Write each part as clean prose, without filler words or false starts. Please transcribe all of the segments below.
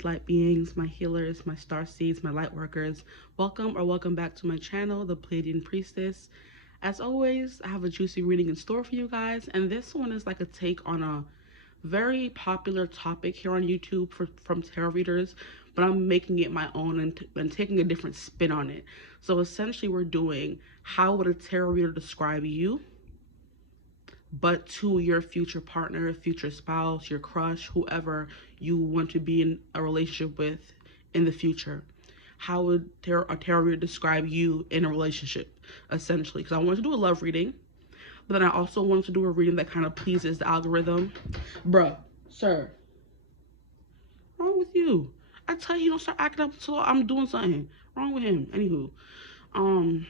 beings, light beings, my healers, my star seeds, my light workers. Welcome or welcome back to my channel, the Pleiadian Priestess. As always, I have a juicy reading in store for you guys, and this one is like a take on a very popular topic here on YouTube from tarot readers, but I'm making it my own and taking a different spin on it. So essentially we're doing how would a tarot reader describe you, but to your future partner, future spouse, your crush, whoever you want to be in a relationship with in the future. How would a tarot reader describe you in a relationship, essentially? Because I wanted to do a love reading, but then I also wanted to do a reading that kind of pleases the algorithm. Bruh, sir, what's wrong with you? I tell you, don't start acting up until I'm doing something. Wrong with him. Anywho,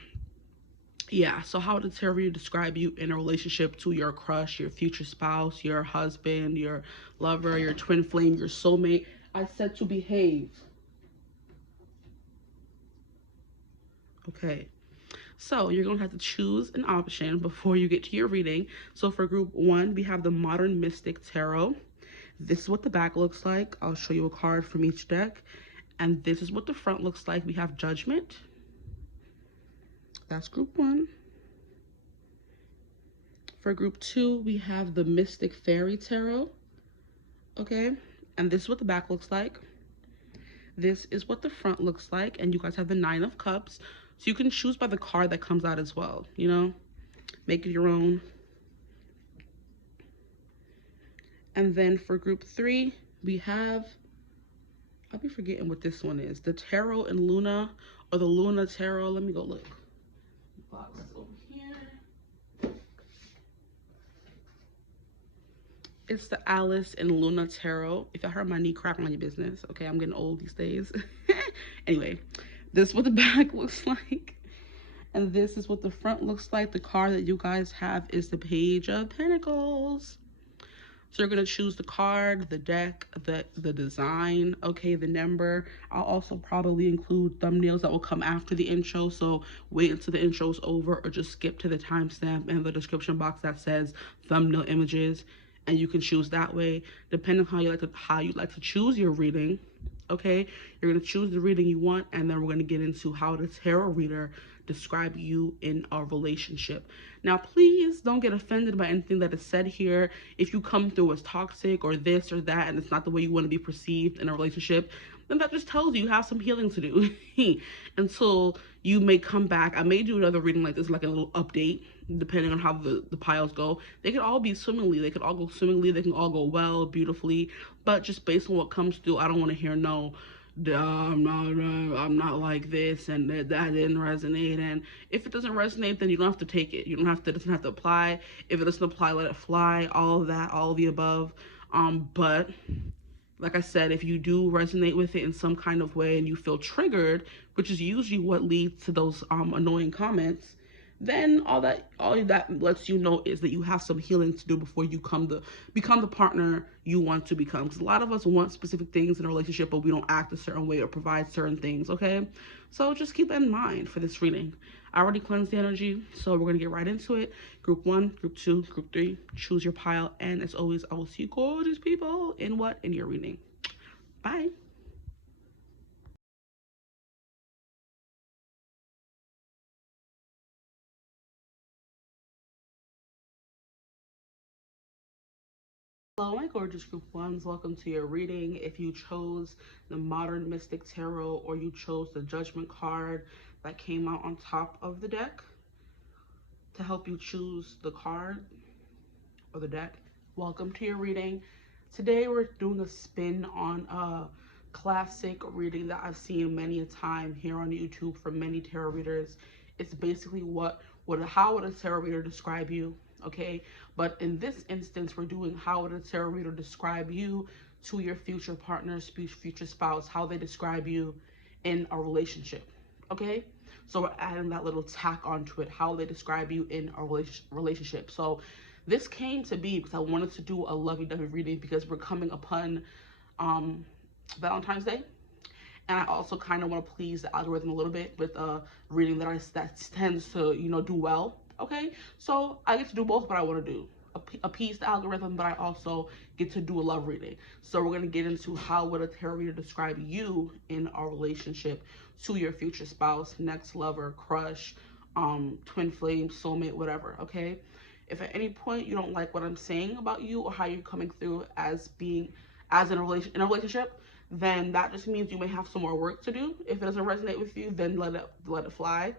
yeah, so how would a tarot reader describe you in a relationship to your crush, your future spouse, your husband, your lover, your twin flame, your soulmate? I said to behave. Okay. So you're going to have to choose an option before you get to your reading. So for group 1, we have the Modern Mystic Tarot. This is what the back looks like. I'll show you a card from each deck. And this is what the front looks like. We have Judgment. That's group 1. For group 2, we have the Mystic Fairy Tarot. Okay, and this is what the back looks like. This is what the front looks like, and you guys have the 9 of Cups. So you can choose by the card that comes out as well, you know? Make it your own. And then for group 3, we have, I'll be forgetting what this one is. The Tarot and Luna, or the Luna Tarot. Let me go look. Box over here. It's the Alice and Luna Tarot. If I heard my knee crack, on your business. Okay, I'm getting old these days. Anyway, this is what the back looks like. And this is what the front looks like. The card that you guys have is the Page of Pentacles. So you're going to choose the card, the deck, the design, okay, the number. I'll also probably include thumbnails that will come after the intro. So wait until the intro is over, or just skip to the timestamp in the description box that says thumbnail images. And you can choose that way, depending on how you like to choose your reading. Okay, you're gonna choose the reading you want, and then we're gonna get into how the tarot reader describe you in a relationship. Now, please don't get offended by anything that is said here. If you come through as toxic or this or that, and it's not the way you want to be perceived in a relationship, then that just tells you have some healing to do. Until you may come back. I may do another reading like this, like a little update, depending on how the piles go. They could all be swimmingly. They could all go swimmingly. They can all go well, beautifully. But just based on what comes through, I don't want to hear no, I'm not like this, and that didn't resonate. And if it doesn't resonate, then you don't have to take it. You don't have to. It doesn't have to apply. If it doesn't apply, let it fly. All of that, all of the above. But like I said, if you do resonate with it in some kind of way and you feel triggered, which is usually what leads to those annoying comments, then all that lets you know is that you have some healing to do before you become the partner you want to become. Because a lot of us want specific things in a relationship, but we don't act a certain way or provide certain things, okay? So just keep that in mind for this reading. I already cleansed the energy, so we're going to get right into it. Group 1, Group 2, Group 3, choose your pile. And as always, I will see you gorgeous people in your reading. Bye. Hello, my gorgeous group 1s. Welcome to your reading. If you chose the Modern Mystic Tarot, or you chose the Judgment card that came out on top of the deck to help you choose the card or the deck, welcome to your reading. Today we're doing a spin on a classic reading that I've seen many a time here on YouTube from many tarot readers. It's basically how would a tarot reader describe you, okay? But in this instance, we're doing how would a tarot reader describe you to your future partner, future spouse, how they describe you in a relationship, okay? So we're adding that little tack onto it, how they describe you in a relationship. So this came to be because I wanted to do a lovey-dovey reading because we're coming upon Valentine's Day. And I also kind of want to please the algorithm a little bit with a reading that tends to, do well. Okay, so I get to do both what I want to do. appease the algorithm, but I also get to do a love reading. So we're gonna get into how would a tarot reader describe you in a relationship to your future spouse, next lover, crush, twin flame, soulmate, whatever. Okay. If at any point you don't like what I'm saying about you or how you're coming through as being as in a relationship, then that just means you may have some more work to do. If it doesn't resonate with you, then let it fly.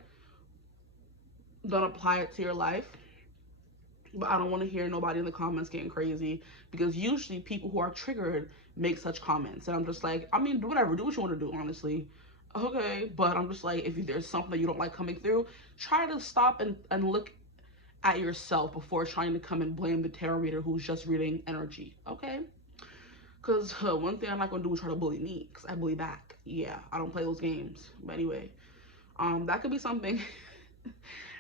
Don't apply it to your life. But I don't want to hear nobody in the comments getting crazy, because usually people who are triggered make such comments, and I'm just like, I mean, do whatever, do what you want to do, honestly. Okay, but I'm just like, if there's something that you don't like coming through, try to stop and look at yourself before trying to come and blame the tarot reader who's just reading energy. Okay, because one thing I'm not gonna do is try to bully me, because I bully back. Yeah, I don't play those games. But anyway, that could be something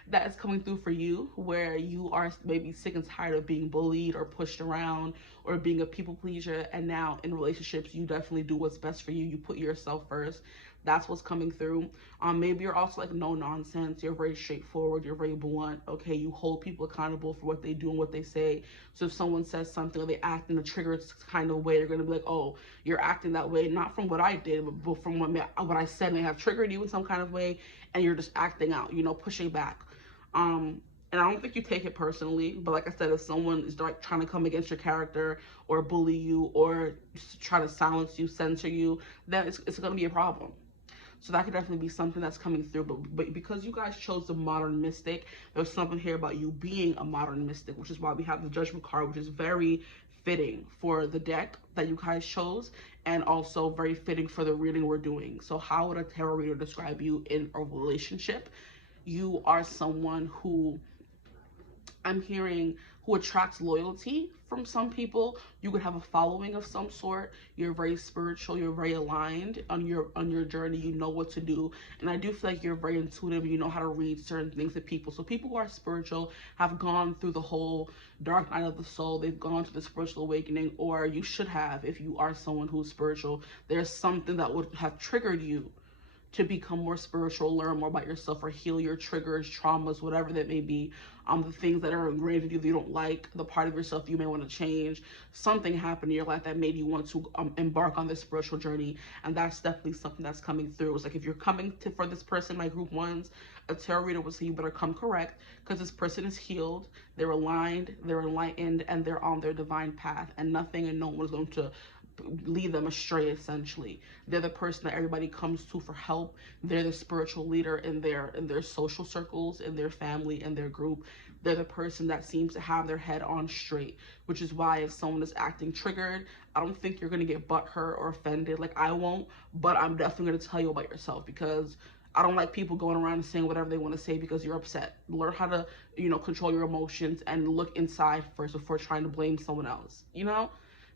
that is coming through for you, where you are maybe sick and tired of being bullied or pushed around or being a people pleaser, and now in relationships you definitely do what's best for you. You put yourself first. That's what's coming through. Maybe you're also like no nonsense, you're very straightforward, you're very blunt. Okay, you hold people accountable for what they do and what they say. So if someone says something or they act in a triggered kind of way, you're gonna be like, oh, you're acting that way not from what I did, but from what I said may have triggered you in some kind of way, and you're just acting out, you know, pushing back. And I don't think you take it personally, but like I said, if someone is like trying to come against your character or bully you or try to silence you, censor you, then it's going to be a problem. So that could definitely be something that's coming through. But because you guys chose the modern mystic, there's something here about you being a modern mystic, which is why we have the Judgment card, which is very fitting for the deck that you guys chose, and also very fitting for the reading we're doing. So how would a tarot reader describe you in a relationship? You are someone who, I'm hearing, who attracts loyalty from some people. You could have a following of some sort. You're very spiritual, you're very aligned on your journey, you know what to do. And I do feel like you're very intuitive, you know how to read certain things in people. So people who are spiritual have gone through the whole dark night of the soul, they've gone to the spiritual awakening, or you should have. If you are someone who's spiritual, there's something that would have triggered you to become more spiritual, learn more about yourself, or heal your triggers, traumas, whatever that may be. The things that are ingrained in you that you don't like, the part of yourself you may want to change. Something happened in your life that made you want to embark on this spiritual journey, and that's definitely something that's coming through. It's like, if you're coming to for this person, my group ones, a tarot reader will say you better come correct, because this person is healed, they're aligned, they're enlightened, and they're on their divine path, and nothing and no one is going to lead them astray. Essentially, they're the person that everybody comes to for help. They're the spiritual leader in their social circles, in their family, in their group. They're the person that seems to have their head on straight, which is why if someone is acting triggered, I don't think you're going to get butthurt or offended. Like, I won't, but I'm definitely going to tell you about yourself, because I don't like people going around and saying whatever they want to say because you're upset. Learn how to, control your emotions and look inside first before trying to blame someone else.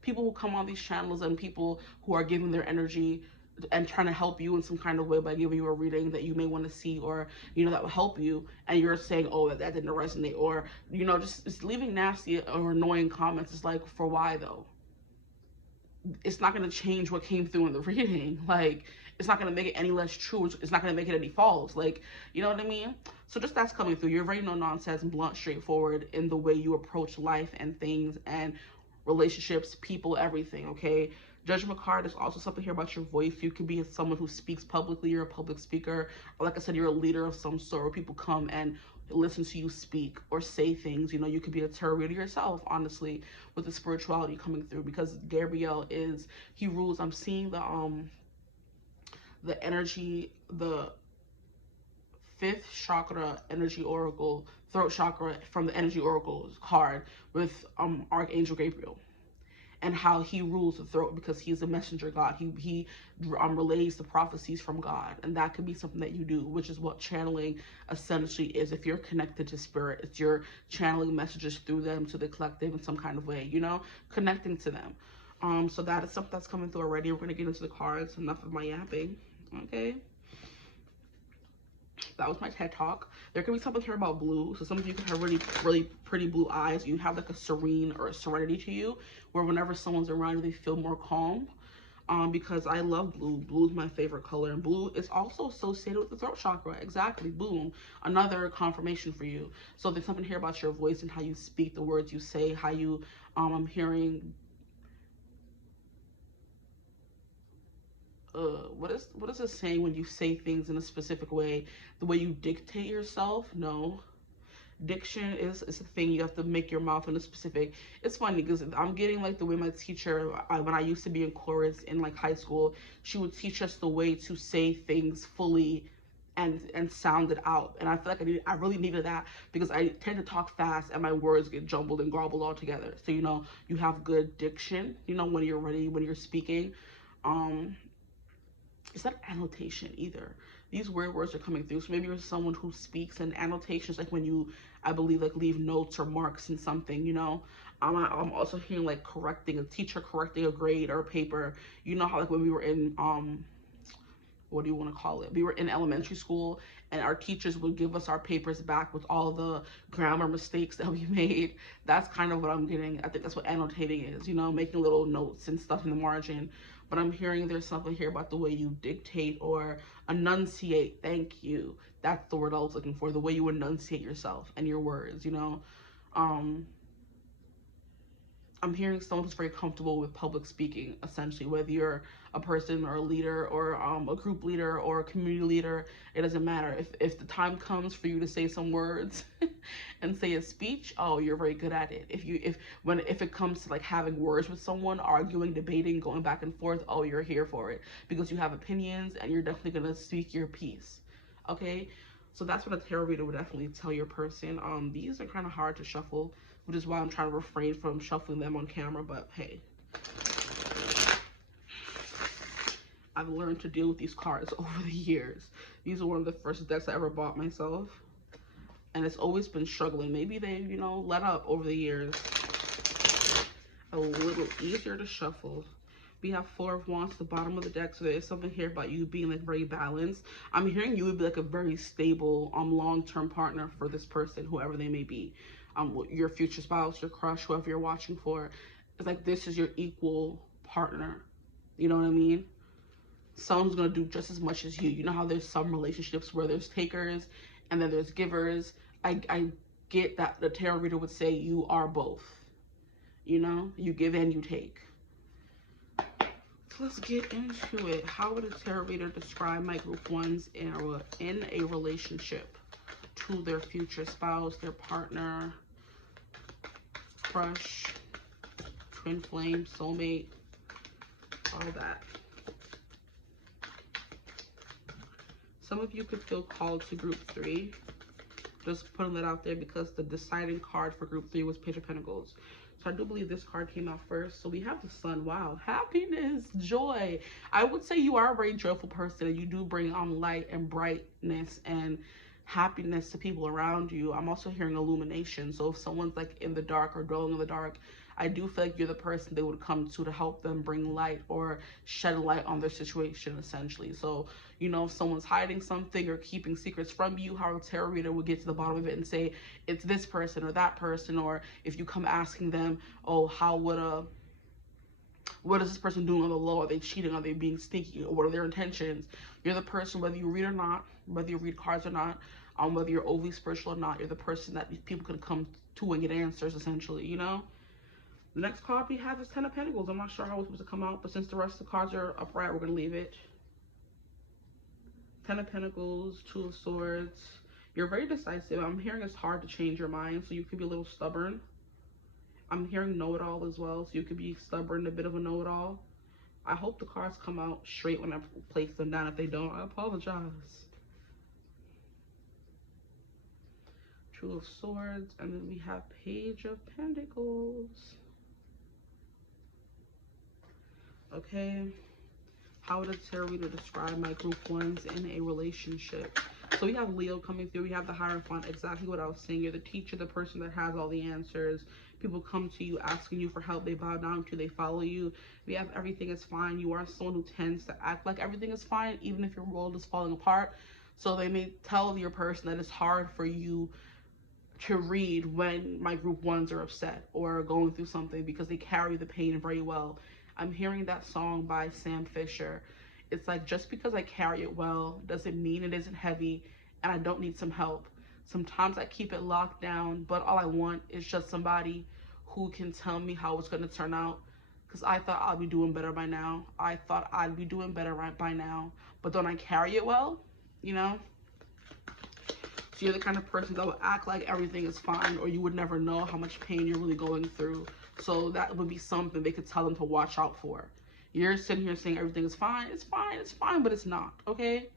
People who come on these channels and people who are giving their energy and trying to help you in some kind of way by giving you a reading that you may want to see, or that will help you, and you're saying, oh, that didn't resonate, or just leaving nasty or annoying comments. Is like, for why though? It's not going to change what came through in the reading. Like, it's not going to make it any less true. It's not going to make it any false. Like, you know what I mean? So just that's coming through. You're very no nonsense, blunt, straightforward in the way you approach life and things and relationships, people, everything. Okay, Judgment card is also something here about your voice. You could be someone who speaks publicly. You're a public speaker, or like I said, you're a leader of some sort, where people come and listen to you speak or say things. You could be a tarot reader yourself, honestly, with the spirituality coming through, because Gabriel he rules. I'm seeing the energy, the fifth chakra energy oracle, throat chakra, from the energy oracle card with Archangel Gabriel, and how he rules the throat, because he's a messenger god. He relays the prophecies from God, and that could be something that you do, which is what channeling essentially is. If you're connected to spirit, it's you're channeling messages through them to the collective in some kind of way, connecting to them. So that is something that's coming through already. We're going to get into the cards. Enough of my yapping. Okay, that was my TED talk. There could be something here about blue. So some of you could have really, really pretty blue eyes. You have like a serene or a serenity to you, where whenever someone's around you, they feel more calm. because I love blue. Blue is my favorite color, and blue is also associated with the throat chakra. Exactly, boom, another confirmation for you. So there's something here about your voice and how you speak, the words you say, how you, I'm hearing, what is it saying when you say things in a specific way? The way you dictate yourself? No. Diction is a thing. You have to make your mouth in a specific. It's funny because I'm getting like the way my teacher, when I used to be in chorus in like high school, she would teach us the way to say things fully and sound it out. And I feel like I really needed that because I tend to talk fast and my words get jumbled and garbled all together. So you have good diction, when you're ready, when you're speaking. um it's not annotation either. These weird words are coming through. So maybe you're someone who speaks, and annotations like when you, I believe, like leave notes or marks in something. I'm also hearing like correcting a teacher, correcting a grade or a paper. You know how like when we were in what do you want to call it? We were in elementary school, and our teachers would give us our papers back with all the grammar mistakes that we made. That's kind of what I'm getting. I think that's what annotating is, making little notes and stuff in the margin. But I'm hearing there's something here about the way you dictate or enunciate. Thank you. That's the word I was looking for. The way you enunciate yourself and your words. Um, I'm hearing someone who's very comfortable with public speaking, essentially, whether you're a person or a leader or a group leader or a community leader, it doesn't matter. If the time comes for you to say some words and say a speech, oh, you're very good at it. If it comes to like having words with someone, arguing, debating, going back and forth, oh, you're here for it because you have opinions and you're definitely gonna speak your piece. Okay, so that's what a tarot reader would definitely tell your person. These are kind of hard to shuffle, which is why I'm trying to refrain from shuffling them on camera, but hey, I've learned to deal with these cards over the years. These are one of the first decks I ever bought myself, and it's always been struggling. Maybe they, let up over the years. A little easier to shuffle. We have Four of Wands at the bottom of the deck, so there is something here about you being like very balanced. I'm hearing you would be like a very stable, long-term partner for this person, whoever they may be. Your future spouse, your crush, whoever you're watching for. It's like this is your equal partner. You know what I mean? Someone's gonna do just as much as you. You know how there's some relationships where there's takers and then there's givers. I get that the tarot reader would say you are both. You give and you take. So let's get into it. How would a tarot reader describe my group ones in a relationship to their future spouse, their partner, crush, twin flame, soulmate, all that? Some of you could feel called to group 3. Just putting that out there because the deciding card for group 3 was Page of Pentacles. So I do believe this card came out first. So we have the Sun. Wow. Happiness, joy. I would say you are a very joyful person, and you do bring light and brightness and happiness to people around you. I'm also hearing illumination. So if someone's like in the dark or dwelling in the dark, I do feel like you're the person they would come to help them bring light or shed light on their situation, essentially. So, if someone's hiding something or keeping secrets from you, how a tarot reader would get to the bottom of it and say, it's this person or that person. Or if you come asking them, oh, what is this person doing on the low? Are they cheating? Are they being sneaky? Or what are their intentions? You're the person, whether you read or not, whether you read cards or not, whether you're overly spiritual or not, you're the person that people can come to and get answers, essentially, The next card we have is Ten of Pentacles. I'm not sure how it's supposed to come out, but since the rest of the cards are upright, we're going to leave it. Ten of Pentacles, Two of Swords. You're very decisive. I'm hearing it's hard to change your mind, so you could be a little stubborn. I'm hearing know-it-all as well, so you could be stubborn, a bit of a know-it-all. I hope the cards come out straight when I place them down. If they don't, I apologize. Two of Swords, and then we have Page of Pentacles. Okay. How would a tarot reader describe my group ones in a relationship? So we have Leo coming through. We have the Hierophant. Exactly what I was saying. You're the teacher, the person that has all the answers. People come to you asking you for help. They bow down to you. They follow you. We have everything is fine. You are someone who tends to act like everything is fine, even if your world is falling apart. So they may tell your person that it's hard for you to read when my group ones are upset or going through something because they carry the pain very well. I'm hearing that song by Sam Fisher. It's like, just because I carry it well doesn't mean it isn't heavy and I don't need some help. Sometimes I keep it locked down, but all I want is just somebody who can tell me how it's going to turn out. Because I thought I'd be doing better by now. I thought I'd be doing better right by now. But don't I carry it well? You know? So you're the kind of person that will act like everything is fine, or you would never know how much pain you're really going through. So that would be something they could tell them to watch out for. You're sitting here saying everything is fine. It's fine. It's fine, but it's not. Okay?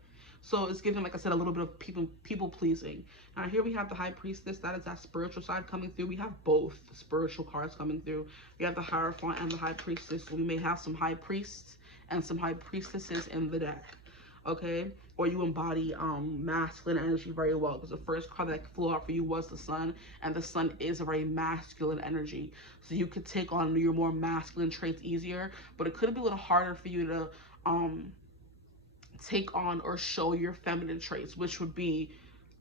So it's giving, like I said, a little bit of people pleasing. Now here we have the High Priestess. That is that spiritual side coming through. We have both spiritual cards coming through. We have the Hierophant and the High Priestess. So we may have some High Priests and some High Priestesses in the deck. Okay? Or you embody masculine energy very well, because the first card that flew out for you was the Sun, and the Sun is a very masculine energy. So you could take on your more masculine traits easier, but it could be a little harder for you to take on or show your feminine traits, which would be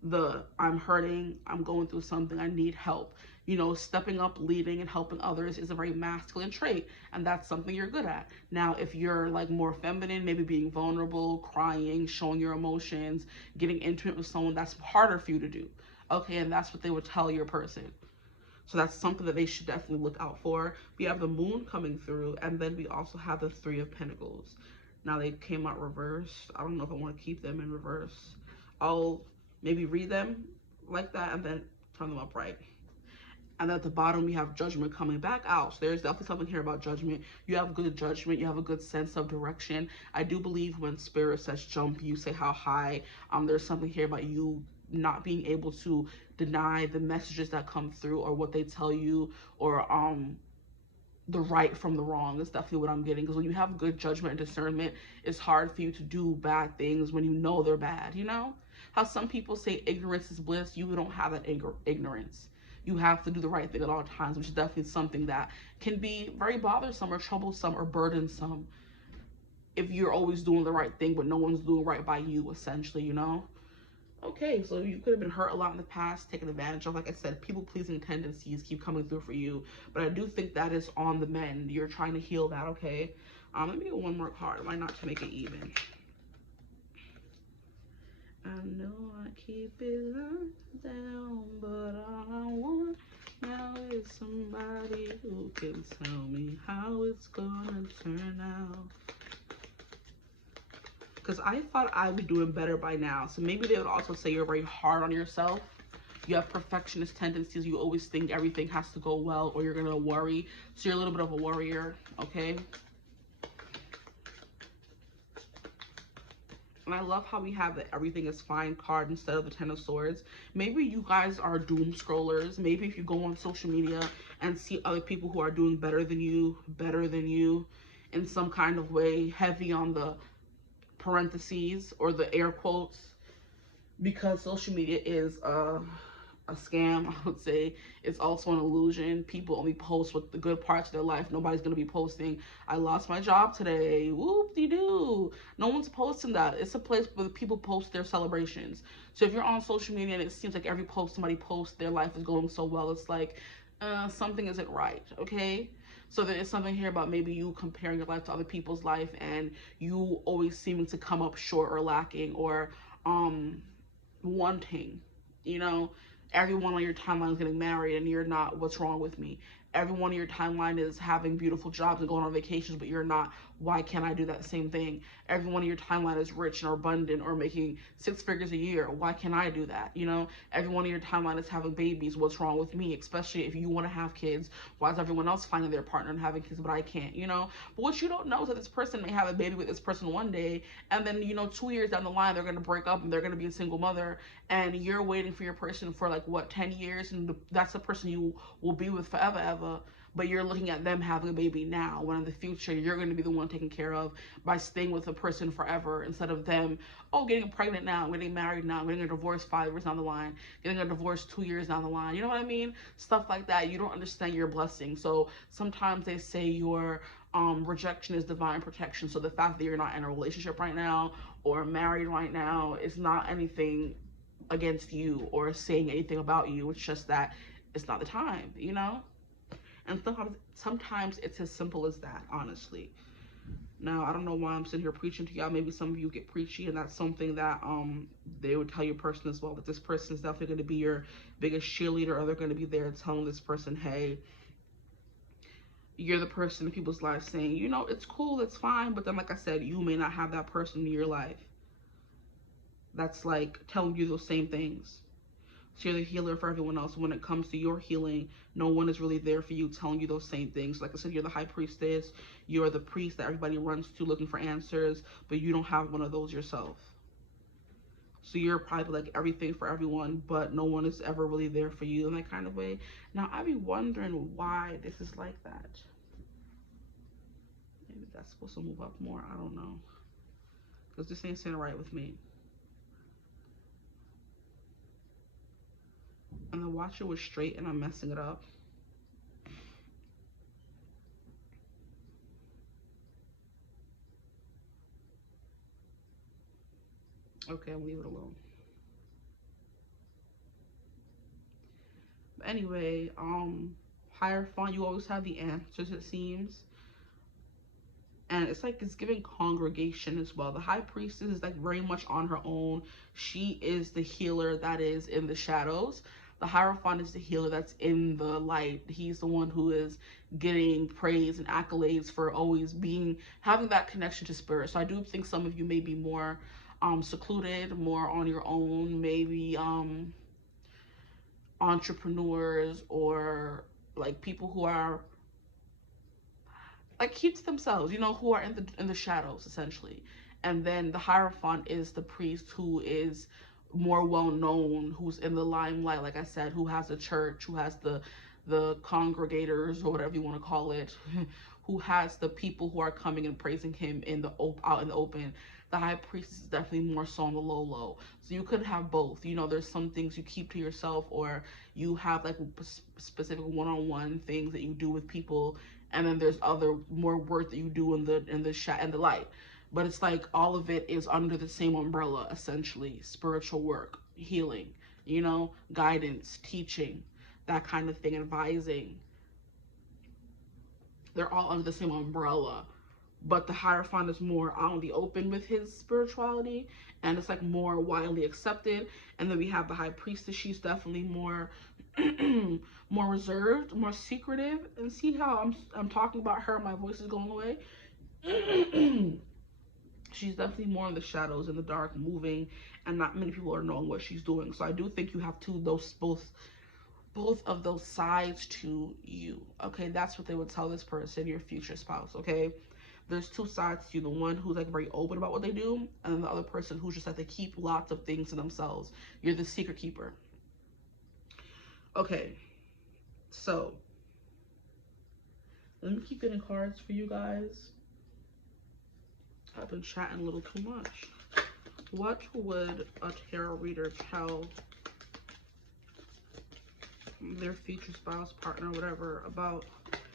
the I'm hurting, I'm going through something, I need help. You know, stepping up, leading, and helping others is a very masculine trait, and that's something you're good at. Now, if you're like more feminine, maybe being vulnerable, crying, showing your emotions, getting intimate with someone, that's harder for you to do. Okay, and that's what they would tell your person. So that's something that they should definitely look out for. We have the Moon coming through, and then we also have the Three of Pentacles. Now they came out reversed. I don't know if I want to keep them in reverse. I'll maybe read them like that and then turn them upright. And at the bottom, we have Judgment coming back out. So there's definitely something here about judgment. You have good judgment. You have a good sense of direction. I do believe when Spirit says jump, you say how high. There's something here about you not being able to deny the messages that come through, or what they tell you, or the right from the wrong is definitely what I'm getting. Because when you have good judgment and discernment, it's hard for you to do bad things when you know they're bad. You know how some people say ignorance is bliss? You don't have that ignorance. You have to do the right thing at all times, which is definitely something that can be very bothersome or troublesome or burdensome if you're always doing the right thing but no one's doing right by you, essentially, you know? Okay, so you could have been hurt a lot in the past, taken advantage of. Like I said, people-pleasing tendencies keep coming through for you, but I do think that is on the mend. You're trying to heal that, okay? Let me get one more card. Why not, to make it even? I know I keep it locked down, but all I want now is somebody who can tell me how it's gonna turn out. Because I thought I'd be doing better by now. So maybe they would also say you're very hard on yourself. You have perfectionist tendencies. You always think everything has to go well, or you're gonna worry. So you're a little bit of a worrier, okay? And I love how we have the everything is fine card instead of the Ten of Swords. Maybe you guys are doom scrollers. Maybe if you go on social media and see other people who are doing better than you in some kind of way, heavy on the parentheses or the air quotes, because social media is a scam, I would say. It's also an illusion. People only post with the good parts of their life. Nobody's going to be posting, I lost my job today, whoop-de-doo. No one's posting that. It's a place where people post their celebrations. So if you're on social media and it seems like every post somebody posts, their life is going so well, it's like, something isn't right, okay? So there is something here about maybe you comparing your life to other people's life, and you always seeming to come up short or lacking, or wanting, you know? Everyone on your timeline is getting married and you're not. What's wrong with me? Everyone on your timeline is having beautiful jobs and going on vacations, but you're not. Why can't I do that same thing? Everyone on your timeline is rich and abundant or making 6 figures a year. Why can't I do that? You know, everyone on your timeline is having babies. What's wrong with me? Especially if you want to have kids. Why is everyone else finding their partner and having kids, but I can't, you know? But what you don't know is that this person may have a baby with this person one day, and then, you know, 2 years down the line, they're going to break up and they're going to be a single mother, and you're waiting for your person for like, what, 10 years? And that's the person you will be with forever, ever. But you're looking at them having a baby now, when in the future you're going to be the one taken care of by staying with a person forever, instead of them, oh, getting pregnant now, getting married now, getting a divorce 5 years down the line, getting a divorce 2 years down the line. You know what I mean? Stuff like that. You don't understand your blessing. So sometimes they say your rejection is divine protection. So the fact that you're not in a relationship right now or married right now is not anything against you or saying anything about you. It's just that it's not the time, you know? And sometimes it's as simple as that, honestly. Now, I don't know why I'm sitting here preaching to y'all. Maybe some of you get preachy, and that's something that they would tell your person as well, that this person is definitely going to be your biggest cheerleader, or they're going to be there telling this person, hey, you're the person in people's lives saying, you know, it's cool, it's fine, but then, like I said, you may not have that person in your life that's like telling you those same things. So you're the healer for everyone else. When it comes to your healing, no one is really there for you, telling you those same things. Like I said, you're the high priestess. You're the priest that everybody runs to looking for answers, but you don't have one of those yourself. So you're probably like everything for everyone, but no one is ever really there for you in that kind of way. Now, I be wondering why this is like that. Maybe that's supposed to move up more. I don't know. Because this ain't sitting right with me. And the watcher was straight and I'm messing it up. Okay, I'll leave it alone. But anyway, Hierophant, you always have the answers, it seems. And it's like it's giving congregation as well. The high priestess is like very much on her own. She is the healer that is in the shadows. The Hierophant is the healer that's in the light. He's the one who is getting praise and accolades for always having that connection to spirit. So I do think some of you may be more secluded, more on your own, maybe entrepreneurs, or like people who are like keep to themselves, you know, who are in the shadows essentially. And then the Hierophant is the priest who is more well known, who's in the limelight, like I said, who has a church, who has the congregators, or whatever you want to call it, who has the people who are coming and praising him out in the open. The high priest is definitely more so on the low. So you could have both. You know, there's some things you keep to yourself, or you have like specific one-on-one things that you do with people, and then there's other more work that you do in the light. But it's like all of it is under the same umbrella, essentially. Spiritual work, healing, you know, guidance, teaching, that kind of thing, advising. They're all under the same umbrella. But the Hierophant is more out in the open with his spirituality, and it's like more widely accepted. And then we have the high priestess. She's definitely more more reserved, more secretive. And see how I'm talking about her, my voice is going away. She's definitely more in the shadows, in the dark, moving, and not many people are knowing what she's doing. So I do think you have both of those sides to you. Okay, that's what they would tell this person, your future spouse. Okay, there's two sides to you. The one who's like very open about what they do, and then the other person who's just like they keep lots of things to themselves. You're the secret keeper. Okay, so let me keep getting cards for you guys. I've been chatting a little too much. What would a tarot reader tell their future spouse, partner, whatever, about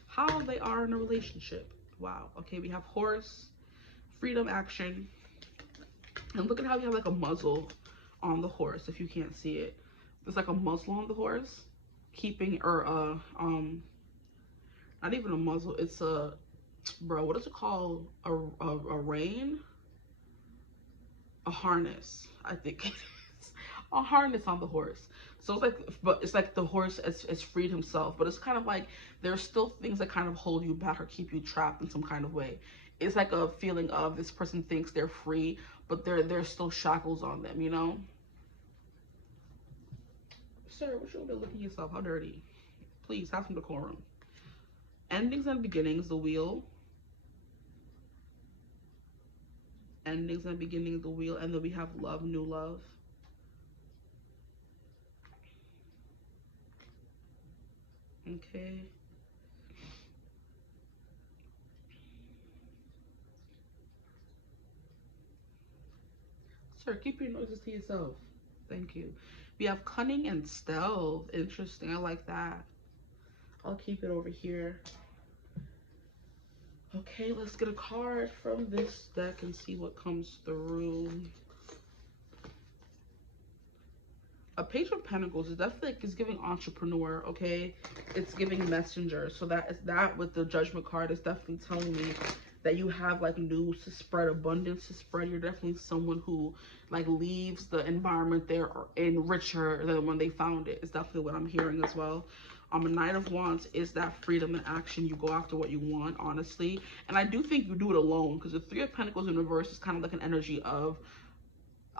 how they are in a relationship? Wow. Okay, we have horse, freedom, action. And look at how we have like a muzzle on the horse, if you can't see it. There's like a muzzle on the horse, keeping, or not even a muzzle, it's a, bro, what is it called? A rein? A harness, I think it is. A harness on the horse. So it's like, but it's like the horse has freed himself, but it's kind of like there's still things that kind of hold you back or keep you trapped in some kind of way. It's like a feeling of this person thinks they're free, but there's still shackles on them, you know? Sir, what you been looking at yourself? How dirty? Please have some decorum. Endings and beginnings, the wheel. Endings and beginnings, the wheel. And then we have love, new love. Okay. Sir, keep your noises to yourself. Thank you. We have cunning and stealth. Interesting. I like that. I'll keep it over here. Okay, let's get a card from this deck and see what comes through. A Page of Pentacles is definitely like, is giving entrepreneur, okay? It's giving messenger. So that is that with the Judgment card is definitely telling me that you have like news to spread, abundance to spread. You're definitely someone who like leaves the environment they're in richer than when they found it. It's definitely what I'm hearing as well. A Knight of Wands is that freedom and action. You go after what you want, honestly. And I do think you do it alone, because the Three of Pentacles in reverse is kind of like an energy of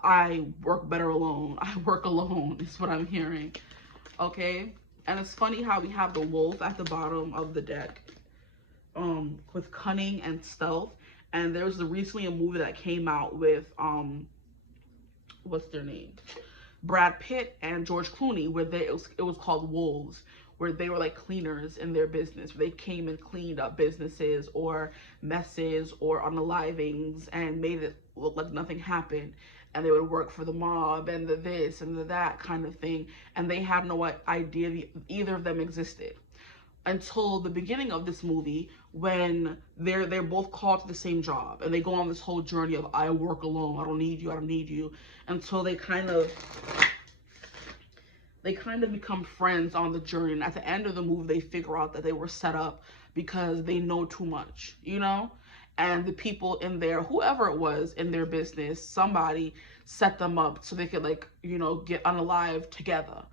I work better alone. I work alone is what I'm hearing. Okay. And it's funny how we have the wolf at the bottom of the deck, with cunning and stealth. And there was recently a movie that came out with what's their name? Brad Pitt and George Clooney, where it was called Wolves, where they were like cleaners in their business. Where they came and cleaned up businesses or messes or unalivings and made it look like nothing happened. And they would work for the mob and the this and the that kind of thing. And they had no idea either of them existed until the beginning of this movie, when they're both called to the same job and they go on this whole journey of I work alone, I don't need you, I don't need you, until they kind of become friends on the journey. And at the end of the movie, they figure out that they were set up because they know too much, you know? And the people in there, whoever it was in their business, somebody set them up so they could, like, you know, get unalived together.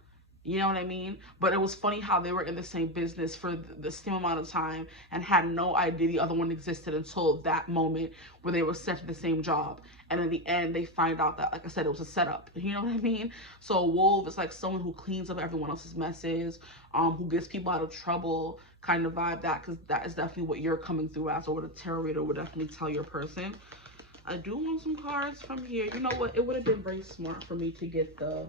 You know what I mean? But it was funny how they were in the same business for the same amount of time and had no idea the other one existed until that moment where they were sent to the same job. And in the end, they find out that, like I said, it was a setup. You know what I mean? So a wolf is like someone who cleans up everyone else's messes, who gets people out of trouble, kind of vibe, that, because that is definitely what you're coming through as, or what a tarot reader would definitely tell your person. I do want some cards from here. You know what? It would have been very smart for me to get the,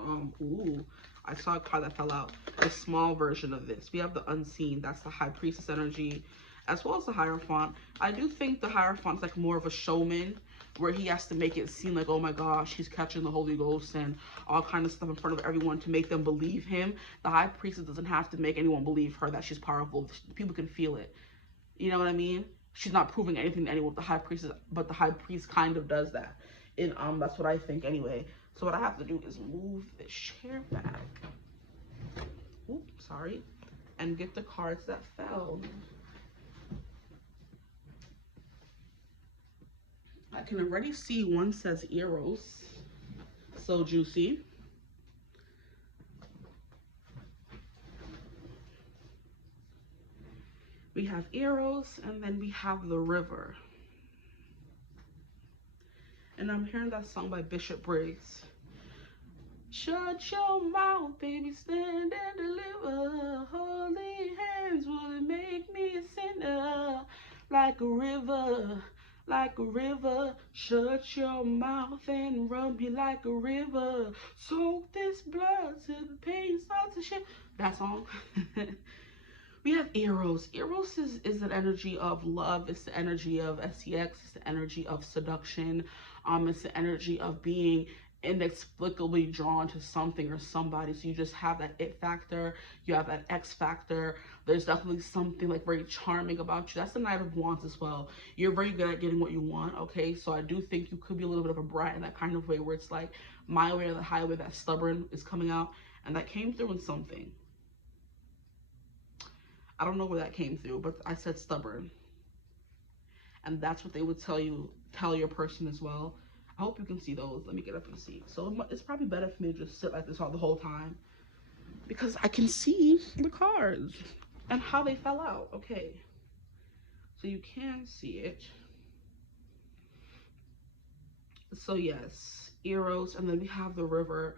ooh, I saw a card that fell out. The small version of this. We have the Unseen. That's the High Priestess energy, as well as the Hierophant. I do think the Hierophant's like more of a showman, where he has to make it seem like, oh my gosh, he's catching the Holy Ghost and all kind of stuff in front of everyone to make them believe him. The High Priestess doesn't have to make anyone believe her that she's powerful. People can feel it. You know what I mean? She's not proving anything to anyone with the High Priestess, but the High Priest kind of does that. And that's what I think anyway. So what I have to do is move this chair back. Oops, sorry. And get the cards that fell. I can already see one says Eros. So juicy. We have Eros, and then we have the River. And I'm hearing that song by Bishop Briggs. Shut your mouth, baby, stand and deliver. Holy hands will make me a sinner. Like a river, like a river. Shut your mouth and run me like a river. Soak this blood till the pain starts to shift. That song. We have Eros. Eros is an energy of love. It's the energy of sex. It's the energy of seduction. It's the energy of being inexplicably drawn to something or somebody. So you just have that it factor. You have that X factor. There's definitely something like very charming about you. That's the Knight of Wands as well. You're very good at getting what you want, okay? So I do think you could be a little bit of a brat in that kind of way, where it's like my way or the highway. That stubborn is coming out, and that came through in something. I don't know where that came through, but I said stubborn. And that's what they would tell your person as well. I hope you can see those. Let me get up and see. So it's probably better for me to just sit like this all the whole time, because I can see the cards and how they fell out. Okay. So you can see it. So yes, Eros, and then we have the River.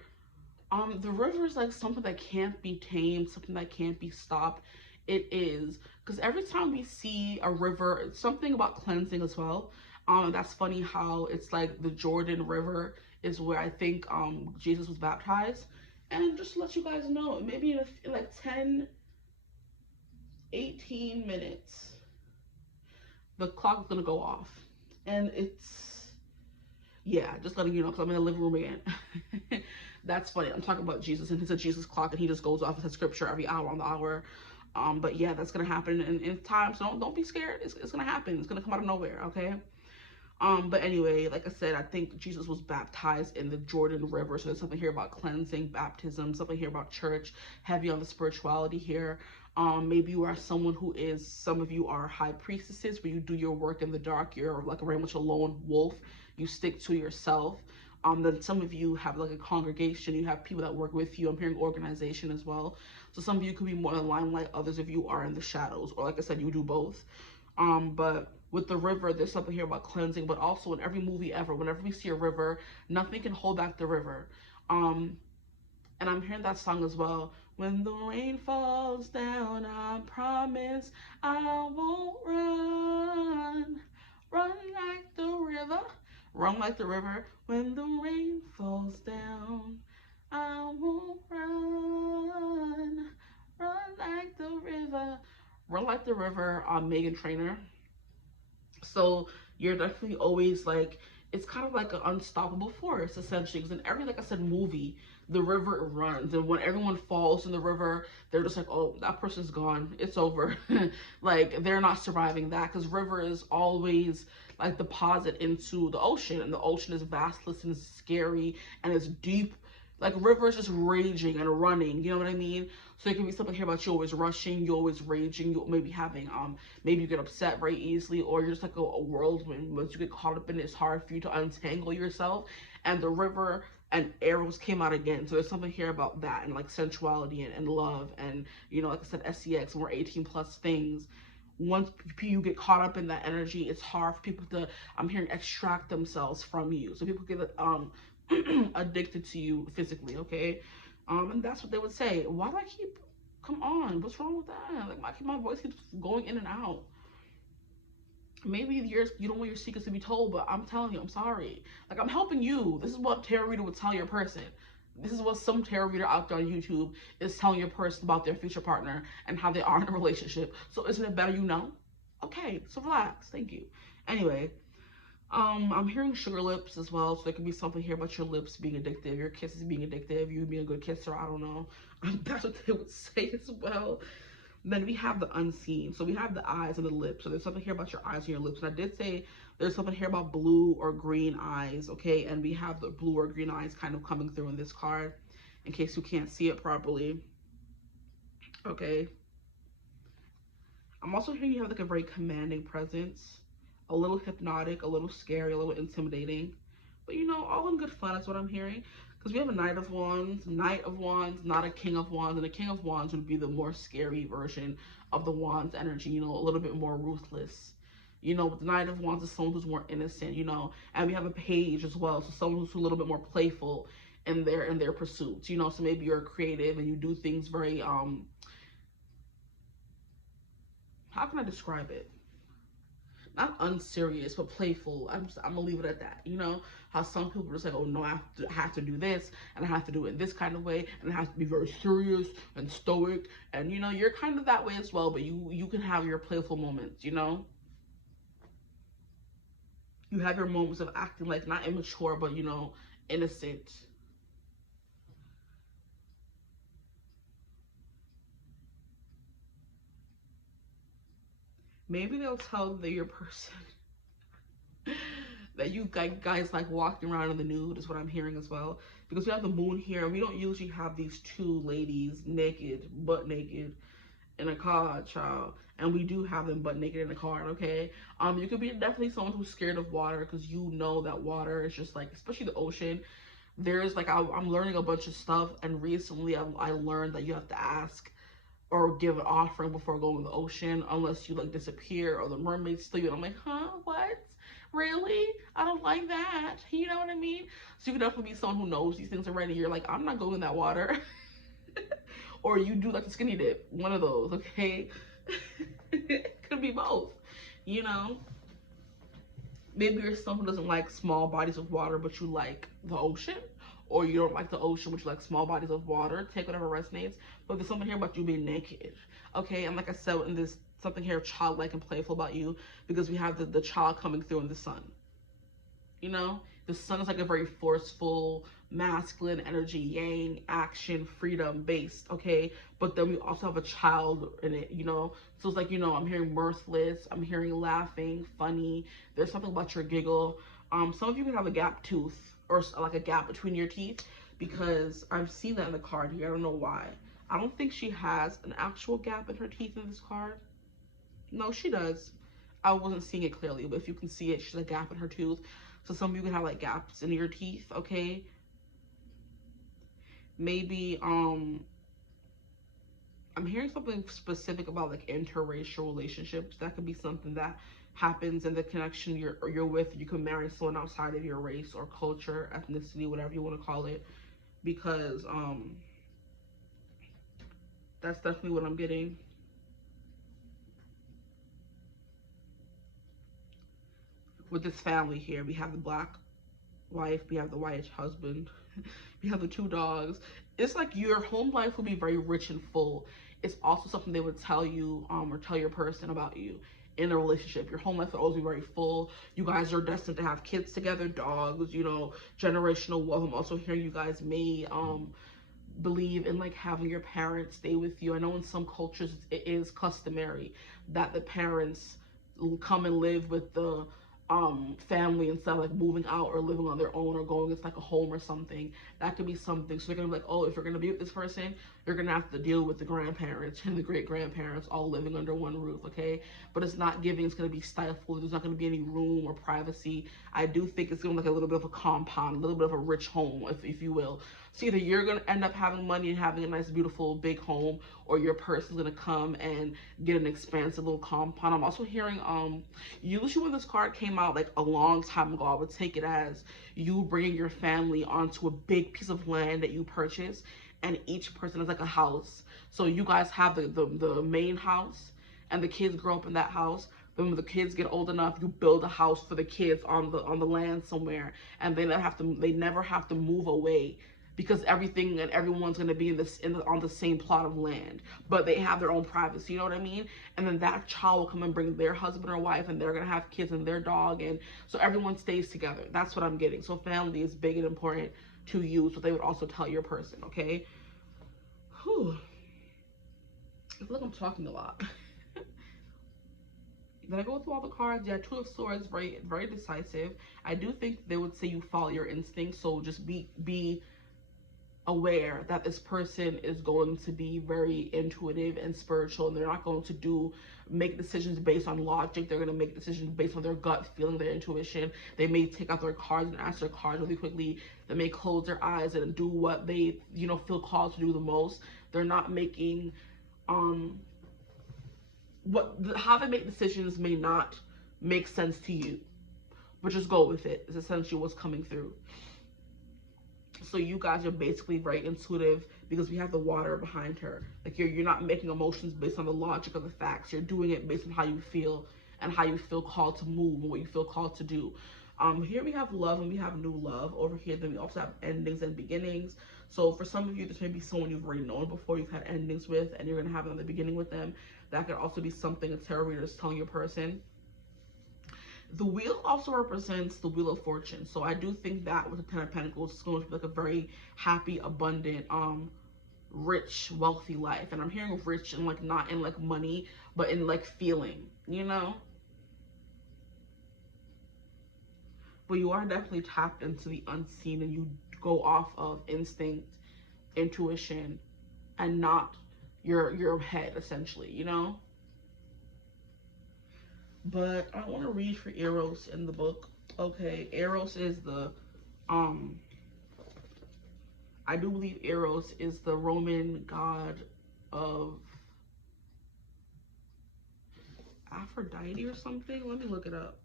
The River is like something that can't be tamed, something that can't be stopped. It is, because every time we see a river, it's something about cleansing as well. That's funny how it's like the Jordan River is where I think Jesus was baptized. And just to let you guys know, maybe in like 10, 18 minutes, the clock is gonna go off. And it's, yeah, just letting you know, because I'm in the living room again. That's funny. I'm talking about Jesus, and it's a Jesus clock, and he just goes off with a scripture every hour on the hour. But yeah, that's gonna happen in time. So don't be scared. It's gonna happen. It's gonna come out of nowhere. Okay. But anyway, like I said, I think Jesus was baptized in the Jordan River. So there's something here about cleansing, baptism, something here about church, heavy on the spirituality here. Maybe you are someone who is, some of you are high priestesses where you do your work in the dark. You're like very much a lone wolf. You stick to yourself. Then some of you have like a congregation. You have people that work with you. I'm hearing organization as well. So some of you could be more in the limelight. Others of you are in the shadows. Or like I said, you do both. But with the river, there's something here about cleansing, but also in every movie ever, whenever we see a river, nothing can hold back the river. And I'm hearing that song as well. When the rain falls down, I promise I won't run. Run like the river. Run like the river. When the rain falls down, I won't run. Run like the river. Run like the river, Megan Trainor. So you're definitely always like, it's kind of like an unstoppable force essentially, because in every, like I said, movie, the river runs, and when everyone falls in the river, they're just like, oh, that person's gone, it's over. Like they're not surviving that, because river is always like deposit into the ocean, and the ocean is vastless and scary and it's deep. Like river is just raging and running, you know what I mean? So it can be something here about you always rushing, you always raging, you maybe having maybe you get upset very easily, or you're just like a whirlwind. Once you get caught up in it, it's hard for you to untangle yourself. And the river and arrows came out again. So there's something here about that, and like sensuality and love, and you know, like I said, sex, and we're 18 plus things. Once you get caught up in that energy, it's hard for people to, I'm hearing, extract themselves from you. So people get addicted to you physically, okay? And that's what they would say. Why do I keep, come on, what's wrong with that? Like my voice keeps going in and out. Maybe you don't want your secrets to be told, but I'm telling you, I'm sorry. Like, I'm helping you. This is what tarot reader would tell your person. This is what some tarot reader out there on YouTube is telling your person about their future partner and how they are in a relationship. So isn't it better you know? Okay, so relax. Thank you. Anyway, I'm hearing sugar lips as well, so there could be something here about your lips being addictive, your kisses being addictive, you being a good kisser, I don't know. That's what they would say as well. Then we have the unseen. So we have the eyes and the lips. So there's something here about your eyes and your lips. And I did say there's something here about blue or green eyes, okay? And we have the blue or green eyes kind of coming through in this card, in case you can't see it properly. Okay. I'm also hearing you have like a very commanding presence, a little hypnotic, a little scary, a little intimidating. But you know, all in good fun is what I'm hearing. Because we have a Knight of Wands, not a King of Wands. And a King of Wands would be the more scary version of the Wands energy, you know, a little bit more ruthless. You know, with the Knight of Wands is someone who's more innocent, you know. And we have a Page as well, so someone who's a little bit more playful in their pursuits, you know. So maybe you're creative and you do things very, how can I describe it? Not unserious, but playful. I'm gonna leave it at that. You know how some people are just like, oh no, I have to do this, and I have to do it in this kind of way, and it has to be very serious and stoic. And you know, you're kind of that way as well, but you can have your playful moments. You know, you have your moments of acting like not immature, but you know, innocent. Maybe they'll tell that your person that you guys like walking around in the nude is what I'm hearing as well. Because we have the moon here, and we don't usually have these two ladies naked, butt naked, in a card, child. And we do have them butt naked in a card, okay? You could be definitely someone who's scared of water, because you know that water is just like, especially the ocean. There's like, I'm learning a bunch of stuff, and recently I learned that you have to ask or give an offering before going in the ocean, unless you like disappear or the mermaids steal you. And I'm like, huh, what? Really? I don't like that. You know what I mean? So you could definitely be someone who knows these things already. You're like, I'm not going in that water. Or you do like the skinny dip, one of those, okay? Could be both, you know? Maybe you're someone who doesn't like small bodies of water, but you like the ocean. Or you don't like the ocean, but you like small bodies of water. Take whatever resonates. But there's something here about you being naked, okay? And like I said, in this, something here childlike and playful about you, because we have the child coming through in the sun. You know, The sun is like a very forceful, masculine energy, yang, action, freedom based, okay? But then we also have a child in it, you know? So it's like, you know, I'm hearing mirthless, I'm hearing laughing, funny. There's something about your giggle. Some of you can have a gap tooth or like a gap between your teeth, because I've seen that in the card here. I don't know why. I don't think she has an actual gap in her teeth in this card. No, she does. I wasn't seeing it clearly, but if you can see it, she's a gap in her tooth. So some of you can have like gaps in your teeth, okay? Maybe I'm hearing something specific about like interracial relationships. That could be something that happens in the connection you're with. You can marry someone outside of your race or culture, ethnicity, whatever you want to call it, because that's definitely what I'm getting. With this family here, we have the black wife, we have the white husband, we have the 2 dogs. It's like your home life will be very rich and full. It's also something they would tell you or tell your person about you in a relationship. Your home life will always be very full. You guys are destined to have kids together, dogs, you know, generational wealth. I'm also hearing you guys may believe in like having your parents stay with you. I know in some cultures it is customary that the parents come and live with the family instead of like moving out or living on their own or going into like a home or something. That could be something. So they're gonna be like, oh, if you're gonna be with this person, you're gonna have to deal with the grandparents and the great grandparents all living under one roof, okay? But it's not giving, it's gonna be stifled. There's not gonna be any room or privacy. I do think it's gonna be like a little bit of a compound, a little bit of a rich home, if you will. So either you're gonna end up having money and having a nice, beautiful, big home, or your person's gonna come and get an expansive little compound. I'm also hearing, usually when this card came out like a long time ago, I would take it as you bringing your family onto a big piece of land that you purchase, and each person is like a house. So you guys have the main house, and the kids grow up in that house. Then when the kids get old enough, you build a house for the kids on the land somewhere, and they never have to move away, because everything and everyone's going to be on the same plot of land, but they have their own privacy, you know what I mean? And then that child will come and bring their husband or wife, and they're going to have kids and their dog, and so everyone stays together. That's what I'm getting. So family is big and important to you, so they would also tell your person, okay? Whew. I feel like I'm talking a lot. Then I go through all the cards. Yeah, 2 of Swords, very, very decisive. I do think they would say you follow your instincts, so just be aware that this person is going to be very intuitive and spiritual, and they're not going to make decisions based on logic. They're going to make decisions based on their gut feeling, their intuition. They may take out their cards and ask their cards really quickly. They may close their eyes and do what they, you know, feel called to do the most. They're not making how they make decisions may not make sense to you, but just go with it. Is essentially what's coming through. So you guys are basically very intuitive, because we have the water behind her. Like you're not making emotions based on the logic of the facts. You're doing it based on how you feel and how you feel called to move and what you feel called to do. Here we have love and we have new love. Over here, then we also have endings and beginnings. So for some of you, this may be someone you've already known before, you've had endings with, and you're gonna have another beginning with them. That could also be something a tarot reader is telling your person. The wheel also represents the Wheel of Fortune. So I do think that with the 10 of Pentacles, it's going to be like a very happy, abundant, rich, wealthy life. And I'm hearing rich and like not in like money, but in like feeling, you know? But you are definitely tapped into the unseen, and you go off of instinct, intuition, and not your head, essentially, you know? But I want to read for Eros in the book. Okay, Eros is the I do believe Eros is the Roman god of Aphrodite or something. Let me look it up.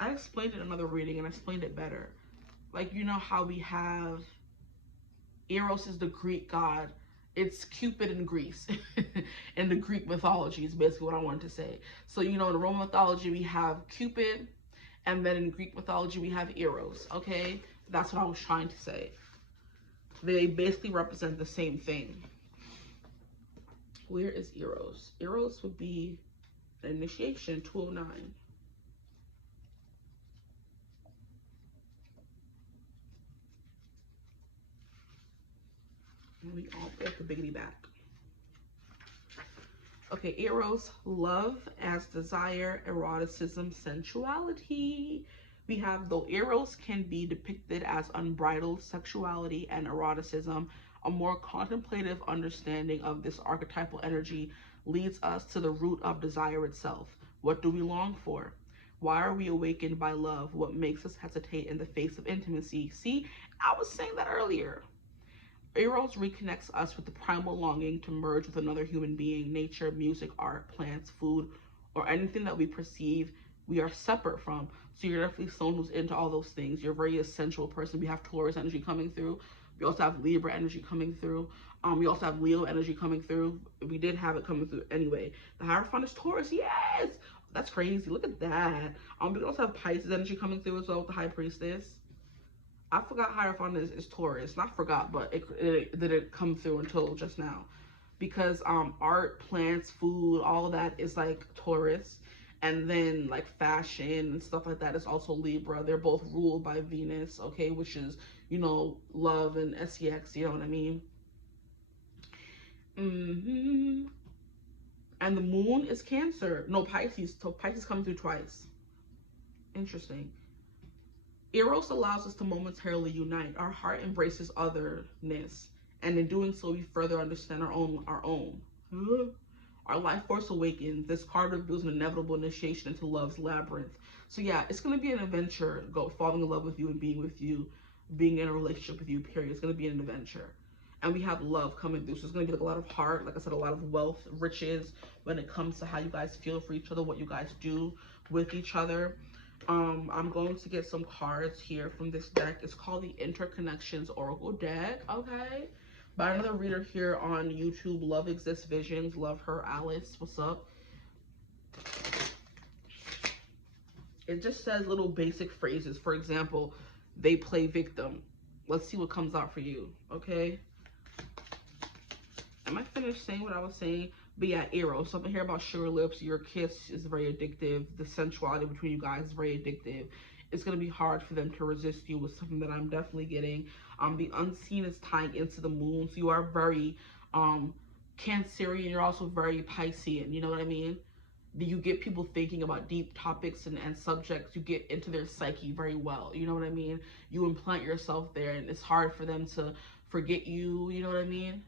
I explained it in another reading and I explained it better. Like, you know how we have Eros is the Greek god. It's Cupid in Greece. In the Greek mythology is basically what I wanted to say. So, you know, in the Roman mythology, we have Cupid, and then in Greek mythology, we have Eros, okay? That's what I was trying to say. They basically represent the same thing. Where is Eros? Eros would be an initiation, 209. We all put the biggity back. Okay, Eros, love as desire, eroticism, sensuality. We have, though Eros can be depicted as unbridled sexuality and eroticism, a more contemplative understanding of this archetypal energy leads us to the root of desire itself. What do we long for? Why are we awakened by love? What makes us hesitate in the face of intimacy? See, I was saying that earlier. Eros reconnects us with the primal longing to merge with another human being, nature, music, art, plants, food, or anything that we perceive we are separate from. So you're definitely someone who's into all those things. You're a very essential person. We have Taurus energy coming through. We also have Libra energy coming through. We also have Leo energy coming through. We did have it coming through anyway. The Hierophant is Taurus. Yes! That's crazy. Look at that. We also have Pisces energy coming through as well with the High Priestess. I forgot Hierophant is Taurus. Not forgot, but it didn't come through until just now. Because art, plants, food, all of that is like Taurus. And then like fashion and stuff like that is also Libra. They're both ruled by Venus, okay, which is, you know, love and sex, you know what I mean? And the moon is Cancer. No, Pisces. So Pisces comes through twice. Interesting. Eros allows us to momentarily unite. Our heart embraces otherness, and in doing so, we further understand our own. Our life force awakens. This card reveals an inevitable initiation into love's labyrinth. So yeah, it's gonna be an adventure. Falling in love with you and being with you, being in a relationship with you. Period. It's gonna be an adventure, and we have love coming through. So it's gonna be like a lot of heart. Like I said, a lot of wealth, riches when it comes to how you guys feel for each other, what you guys do with each other. I'm going to get some cards here from this deck. It's called the Interconnections Oracle deck, okay? By another reader here on YouTube, Love Exists Visions. Love her, Alice. What's up? It just says little basic phrases. For example, they play victim. Let's see what comes out for you, okay? Am I finished saying what I was saying? But yeah, Eros, something here about sugar lips. Your kiss is very addictive. The sensuality between you guys is very addictive. It's going to be hard for them to resist you with something that I'm definitely getting. The unseen is tying into the moon. So you are very Cancerian. You're also very Piscean. You know what I mean? You get people thinking about deep topics and subjects. You get into their psyche very well. You know what I mean? You implant yourself there, and it's hard for them to forget you. You know what I mean?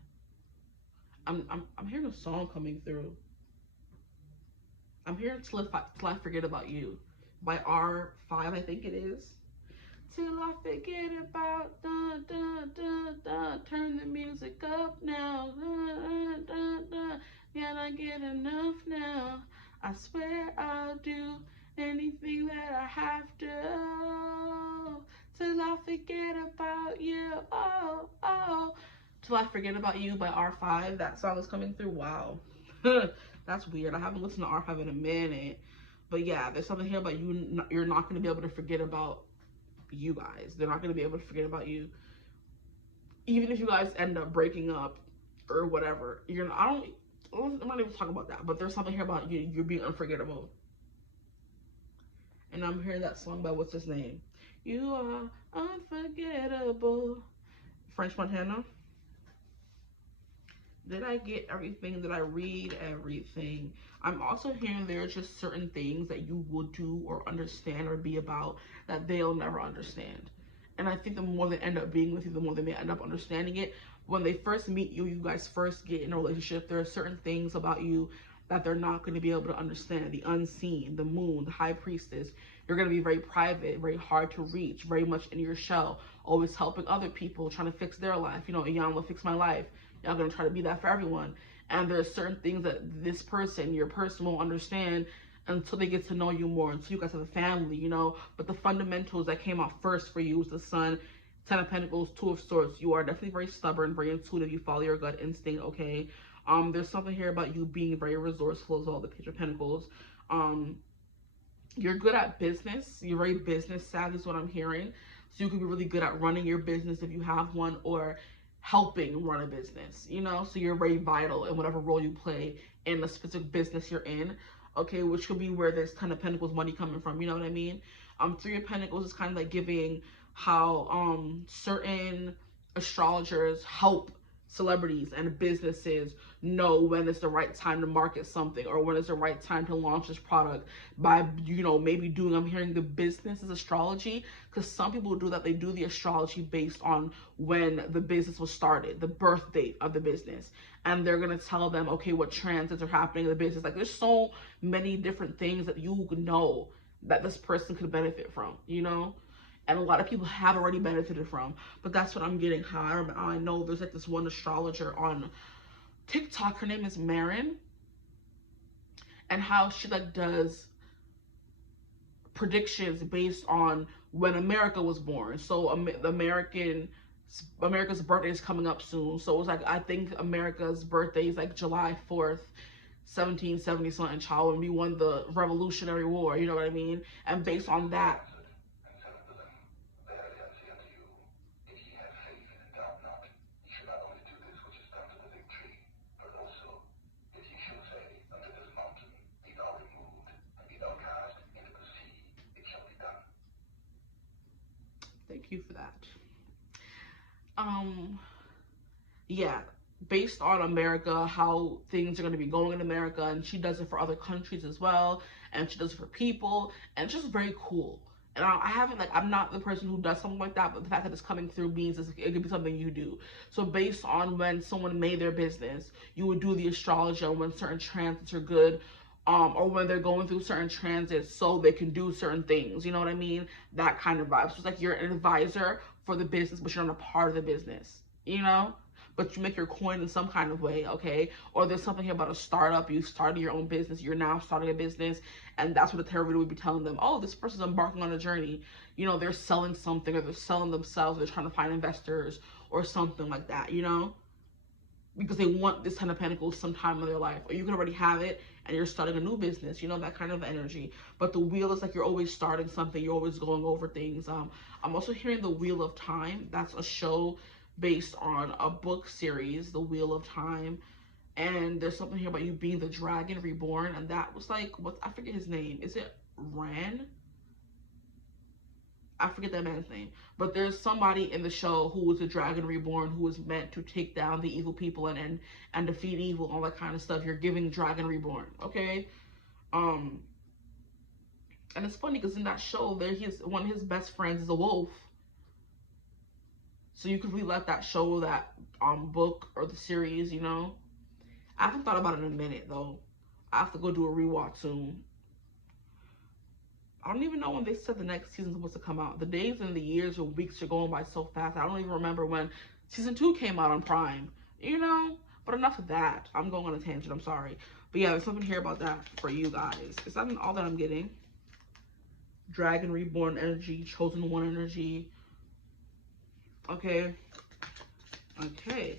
I'm hearing a song coming through. I'm hearing Till I Forget About You by R5, I think it is. Till I forget about, dun, dun, dun, dun, turn the music up now, dun, dun, dun, can I get enough now? I swear I'll do anything that I have to, till I forget about you, oh, oh. Till I Forget About You by R5. That song is coming through. Wow. That's weird. I haven't listened to R5 in a minute. But yeah, there's something here about you. You're not going to be able to forget about you guys. They're not going to be able to forget about you. Even if you guys end up breaking up or whatever. I'm not even talking about that. But there's something here about you. You're being unforgettable. And I'm hearing that song by what's his name? You are unforgettable. French Montana. Did I get everything? Did I read everything? I'm also hearing there's just certain things that you will do or understand or be about that they'll never understand. And I think the more they end up being with you, the more they may end up understanding it. When they first meet you, you guys first get in a relationship, there are certain things about you that they're not going to be able to understand. The unseen, the moon, the high priestess. You're going to be very private, very hard to reach, very much in your shell, always helping other people, trying to fix their life. You know, Y'all will fix my life. Y'all going to try to be that for everyone. And there's certain things that this person, your person, won't understand until they get to know you more, until you guys have a family, you know. But the fundamentals that came out first for you was the Sun, Ten of Pentacles, Two of Swords. You are definitely very stubborn, very intuitive. You follow your gut instinct, okay? There's something here about you being very resourceful as well, the Page of Pentacles. You're good at business. You're very business savvy is what I'm hearing. So you can be really good at running your business if you have one, or helping run a business, you know? So you're very vital in whatever role you play in the specific business you're in, okay? Which could be where there's Ten of Pentacles money coming from, you know what I mean? Three of Pentacles is kind of like giving how certain astrologers help celebrities and businesses know when it's the right time to market something, or when it's the right time to launch this product by, you know, maybe doing, I'm hearing the business is astrology, because some people do that. They do the astrology based on when the business was started, the birth date of the business, and they're going to tell them, okay, what transits are happening in the business. Like, there's so many different things that you know that this person could benefit from, you know, and a lot of people have already benefited from. But that's what I'm getting. How I know there's like this one astrologer on TikTok, her name is Marin, and how she like does predictions based on when America was born. So the America's birthday is coming up soon. So it's like, I think America's birthday is like July 4th, 1770 something, child, when we won the Revolutionary War, you know what I mean? And based on that, thank you for that. Yeah, based on America, how things are going to be going in America, and she does it for other countries as well, and she does it for people, and it's just very cool. And I haven't, like, I'm not the person who does something like that, but the fact that it's coming through means it could be something you do. So based on when someone made their business, you would do the astrology on when certain transits are good, or when they're going through certain transits so they can do certain things, you know what I mean? That kind of vibe. So it's like you're an advisor for the business, but you're not a part of the business, you know? But you make your coin in some kind of way, okay? Or there's something here about a startup. You started your own business. You're now starting a business. And that's what the tarot reader would be telling them. Oh, this person's embarking on a journey. You know, they're selling something, or they're selling themselves. They're trying to find investors or something like that, you know? Because they want this 10 of Pentacles sometime in their life. Or you can already have it and you're starting a new business, you know, that kind of energy. But the wheel is like you're always starting something. You're always going over things. I'm also hearing the Wheel of Time. That's a show based on a book series, The Wheel of Time. And there's something here about you being the dragon reborn. And that was like, I forget his name. Is it Ran? I forget that man's name. But there's somebody in the show who was a dragon reborn, who was meant to take down the evil people and defeat evil, all that kind of stuff. You're giving dragon reborn, okay? And it's funny because in that show, one of his best friends is a wolf. So you could relight that show, that book or the series, you know? I haven't thought about it in a minute, though. I have to go do a rewatch soon. I don't even know when they said the next season's supposed to come out. The days and the years or weeks are going by so fast. I don't even remember when season 2 came out on Prime, you know? But enough of that. I'm going on a tangent. I'm sorry. But yeah, there's something here about that for you guys. Is that all that I'm getting? Dragon Reborn energy, Chosen One energy. Okay. Okay.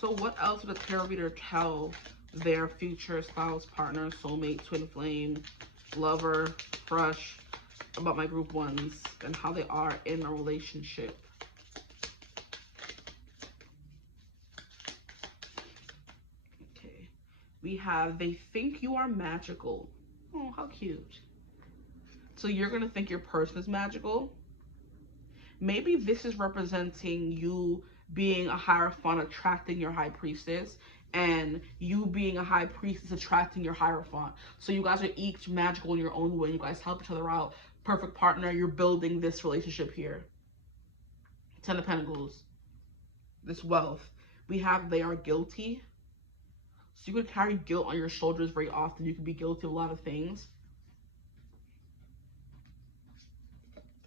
So what else would a tarot reader tell their future spouse, partner, soulmate, twin flame, lover, crush about my group ones and how they are in a relationship? Okay. We have, they think you are magical. Oh, how cute. So you're going to think your person is magical. Maybe this is representing you being a Hierophant attracting your High Priestess, and you being a High Priestess attracting your Hierophant. So you guys are each magical in your own way. You guys help each other out. Perfect partner. You're building this relationship here. 10 of Pentacles. This wealth. We have, they are guilty. So you could carry guilt on your shoulders very often. You could be guilty of a lot of things.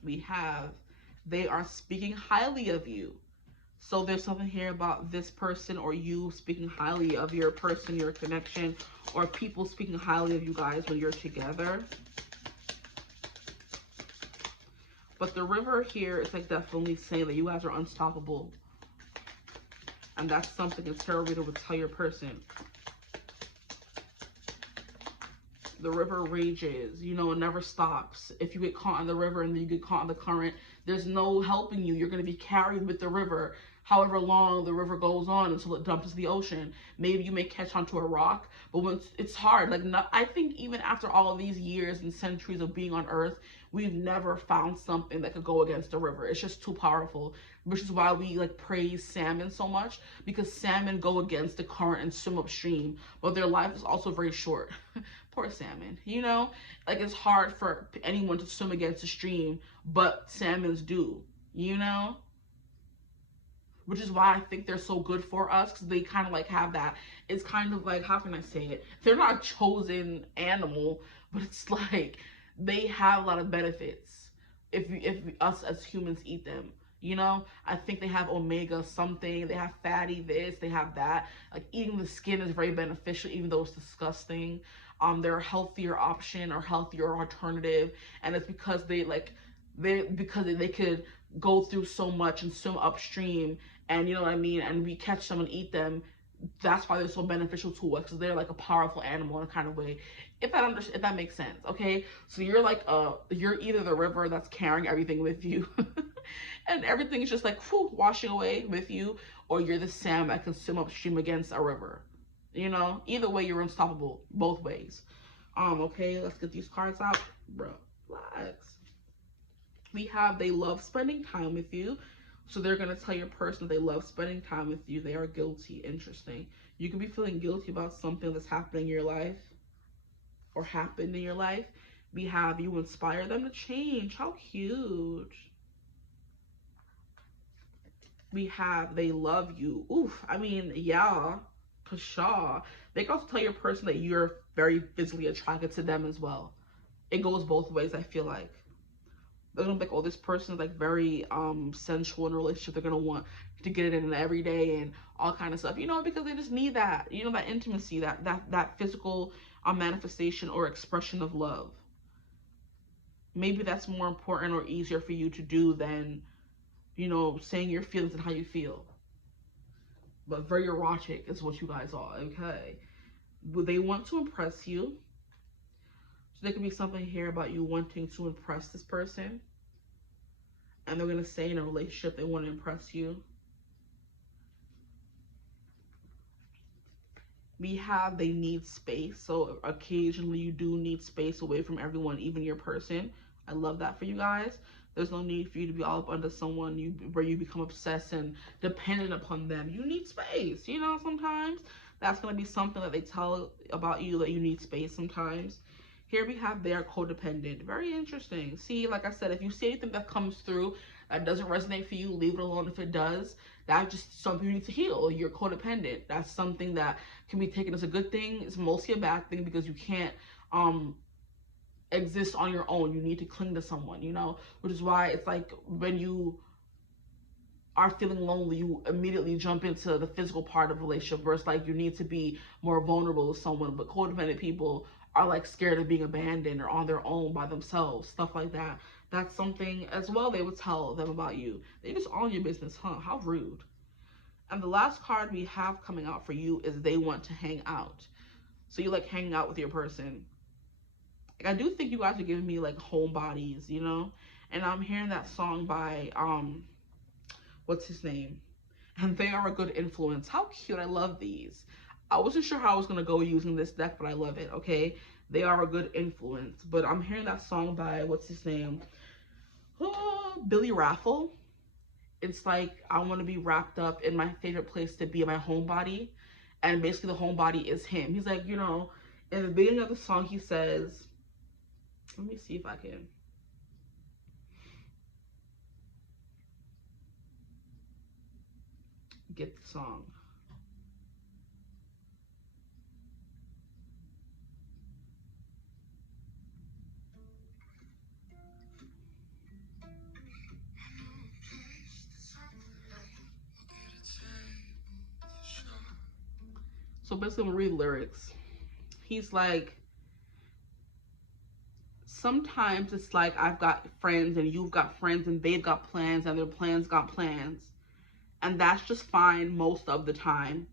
We have, they are speaking highly of you. So there's something here about this person or you speaking highly of your person, your connection, or people speaking highly of you guys when you're together. But the river here is like definitely saying that you guys are unstoppable. And that's something a tarot reader would tell your person. The river rages, you know, it never stops. If you get caught in the river and then you get caught in the current, there's no helping you. You're going to be carried with the river. however long the river goes on until it dumps into the ocean. Maybe you may catch onto a rock, but when it's hard, like, not, I think even after all of these years and centuries of being on Earth, we've never found something that could go against the river. It's just too powerful, which is why we like praise salmon so much, because salmon go against the current and swim upstream, but their life is also very short. Poor salmon, you know, like it's hard for anyone to swim against the stream, but salmons do, you know, which is why I think they're so good for us, because they kind of like have that. It's kind of like, how can I say it? They're not a chosen animal, but it's like they have a lot of benefits if us as humans eat them. You know, I think they have omega something, they have fatty this, they have that. Like eating the skin is very beneficial, even though it's disgusting. They're a healthier option or healthier alternative, and it's because they could go through so much and swim upstream, and you know what I mean, and we catch them and eat them. That's why they're so beneficial to us, because they're like a powerful animal in a kind of way, if that makes sense. Okay, so you're like you're either the river that's carrying everything with you and everything's just like whew, washing away with you, or you're the salmon that can swim upstream against a river. You know, either way you're unstoppable, both ways. Okay, let's get these cards out. Bro, relax. We have they love spending time with you. So they're going to tell your person they love spending time with you. They are guilty. Interesting. You could be feeling guilty about something that's happening in your life or happened in your life. We have you inspire them to change. How cute. We have they love you. Oof. I mean, yeah. Kashaw. They can also tell your person that you're very physically attracted to them as well. It goes both ways, I feel like. They're gonna be like, oh, this person is like very sensual in a relationship. They're gonna want to get it in every day and all kind of stuff, you know, because they just need that, you know, that intimacy, that physical manifestation or expression of love. Maybe that's more important or easier for you to do than, you know, saying your feelings and how you feel. But very erotic is what you guys are, okay? They want to impress you. So there could be something here about you wanting to impress this person. And they're going to say in a relationship they want to impress you. We have they need space. So occasionally you do need space away from everyone, even your person. I love that for you guys. There's no need for you to be all up under someone where you become obsessed and dependent upon them. You need space, you know, sometimes. That's going to be something that they tell about you, that you need space sometimes. Here we have they are codependent. Very interesting. See, like I said, if you see anything that comes through that doesn't resonate for you, leave it alone. If it does, that's just something you need to heal. You're codependent. That's something that can be taken as a good thing. It's mostly a bad thing, because you can't exist on your own. You need to cling to someone, you know, which is why it's like when you are feeling lonely, you immediately jump into the physical part of a relationship, where it's like you need to be more vulnerable to someone. But codependent people are like scared of being abandoned or on their own by themselves, stuff like that. That's something as well they would tell them about you. They just own your business, huh? How rude. And the last card we have coming out for you is they want to hang out. So you like hanging out with your person. Like, I do think you guys are giving me like homebodies, you know? And I'm hearing that song by what's his name? And they are a good influence. How cute. I love these. I wasn't sure how I was going to go using this deck, but I love it, okay? They are a good influence. But I'm hearing that song by, what's his name? Oh, Billy Raffle. It's like, I want to be wrapped up in my favorite place to be, my homebody. And basically the homebody is him. He's like, you know, in the beginning of the song, he says, let me see if I can get the song. So basically, I'm gonna read lyrics. He's like, sometimes it's like I've got friends and you've got friends and they've got plans and their plans got plans. And that's just fine most of the time.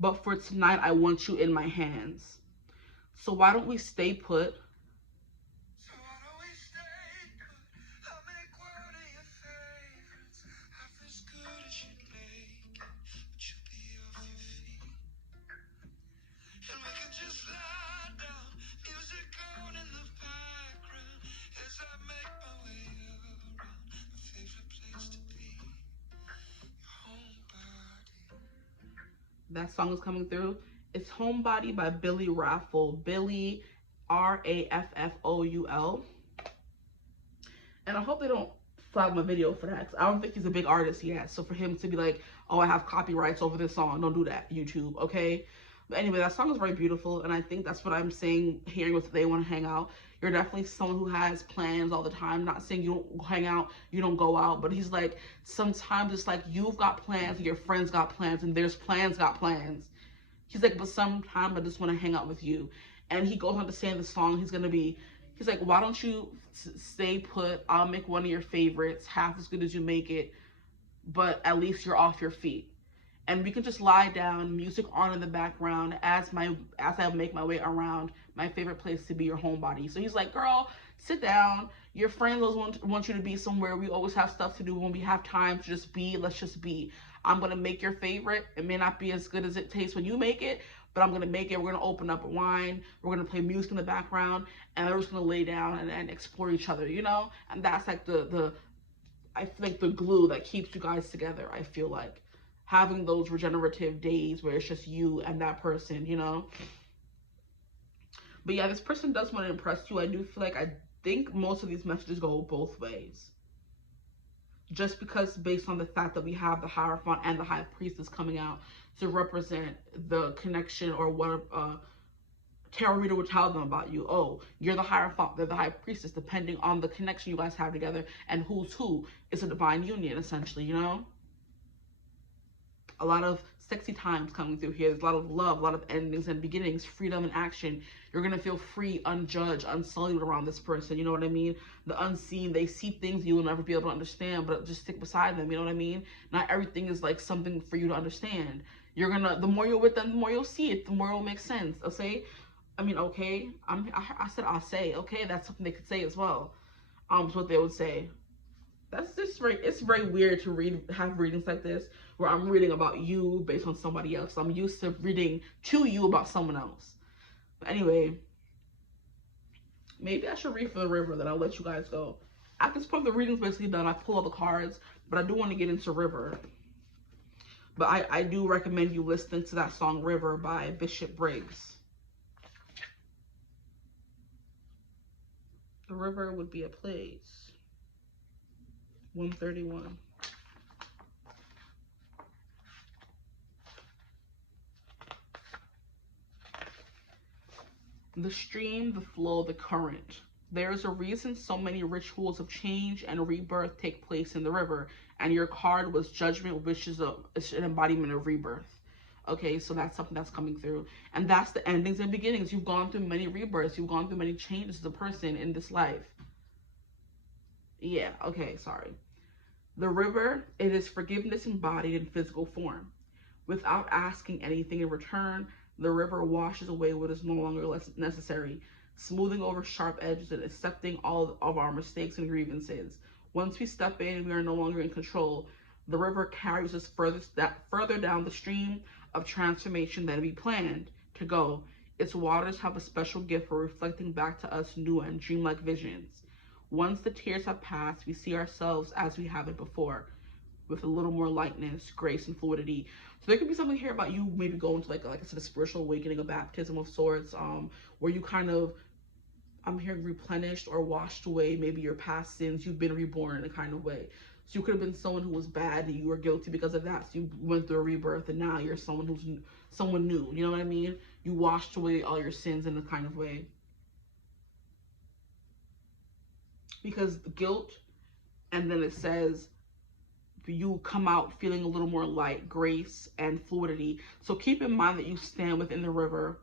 But for tonight, I want you in my hands. So why don't we stay put? that song is coming through. It's Homebody by Billy Raffle. Billy, Raffoul. And I hope they don't flag my video for that, because I don't think he's a big artist yet. So for him to be like, oh, I have copyrights over this song, don't do that, YouTube, okay? But anyway, that song is very beautiful, and I think that's what I'm saying, hearing with They Want to Hang Out. You're definitely someone who has plans all the time. Not saying you don't hang out, you don't go out, but he's like, sometimes it's like you've got plans, your friends got plans, and there's plans got plans. He's like, but sometimes I just want to hang out with you. And he goes on to say in the song, he's like, why don't you stay put? I'll make one of your favorites, half as good as you make it, but at least you're off your feet. And we can just lie down, music on in the background as I make my way around my favorite place to be, your homebody. So he's like, girl, sit down. Your friends always want you to be somewhere. We always have stuff to do. When we have time to just be, let's just be. I'm going to make your favorite. It may not be as good as it tastes when you make it, but I'm going to make it. We're going to open up a wine. We're going to play music in the background, and we're just going to lay down and explore each other, you know? And that's like I think the glue that keeps you guys together, I feel like. Having those regenerative days where it's just you and that person, you know? But yeah, this person does want to impress you. I do feel like, I think most of these messages go both ways. Just because based on the fact that we have the Hierophant and the High Priestess coming out to represent the connection, or what tarot reader would tell them about you. Oh, you're the Hierophant, they're the High Priestess, depending on the connection you guys have together and who's who. It's a divine union, essentially, you know? A lot of sexy times coming through here. There's a lot of love, a lot of endings and beginnings, freedom and action. You're going to feel free, unjudged, unsullied around this person. You know what I mean? The unseen, they see things you will never be able to understand, but just stick beside them. You know what I mean? Not everything is like something for you to understand. You're going to, the more you're with them, the more you'll see it, the more it'll make sense. Okay? I mean, okay. I said I'll say. Okay, that's something they could say as well. Is what they would say. That's just very, it's very weird to have readings like this where I'm reading about you based on somebody else. I'm used to reading to you about someone else. But anyway, maybe I should read for the river, then I'll let you guys go. At this point, the reading's basically done. I pull all the cards, but I do want to get into River. But I do recommend you listening to that song River by Bishop Briggs. The river would be a place. 131. The stream, the flow, the current. There is a reason so many rituals of change and rebirth take place in the river. And your card was Judgment, which is an embodiment of rebirth. Okay, so that's something that's coming through. And that's the endings and beginnings. You've gone through many rebirths. You've gone through many changes as a person in this life. Yeah, okay, sorry. The river, it is forgiveness embodied in physical form. Without asking anything in return, the river washes away what is no longer necessary, smoothing over sharp edges and accepting all of our mistakes and grievances. Once we step in, we are no longer in control. The river carries us further down the stream of transformation than we planned to go. Its waters have a special gift for reflecting back to us new and dreamlike visions. Once the tears have passed, we see ourselves as we haven't before, with a little more lightness, grace, and fluidity. So there could be something here about you maybe going to like I said, a spiritual awakening, a baptism of sorts, where you kind of, I'm hearing replenished or washed away maybe your past sins. You've been reborn in a kind of way. So you could have been someone who was bad and you were guilty because of that. So you went through a rebirth and now you're someone who's someone new. You know what I mean? You washed away all your sins in a kind of way. Because guilt, and then it says you come out feeling a little more light, grace, and fluidity. So keep in mind that you stand within the river.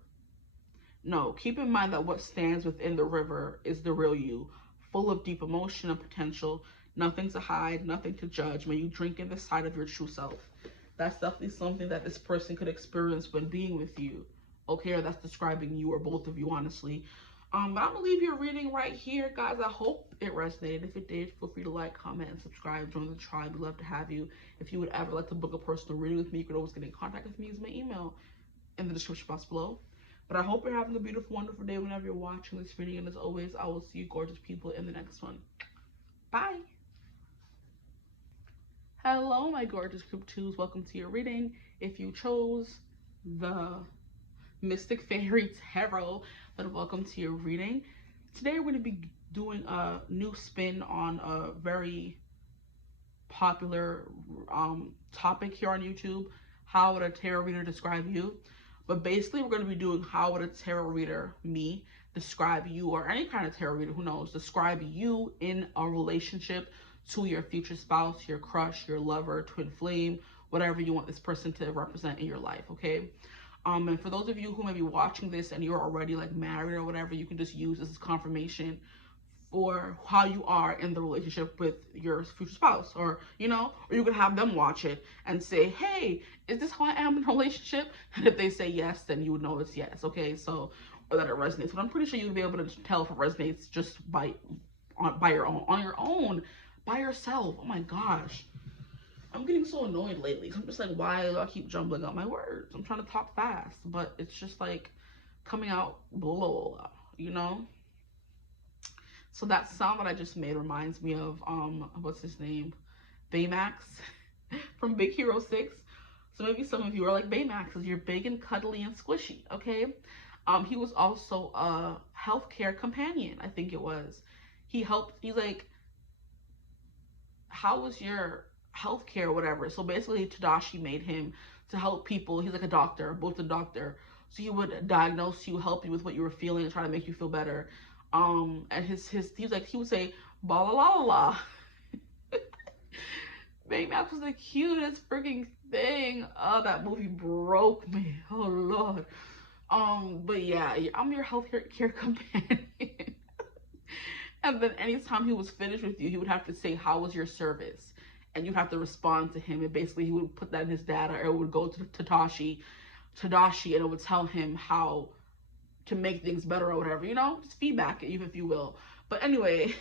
No, keep in mind that what stands within the river is the real you, full of deep emotion and potential. Nothing to hide, nothing to judge. May you drink in the sight of your true self. That's definitely something that this person could experience when being with you. Okay, or that's describing you or both of you, honestly. But I'm going to leave your reading right here, guys. I hope it resonated. If it did, feel free to like, comment, and subscribe. Join the tribe. We'd love to have you. If you would ever like to book a personal reading with me, you could always get in contact with me. Use my email in the description box below. But I hope you're having a beautiful, wonderful day whenever you're watching this reading. And as always, I will see you gorgeous people in the next one. Bye. Hello, my gorgeous group twos. Welcome to your reading. If you chose the Mystic Fairy Tarot, and welcome to your reading. Today we're going to be doing a new spin on a very popular topic here on YouTube. How would a tarot reader describe you? But basically we're going to be doing how would a tarot reader, me, describe you, or any kind of tarot reader, who knows, describe you in a relationship to your future spouse, your crush, your lover, twin flame, whatever you want this person to represent in your life, okay? And for those of you who may be watching this and you're already like married or whatever, you can just use this as confirmation for how you are in the relationship with your future spouse, or or you could have them watch it and say, hey, is this how I am in a relationship? And if they say yes, then you would know it's yes, okay? So, or that it resonates. But I'm pretty sure you'd be able to tell if it resonates just by your own, by yourself. Oh my gosh, I'm getting so annoyed lately. I'm just like, why do I keep jumbling up my words? I'm trying to talk fast, but it's just like coming out blah, blah, blah, you know? So that sound that I just made reminds me of, what's his name? Baymax from Big Hero 6. So maybe some of you are like Baymax because you're big and cuddly and squishy, okay? He was also a healthcare companion, I think it was. He's like, how was your healthcare or whatever? So basically Tadashi made him to help people. He's like a doctor, both a doctor. So he would diagnose you, help you with what you were feeling, and try to make you feel better. And he would say, ba la la la la. Baymax was the cutest freaking thing. Oh, that movie broke me. Oh Lord. But yeah, I'm your healthcare companion. And then anytime he was finished with you, he would have to say, how was your service? And you'd have to respond to him. And basically he would put that in his data, or it would go to Tadashi, and it would tell him how to make things better or whatever, just feedback, even if you will. But anyway,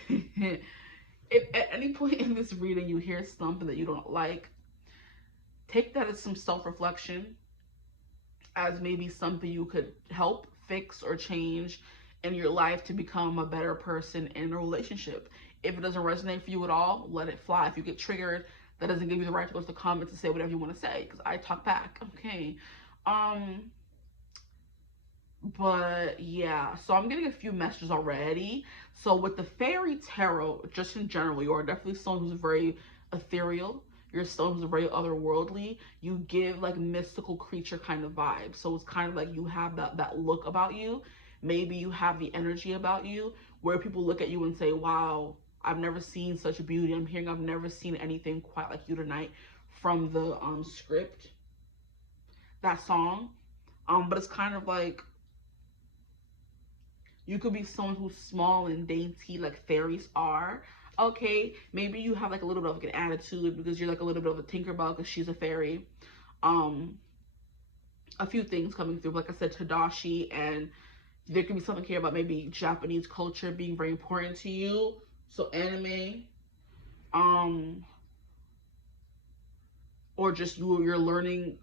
if at any point in this reading you hear something that you don't like, take that as some self-reflection, as maybe something you could help fix or change in your life to become a better person in a relationship. If it doesn't resonate for you at all, let it fly. If you get triggered, that doesn't give you the right to go to the comments and say whatever you want to say, because I talk back, okay? But yeah, so I'm getting a few messages already. So with the fairy tarot, just in general, you are definitely someone who's very ethereal. You're someone who's very otherworldly. You give like mystical creature kind of vibe. So it's kind of like you have that look about you. Maybe you have the energy about you where people look at you and say, wow, I've never seen such beauty. I've never seen anything quite like you tonight, from the script, that song. But it's kind of like, you could be someone who's small and dainty like fairies are. Okay, maybe you have like a little bit of like an attitude because you're like a little bit of a Tinkerbell because she's a fairy. A few things coming through. Like I said, Tadashi, and there could be something here about maybe Japanese culture being very important to you. So anime, or just you're learning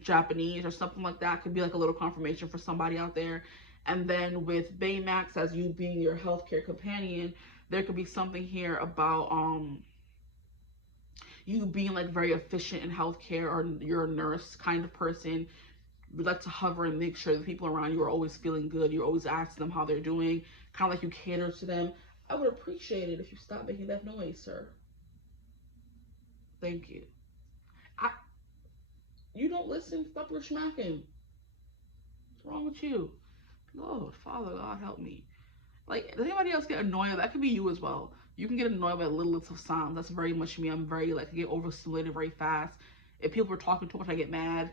Japanese or something like that. Could be like a little confirmation for somebody out there. And then with Baymax as you being your healthcare companion, there could be something here about you being like very efficient in healthcare, or you're a nurse kind of person. You like to hover and make sure the people around you are always feeling good. You always ask them how they're doing, kind of like you cater to them. I would appreciate it if you stop making that noise, sir. Thank you. You don't listen. Stop your smacking. What's wrong with you? Lord, Father, God, help me. Like, does anybody else get annoyed? That could be you as well. You can get annoyed by little of sounds. That's very much me. I'm very, like, I get overstimulated very fast. If people are talking too much, I get mad.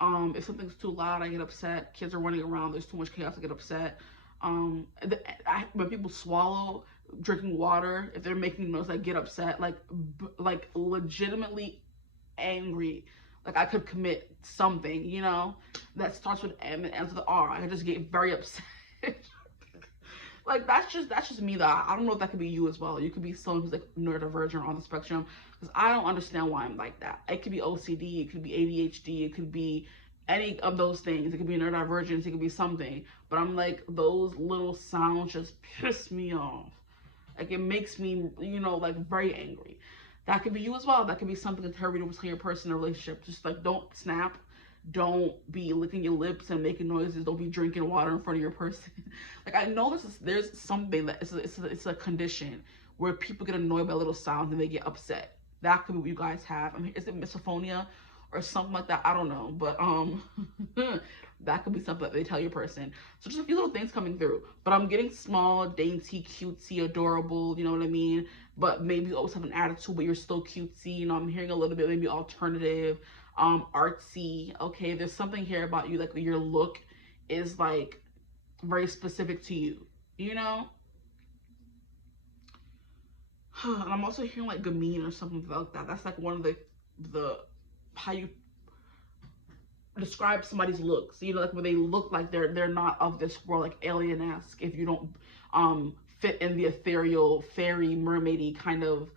If something's too loud, I get upset. Kids are running around. There's too much chaos. I get upset. When people swallow, drinking water, if they're making noise, I get upset. Like legitimately angry. Like I could commit something, that starts with M and ends with R. I could just get very upset. Like that's just me though. I don't know if that could be you as well. You could be someone who's like neurodivergent on the spectrum, because I don't understand why I'm like that. It could be OCD, it could be ADHD, it could be any of those things. It could be neurodivergence, it could be something. But I'm like, those little sounds just piss me off. Like it makes me, like very angry. That could be you as well. That could be something that terrible to your person in a relationship. Just like don't snap, Don't be licking your lips and making noises. Don't be drinking water in front of your person. Like, I know there's something that it's a condition where people get annoyed by little sounds and they get upset. That could be what you guys have. I mean, is it misophonia or something like that? I don't know, but that could be something that they tell your person. So just a few little things coming through. But I'm getting small, dainty, cutesy, adorable. You know what I mean? But maybe you always have an attitude, but you're still cutesy. You know, I'm hearing a little bit maybe alternative, artsy. Okay, there's something here about you, like your look is like very specific to you. You know. And I'm also hearing like 𝐓𝐈𝐌𝐿𝐴 or something like that. That's like one of the how you describe somebody's looks. You know, like when they look like they're not of this world, like alien-esque. If you don't fit in the ethereal, fairy, mermaidy kind of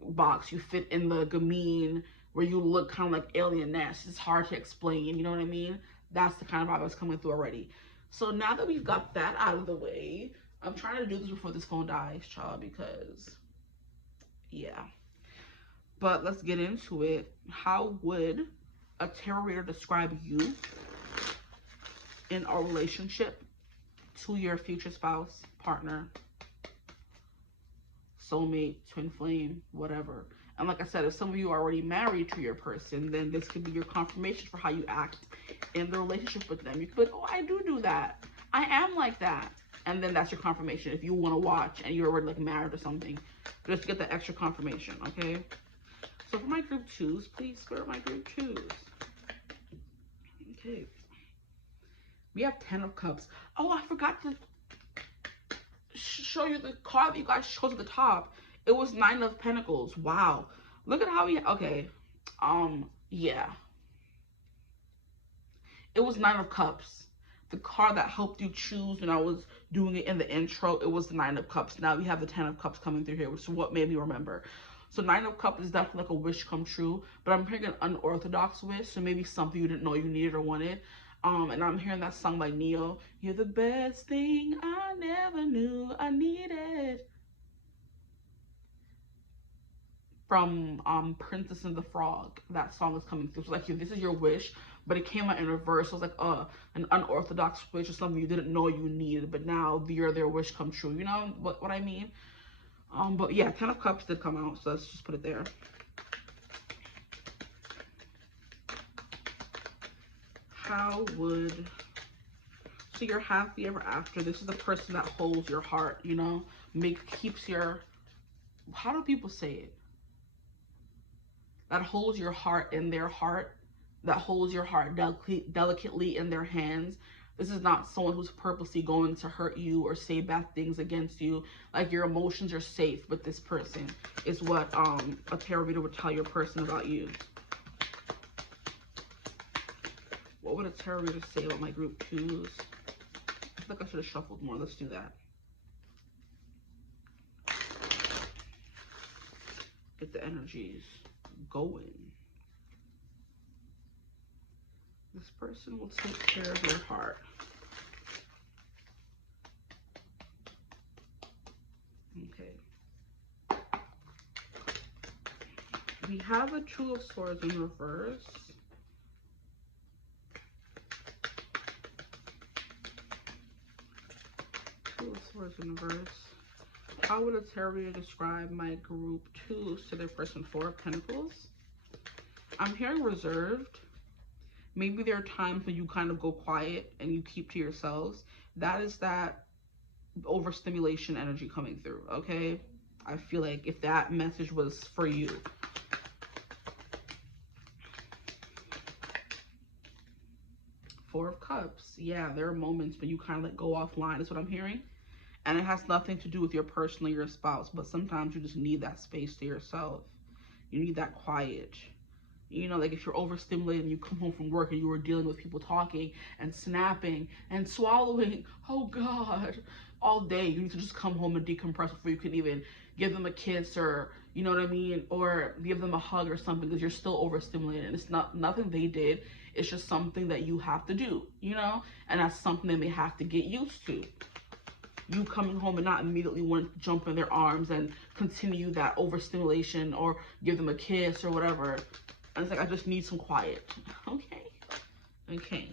box, you fit in the 𝐓𝐈𝐿𝐴, where you look kind of like alien-esque. It's hard to explain. You know what I mean? That's the kind of vibe that's coming through already. So now that we've got that out of the way, I'm trying to do this before this phone dies, child, because yeah. But let's get into it. How would a tarot reader describe you in a relationship to your future spouse, partner, soulmate, twin flame, whatever? And like I said, if some of you are already married to your person, then this could be your confirmation for how you act in the relationship with them. You could be like, oh, I do that. I am like that. And then that's your confirmation if you want to watch and you're already like married or something. Just to get the extra confirmation, okay? So for my group 2s, please spirit my group 2s. Okay. We have 10 of Cups. Oh, I forgot to show you the card that you guys chose at the top. It was 9 of Pentacles. Wow. Look at how okay. Yeah. It was 9 of Cups. The card that helped you choose when I was doing it in the intro, it was the 9 of Cups. Now we have the 10 of Cups coming through here, which is what made me remember. So 9 of Cups is definitely like a wish come true, but I'm hearing an unorthodox wish, so maybe something you didn't know you needed or wanted. And I'm hearing that song by Neo, you're the best thing I never knew I needed. From Princess and the Frog. That song is coming through. So like, this is your wish, but it came out in reverse. So it was like an unorthodox wish or something you didn't know you needed, but now you're their wish come true. You know what I mean? But yeah, 10 of Cups did come out, so let's just put it there. How would, so you're happy ever after. This is the person that holds your heart, you know, keeps your, how do people say it? That holds your heart in their heart, that holds your heart delicately in their hands. This is not someone who's purposely going to hurt you or say bad things against you. Like, your emotions are safe with this person, is what a tarot reader would tell your person about you. What would a tarot reader say about my group 2s? I feel like I should have shuffled more. Let's do that. Get the energies going. This person will take care of your heart. Okay. We have a 2 of Swords in reverse. Swords in reverse. How would a tarot reader describe my group 2s to their person 4 of Pentacles? I'm hearing reserved. Maybe there are times when you kind of go quiet and you keep to yourselves. That is that overstimulation energy coming through, okay? I feel like if that message was for you. Four of Cups. Yeah, there are moments when you kind of like go offline, is what I'm hearing. And it has nothing to do with your person or your spouse, but sometimes you just need that space to yourself. You need that quiet. You know, like if you're overstimulated and you come home from work and you were dealing with people talking and snapping and swallowing, oh God, all day, you need to just come home and decompress before you can even give them a kiss or, you know what I mean, or give them a hug or something, because you're still overstimulated. And it's nothing they did. It's just something that you have to do, you know, and that's something they may have to get used to. You coming home and not immediately want to jump in their arms and continue that overstimulation or give them a kiss or whatever. And it's like, I just need some quiet. Okay. Okay.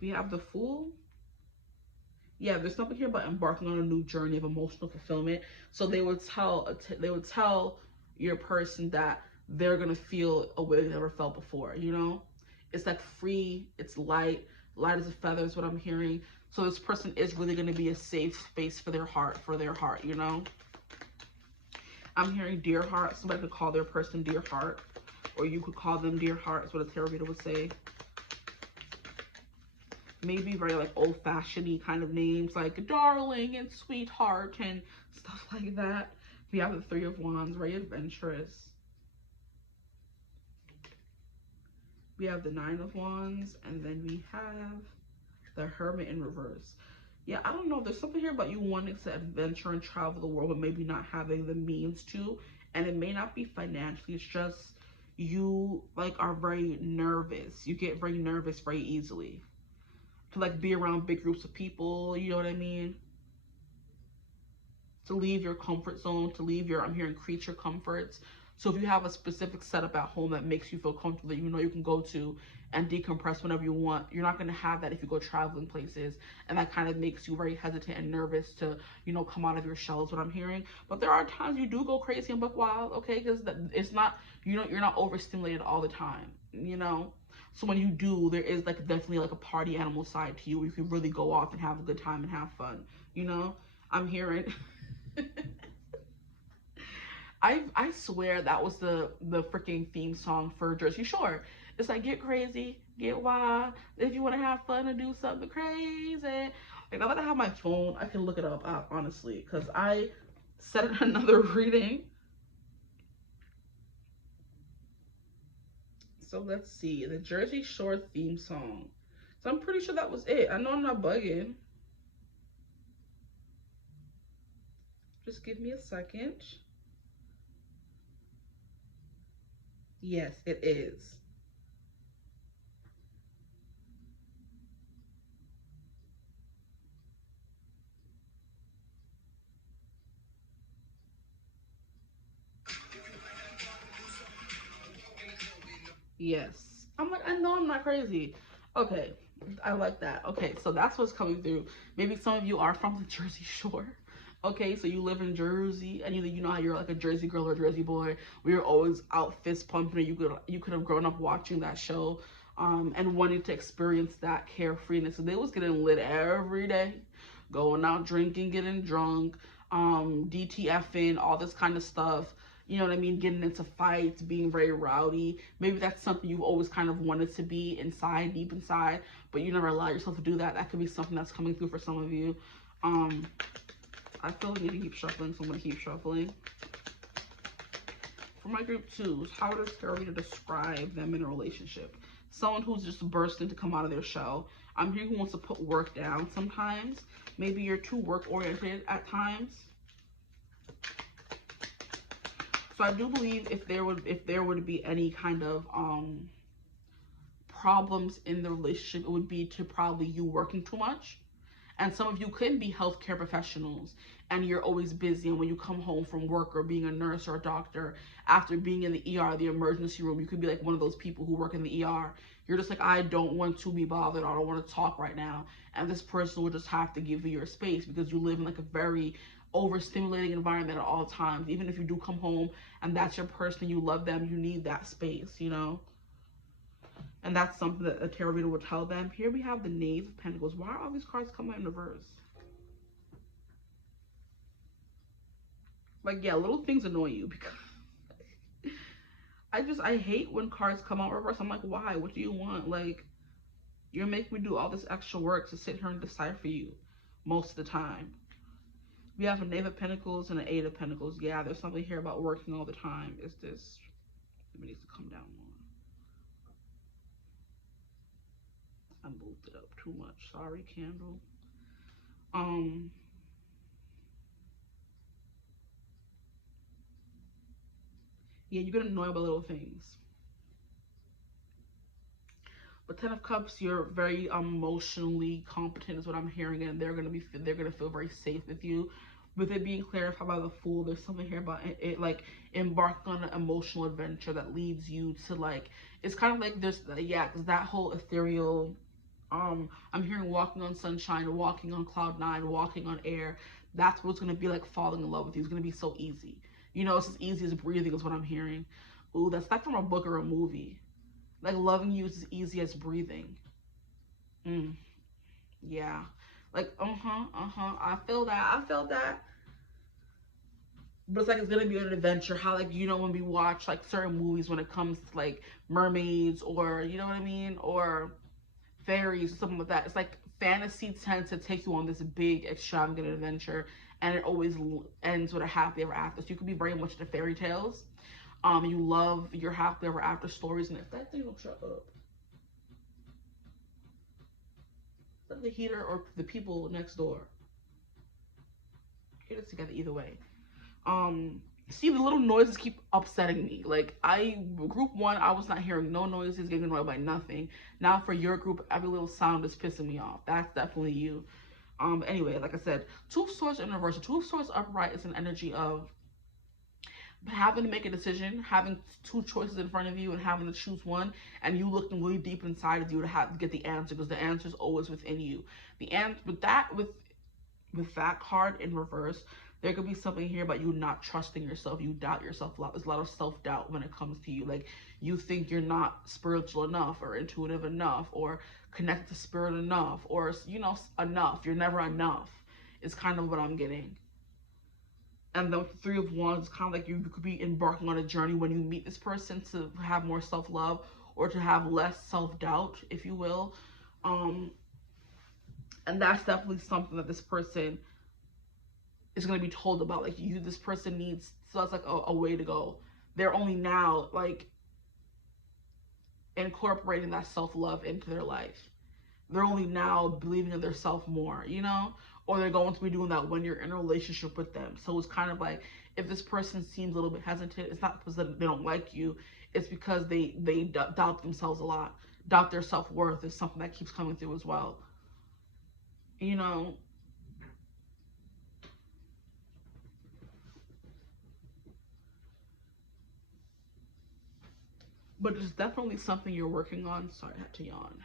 We have the Fool. Yeah, there's something here about embarking on a new journey of emotional fulfillment. So they would tell your person that they're gonna feel a way they never felt before. You know, it's like free, it's light, light as a feather is what I'm hearing. So this person is really gonna be a safe space for their heart. You know, I'm hearing dear heart. Somebody could call their person dear heart, or you could call them dear heart. Is what a tarot reader would say. Maybe very like old-fashioned kind of names like darling and sweetheart and stuff like that. We have the Three of Wands, very adventurous. We have the Nine of Wands, and then we have the Hermit in reverse. Yeah, I don't know. There's something here about you wanting to adventure and travel the world, but maybe not having the means to. And it may not be financially. It's just you like are very nervous. You get very nervous very easily to like be around big groups of people, you know what I mean? To leave your comfort zone, to leave your, I'm hearing creature comforts. So if you have a specific setup at home that makes you feel comfortable, that you know you can go to and decompress whenever you want, you're not going to have that if you go traveling places. And that kind of makes you very hesitant and nervous to, you know, come out of your shell is what I'm hearing. But there are times you do go crazy and buck wild, okay? Because it's not, you know, you're not overstimulated all the time, you know? So when you do, there is like definitely like a party animal side to you where you can really go off and have a good time and have fun, you know? I'm hearing... I swear that was the freaking theme song for Jersey Shore. It's like, get crazy, get wild, if you want to have fun and do something crazy. Like, now that I have my phone, I can look it up, honestly, because I said it in another reading. So let's see, the Jersey Shore theme song. So I'm pretty sure that was it. I know I'm not bugging. Just give me a second. Yes, it is. Yes. I'm like, I know I'm not crazy. Okay, I like that. Okay, so that's what's coming through. Maybe some of you are from the Jersey Shore. Okay, so you live in Jersey, and you know how you're like a Jersey girl or a Jersey boy. We were always out fist pumping. You could have grown up watching that show, and wanting to experience that carefreeness. So they was getting lit every day, going out drinking, getting drunk, DTFing, all this kind of stuff. You know what I mean? Getting into fights, being very rowdy. Maybe that's something you've always kind of wanted to be inside, deep inside, but you never allow yourself to do that. That could be something that's coming through for some of you. I feel like I need to keep shuffling, so I'm going to keep shuffling. For my group twos, how does tarot reader describe them in a relationship? Someone who's just bursting to come out of their shell. I'm hearing who wants to put work down sometimes. Maybe you're too work-oriented at times. So I do believe if there would be any kind of problems in the relationship, it would be to probably you working too much. And some of you could be healthcare professionals and you're always busy. And when you come home from work or being a nurse or a doctor, after being in the ER, the emergency room, you could be like one of those people who work in the ER. You're just like, I don't want to be bothered. I don't want to talk right now. And this person will just have to give you your space because you live in like a very overstimulating environment at all times. Even if you do come home and that's your person, you love them, you need that space, you know? And that's something that a tarot reader would tell them. Here we have the Knave of Pentacles. Why are all these cards coming in reverse? Like, yeah, little things annoy you because I hate when cards come out reverse. I'm like, why? What do you want? Like, you're making me do all this extra work to sit here and decipher you most of the time. We have a Knave of Pentacles and an Eight of Pentacles. Yeah, there's something here about working all the time. Is this? It needs to come down more. I moved it up too much. Sorry, candle. Yeah, you get annoyed by little things. But Ten of Cups, you're very emotionally competent is what I'm hearing, and they're gonna feel very safe with you. with it being clarified by the Fool, there's something here about it like embarking on an emotional adventure that leads you to like, it's kind of like there's, yeah, because that whole ethereal, I'm hearing walking on sunshine, walking on cloud nine, walking on air. That's what's gonna be like falling in love with you. It's gonna be so easy. You know, it's as easy as breathing is what I'm hearing. Ooh, that's like from a book or a movie. Like loving you is as easy as breathing. Mm, yeah. Like, I feel that. I feel that. But it's like it's gonna be an adventure. How, like, you know, when we watch like certain movies when it comes to like mermaids, or you know what I mean, or fairies or something like that. It's like fantasy tends to take you on this big extravagant adventure, and it always ends with a happily ever after. So you could be very much into fairy tales. You love your happily ever after stories, and if that thing don't shut up, is that the heater or the people next door? Get it together either way. See, the little noises keep upsetting me. Like, group one, I was not hearing no noises, getting annoyed by nothing. Now for your group, every little sound is pissing me off. That's definitely you. Anyway, like I said, Two of Swords in reverse. Two of Swords upright is an energy of having to make a decision, having two choices in front of you and having to choose one, and you looking really deep inside of you to have to get the answer, because the answer is always within you. The answer with that card in reverse, there could be something here about you not trusting yourself. You doubt yourself a lot. There's a lot of self-doubt when it comes to you. Like, you think you're not spiritual enough or intuitive enough or connected to spirit enough, or, you know, enough. You're never enough is kind of what I'm getting. And then with the Three of Wands, it's kind of like you could be embarking on a journey when you meet this person to have more self-love or to have less self-doubt, if you will. Um, and that's definitely something that this person is going to be told about. Like, you, this person needs, so that's like a way to go. They're only now like incorporating that self-love into their life. They're only now believing in their self more, you know, or they're going to be doing that when you're in a relationship with them. So it's kind of like, if this person seems a little bit hesitant, it's not because they don't like you, it's because they doubt themselves a lot. Doubt their self-worth is something that keeps coming through as well, you know. But it's definitely something you're working on. Sorry, I had to yawn.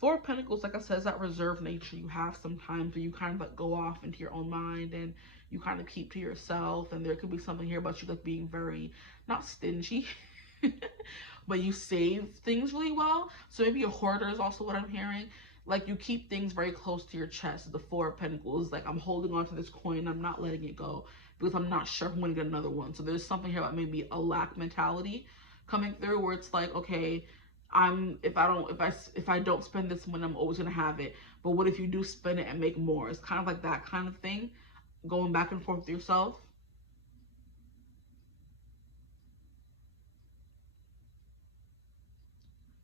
Four of Pentacles, like I said, is that reserved nature. You have sometimes where you kind of like go off into your own mind and you kind of keep to yourself. And there could be something here about you like being very, not stingy, but you save things really well. So maybe a hoarder is also what I'm hearing. Like, you keep things very close to your chest. The Four of Pentacles, like, I'm holding on to this coin, I'm not letting it go because I'm not sure if I'm going to get another one. So there's something here about maybe a lack mentality coming through, where it's like, okay, if I don't spend this one, I'm always gonna have it. But what if you do spend it and make more? It's kind of like that kind of thing, going back and forth with yourself.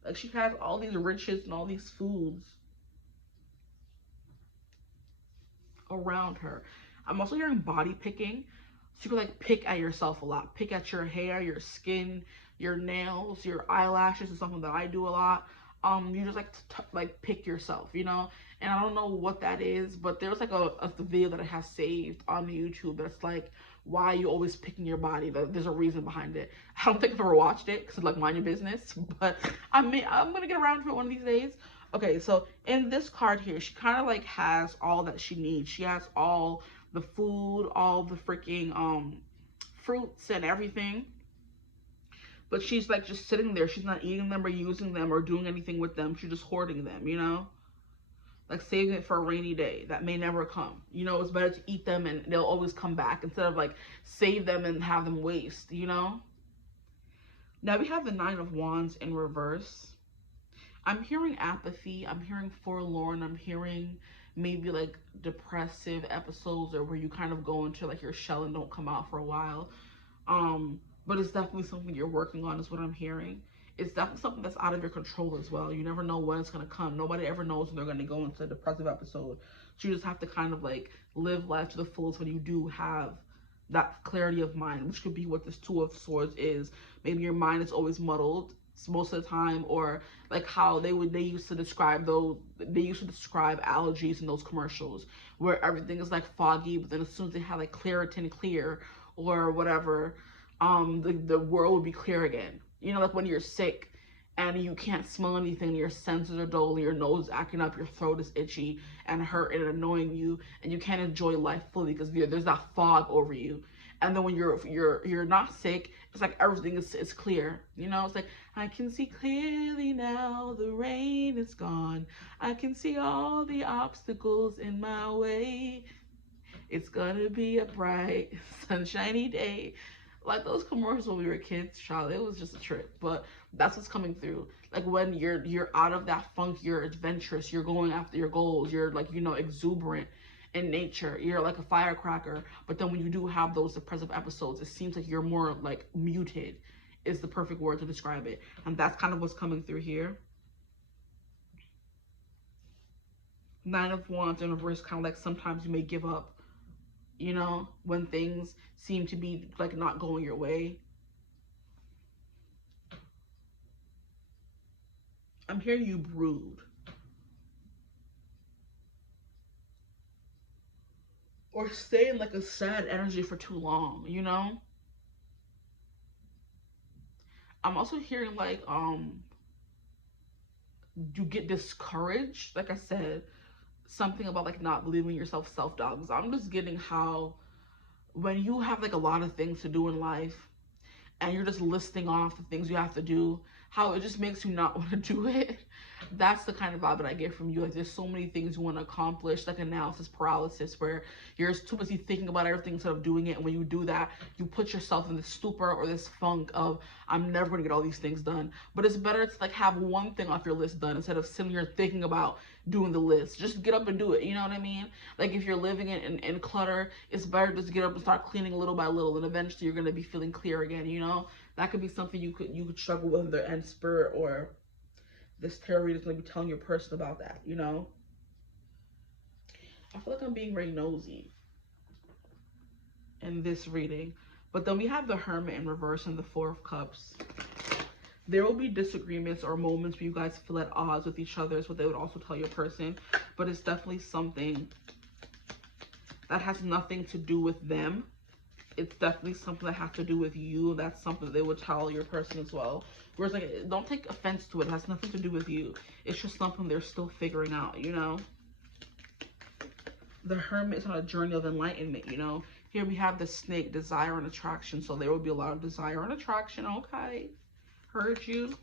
Like, she has all these riches and all these foods around her. I'm also hearing body picking. So you can like pick at yourself a lot. Pick at your hair, your skin, your nails, your eyelashes is something that I do a lot. You just like to like pick yourself, you know. And I don't know what that is, but there's like a video that I have saved on YouTube that's like, why you always picking your body. There's a reason behind it. I don't think I've ever watched it because like, mind your business, but I'm gonna get around to it one of these days. Okay, so in this card here, she kind of like has all that she needs. She has all the food, all the freaking fruits and everything. But she's like just sitting there. She's not eating them or using them or doing anything with them. She's just hoarding them, you know? Like saving it for a rainy day that may never come. You know, it's better to eat them and they'll always come back instead of like save them and have them waste, you know? Now we have the Nine of Wands in reverse. I'm hearing apathy. I'm hearing forlorn. I'm hearing maybe like depressive episodes, or where you kind of go into like your shell and don't come out for a while. But it's definitely something you're working on is what I'm hearing. It's definitely something that's out of your control as well. You never know when it's going to come. Nobody ever knows when they're going to go into a depressive episode. So you just have to kind of like live life to the fullest when you do have that clarity of mind, which could be what this Two of Swords is. Maybe your mind is always muddled. most of the time, or like how they used to describe allergies in those commercials where everything is like foggy, but then as soon as they have like Claritin Clear or whatever, the world would be clear again. You know, like when you're sick and you can't smell anything, your senses are dull, your nose is acting up, your throat is itchy and hurt and annoying you, and you can't enjoy life fully because there's that fog over you. And then when you're not sick, it's like everything is clear. You know, it's like, I can see clearly now, the rain is gone. I can see all the obstacles in my way. It's gonna be a bright, sunshiny day. Like those commercials when we were kids, child, it was just a trip. But that's what's coming through. Like when you're out of that funk, you're adventurous, you're going after your goals, you're like, you know, exuberant in nature, you're like a firecracker. But then when you do have those depressive episodes, it seems like you're more like muted, is the perfect word to describe it. And that's kind of what's coming through here. Nine of Wands in reverse, kind of like sometimes you may give up, you know, when things seem to be like not going your way. I'm hearing you brood. Or stay in like a sad energy for too long, you know? I'm also hearing like you get discouraged. Like I said, something about like not believing in yourself, self-doubt. Because I'm just getting how when you have like a lot of things to do in life and you're just listing off the things you have to do, how it just makes you not want to do it. That's the kind of vibe that I get from you. Like there's so many things you want to accomplish, like analysis paralysis, where you're too busy thinking about everything instead of doing it. And when you do that, you put yourself in this stupor or this funk of, I'm never going to get all these things done. But it's better to like have one thing off your list done instead of sitting here thinking about doing the list. Just get up and do it. You know what I mean? Like if you're living in clutter, it's better just get up and start cleaning little by little, and eventually you're going to be feeling clear again. You know, that could be something you could struggle with in the end spirit, or this tarot reader is going to be telling your person about that, you know? I feel like I'm being very nosy in this reading. But then we have the Hermit in reverse and the Four of Cups. There will be disagreements or moments where you guys feel at odds with each other, is what they would also tell your person. But it's definitely something that has nothing to do with them. It's definitely something that has to do with you. That's something that they would tell your person as well. Whereas, like, don't take offense to it. It has nothing to do with you. It's just something they're still figuring out, you know? The Hermit is on a journey of enlightenment, you know? Here we have the Snake, desire and attraction. So there will be a lot of desire and attraction, okay? Heard you.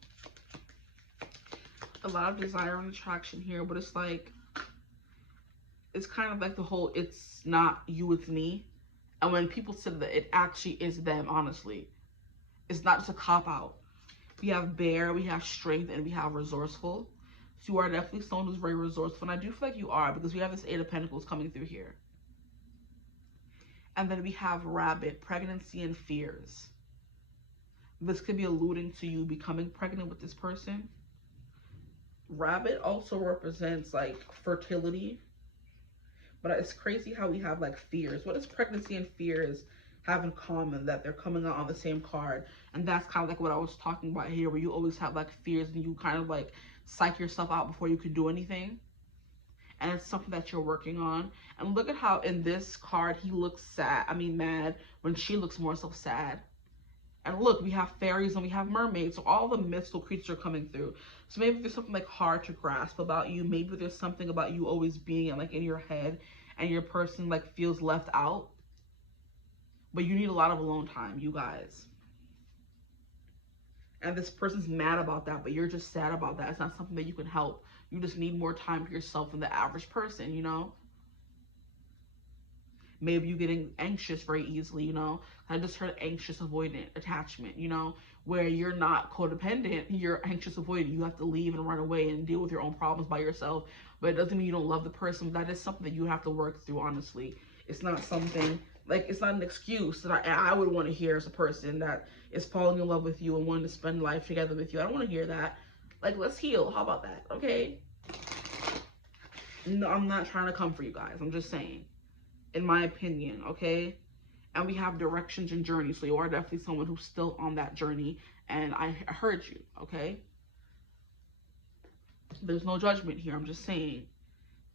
A lot of desire and attraction here, but it's like, it's kind of like the whole, it's not you, it's me. And when people say that, it actually is them, honestly. It's not just a cop-out. We have Bear, we have Strength, and we have Resourceful. So you are definitely someone who's very resourceful. And I do feel like you are, because we have this Eight of Pentacles coming through here. And then we have Rabbit, pregnancy and fears. This could be alluding to you becoming pregnant with this person. Rabbit also represents like fertility. But it's crazy how we have like fears. What does pregnancy and fears have in common that they're coming out on the same card? And that's kind of like what I was talking about here, where you always have like fears and you kind of like psych yourself out before you can do anything. And it's something that you're working on. And look at how in this card he looks sad, mad, when she looks more so sad. And look, we have fairies and we have mermaids. So all the mystical creatures are coming through. So maybe there's something like hard to grasp about you. Maybe there's something about you always being like in your head and your person like feels left out. But you need a lot of alone time, you guys. And this person's mad about that, but you're just sad about that. It's not something that you can help. You just need more time for yourself than the average person, you know? Maybe you're getting anxious very easily, you know? I just heard anxious avoidant attachment, you know? Where you're not codependent, you're anxious avoidant. You have to leave and run away and deal with your own problems by yourself. But it doesn't mean you don't love the person. That is something that you have to work through, honestly. It's not something, like, it's not an excuse that I would want to hear as a person that is falling in love with you and wanting to spend life together with you. I don't want to hear that. Like, let's heal. How about that? Okay? No, I'm not trying to come for you guys. I'm just saying. In my opinion, okay? And we have directions and journeys. So you are definitely someone who's still on that journey. And I heard you, okay? There's no judgment here. I'm just saying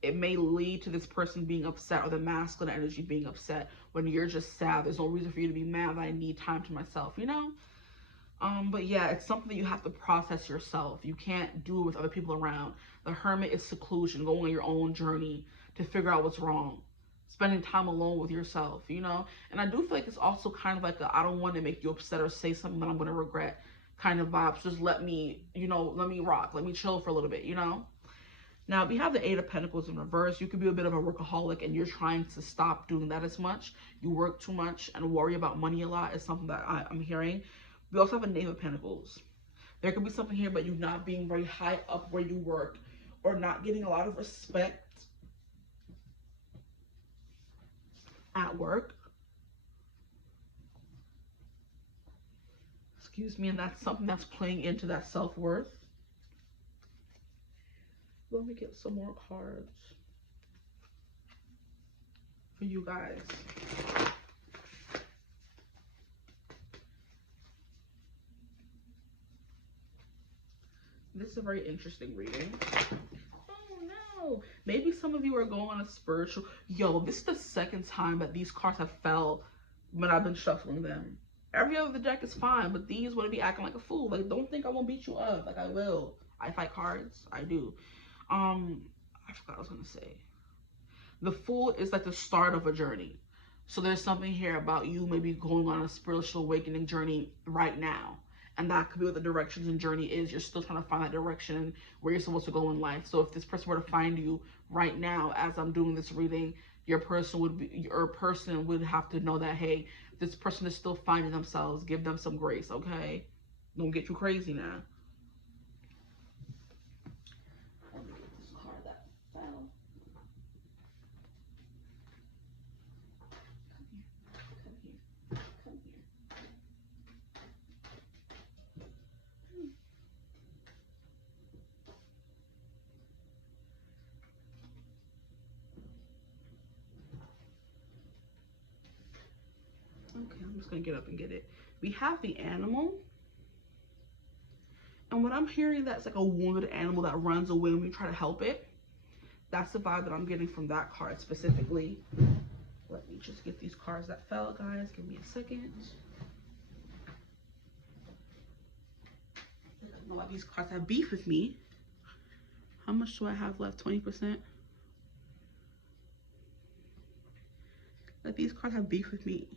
it may lead to this person being upset, or the masculine energy being upset, when you're just sad. There's no reason for you to be mad that I need time to myself, you know? But yeah, it's something that you have to process yourself. You can't do it with other people around. The Hermit is seclusion, going on your own journey to figure out what's wrong. Spending time alone with yourself, you know? And I do feel like it's also kind of like a, I don't want to make you upset or say something that I'm going to regret kind of vibes. Just let me, you know, let me rock. Let me chill for a little bit, you know? Now, we have the Eight of Pentacles in reverse. You could be a bit of a workaholic and you're trying to stop doing that as much. You work too much and worry about money a lot is something that I'm hearing. We also have a Knave of Pentacles. There could be something here about you not being very high up where you work, or not getting a lot of respect at work. Excuse me, and that's something that's playing into that self-worth. Let me get some more cards for you guys. This is a very interesting reading. Oh no. Maybe some of you are going on a spiritual... Yo, this is the second time that these cards have fell when I've been shuffling them. Every other deck is fine, but these want to be acting like a fool. Like, don't think I won't beat you up. Like, I will. I fight cards. I do. I forgot what I was going to say. The Fool is like the start of a journey. So there's something here about you maybe going on a spiritual awakening journey right now. And that could be what the directions and journey is. You're still trying to find that direction and where you're supposed to go in life. So if this person were to find you right now, as I'm doing this reading, your person would have to know that, hey, this person is still finding themselves. Give them some grace, okay? Don't get you crazy now. Let me get this card that fell. Come here. Come here. Okay, I'm just gonna get up and get it. We have the Animal. And what I'm hearing, that's like a wounded animal that runs away when we try to help it. That's the vibe that I'm getting from that card specifically. Let me just get these cards that fell, guys. Give me a second. I don't know why these cards have beef with me. How much do I have left? 20%? Like, these cards have beef with me.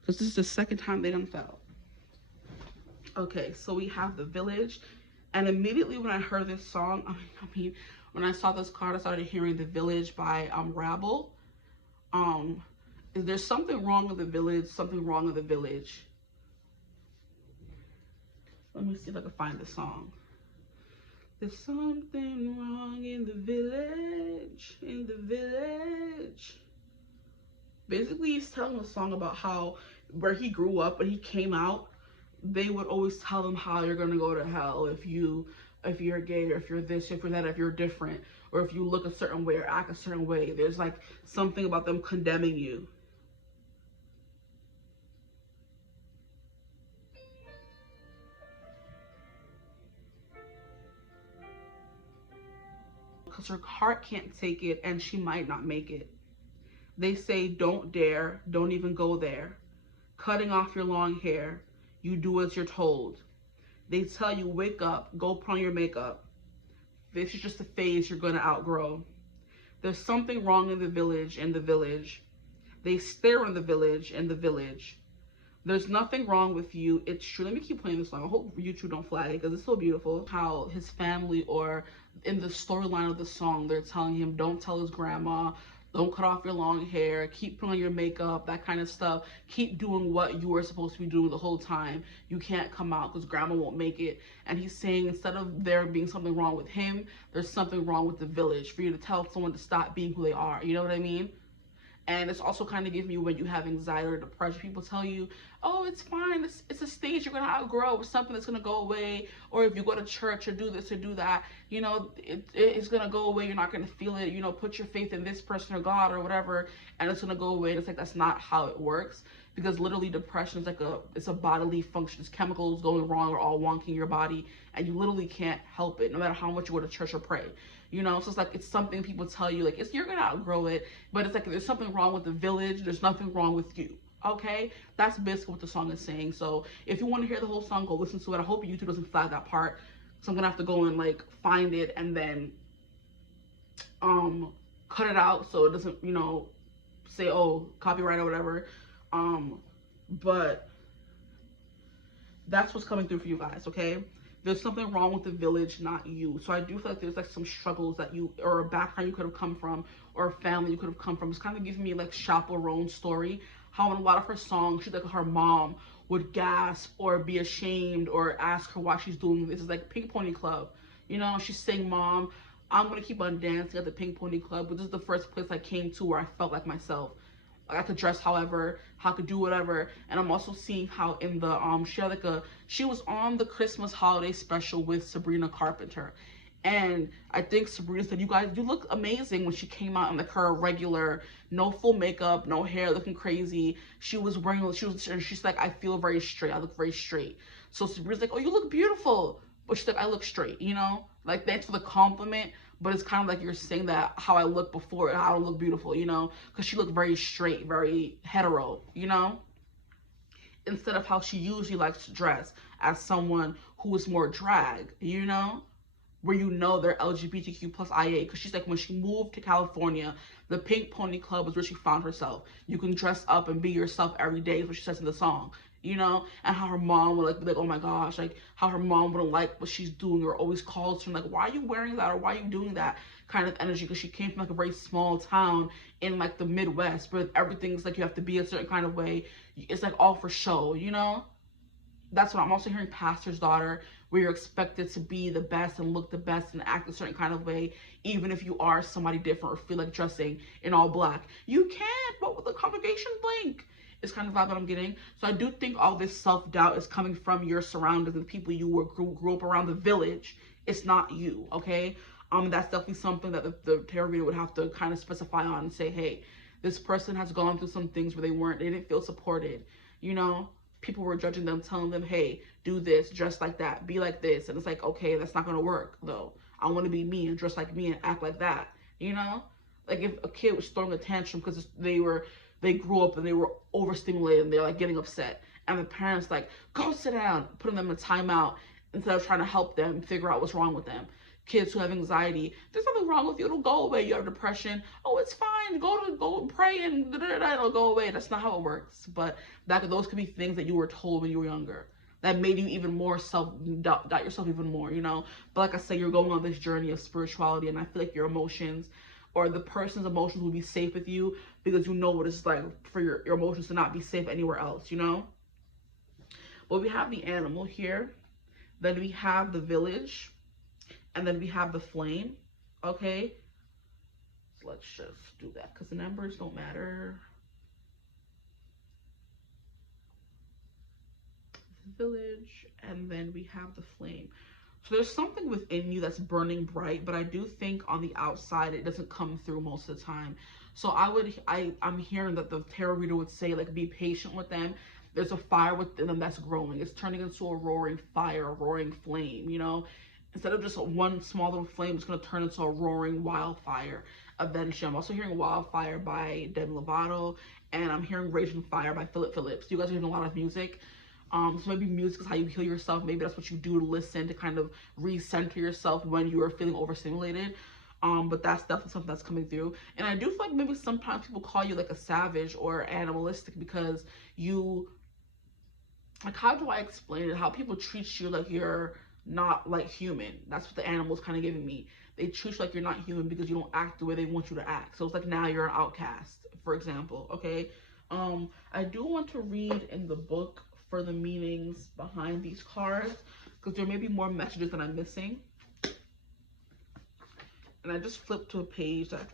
Because this is the second time they done fell. Okay, so we have the Village. And immediately when I heard this song, I mean, when I saw this card, I started hearing The Village by Rabble. Is there something wrong with the village? Something wrong with the village? Let me see if I can find the song. There's something wrong in the village, in the village. Basically, he's telling a song about how where he grew up, when he came out, they would always tell him how you're gonna go to hell if you're gay, or if you're this, if you're that, if you're different, or if you look a certain way or act a certain way. There's like something about them condemning you. Because her heart can't take it and she might not make it. They say, don't dare, don't even go there. Cutting off your long hair, you do as you're told. They tell you, wake up, go put on your makeup. This is just a phase you're gonna outgrow. There's something wrong in the village, in the village. They stare in the village, in the village. There's nothing wrong with you. It's true. Let me keep playing this song. I hope YouTube don't flag it because it's so beautiful. How his family, or in the storyline of the song, they're telling him, don't tell his grandma, don't cut off your long hair, keep putting on your makeup, that kind of stuff. Keep doing what you were supposed to be doing the whole time. You can't come out because grandma won't make it. And he's saying, instead of there being something wrong with him, there's something wrong with the village, for you to tell someone to stop being who they are. You know what I mean? And it's also kind of giving you when you have anxiety or depression, people tell you, oh, it's fine, it's a stage you're going to outgrow, it's something that's going to go away. Or if you go to church or do this or do that, you know, it's going to go away, you're not going to feel it, you know, put your faith in this person or God or whatever, and it's going to go away. And it's like, that's not how it works, because literally depression is like it's a bodily function. It's chemicals going wrong or all wonky in your body, and you literally can't help it no matter how much you go to church or pray. You know, so it's like, it's something people tell you, like, you're gonna outgrow it, but it's like, there's something wrong with the village, there's nothing wrong with you. Okay, that's basically what the song is saying. So if you want to hear the whole song, go listen to it. I hope YouTube doesn't flag that part, so I'm gonna have to go and like find it and then cut it out so it doesn't, you know, say, oh, copyright or whatever. But that's what's coming through for you guys. Okay, there's something wrong with the village, not you. So I do feel like there's like some struggles that you, or a background you could have come from, or a family you could have come from. It's kind of giving me like Chaperone's story, how in a lot of her songs, she's like, her mom would gasp or be ashamed or ask her why she's doing this. It's like Pink Pony Club, you know, she's saying, Mom, I'm gonna keep on dancing at the Pink Pony Club, but this is the first place I came to where I felt like myself. I could dress however, I could do whatever. And I'm also seeing how in the she was on the Christmas holiday special with Sabrina Carpenter, and I think Sabrina said, you guys, you look amazing, when she came out in like her regular, no full makeup, no hair, looking crazy. She's like, I feel very straight, I look very straight. So Sabrina's like, oh, you look beautiful, but she's like, I look straight, you know, like, thanks for the compliment, but it's kind of like you're saying that how I look before, how I don't look beautiful, you know, because she looked very straight, very hetero, you know, instead of how she usually likes to dress as someone who is more drag, you know, where, you know, they're LGBTQ plus IA. Because she's like, when she moved to California, the Pink Pony Club was where she found herself. You can dress up and be yourself every day, is what she says in the song, you know. And how her mom would like be like, oh my gosh, like how her mom wouldn't like what she's doing, or always calls her like, why are you wearing that, or why are you doing that, kind of energy. Because she came from like a very small town in like the Midwest, where everything's like, you have to be a certain kind of way, it's like all for show, you know. That's what I'm also hearing, pastor's daughter, where you're expected to be the best and look the best and act a certain kind of way, even if you are somebody different or feel like dressing in all black. You can't, but with the congregation blink. It's kind of vibe that I'm getting. So I do think all this self-doubt is coming from your surroundings and the people you grew up around, the village. It's not you, okay? That's definitely something that the tarot reader would have to kind of specify on and say, hey, this person has gone through some things where they didn't feel supported, you know? People were judging them, telling them, hey, do this, dress like that, be like this. And it's like, okay, that's not gonna work though. I want to be me and dress like me and act like that, you know? Like if a kid was throwing a tantrum because they grew up and they were overstimulated and they're like getting upset, and the parents like, go sit down, putting them in timeout instead of trying to help them figure out what's wrong with them. Kids who have anxiety, there's nothing wrong with you, it'll go away. You have depression, oh, it's fine, go pray and it'll go away. That's not how it works. But those could be things that you were told when you were younger that made you even more doubt yourself even more, you know. But like I said, you're going on this journey of spirituality, and I feel like your emotions, or the person's emotions, will be safe with you, because you know what it's like for your emotions to not be safe anywhere else, you know. But we have the animal here, then we have the village, and then we have the flame. Okay, so let's just do that because the numbers don't matter. The village, and then we have the flame. So there's something within you that's burning bright, but I do think on the outside it doesn't come through most of the time. So I'm hearing that the tarot reader would say, like, be patient with them. There's a fire within them that's growing. It's turning into a roaring fire, a roaring flame, you know. Instead of just one small little flame, it's going to turn into a roaring wildfire eventually. I'm also hearing Wildfire by Demi Lovato, and I'm hearing Raging Fire by Philip Phillips. You guys are hearing a lot of music. So maybe music is how you heal yourself. Maybe that's what you do to listen, to kind of recenter yourself when you are feeling overstimulated. But that's definitely something that's coming through. And I do feel like maybe sometimes people call you like a savage or animalistic because you, like, how do I explain it? How people treat you like you're not like human. That's what the animal's kind of giving me. They treat you like you're not human because you don't act the way they want you to act. So it's like now you're an outcast, for example, okay? I do want to read in the book for the meanings behind these cards, because there may be more messages that I'm missing. And I just flipped to a page that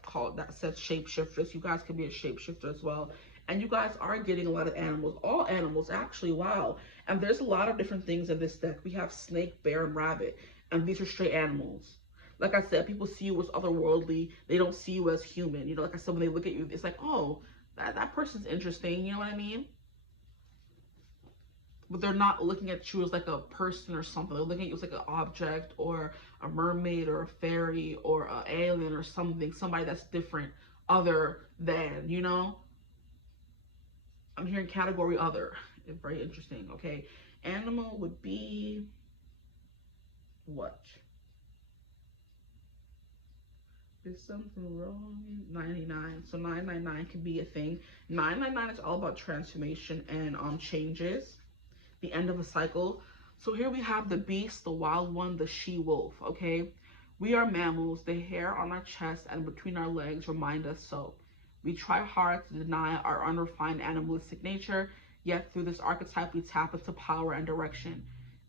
says shapeshifters. You guys can be a shapeshifter as well. And you guys are getting a lot of animals, all animals actually, wow. And there's a lot of different things in this deck. We have snake, bear, and rabbit, and these are straight animals. Like I said, people see you as otherworldly. They don't see you as human. You know, like I said, when they look at you, it's like, oh, that person's interesting. You know what I mean? But they're not looking at you as like a person or something. They're looking at you as like an object or a mermaid or a fairy or an alien or something, somebody that's different, other than, you know? I'm hearing category other. It's very interesting, okay? Animal would be what? Is something wrong? 99. So 999 can be a thing. 999 is all about transformation and changes, the end of a cycle. So here we have the beast, the wild one, the she-wolf, okay? We are mammals. The hair on our chest and between our legs remind us so. We try hard to deny our unrefined animalistic nature, yet through this archetype we tap into power and direction.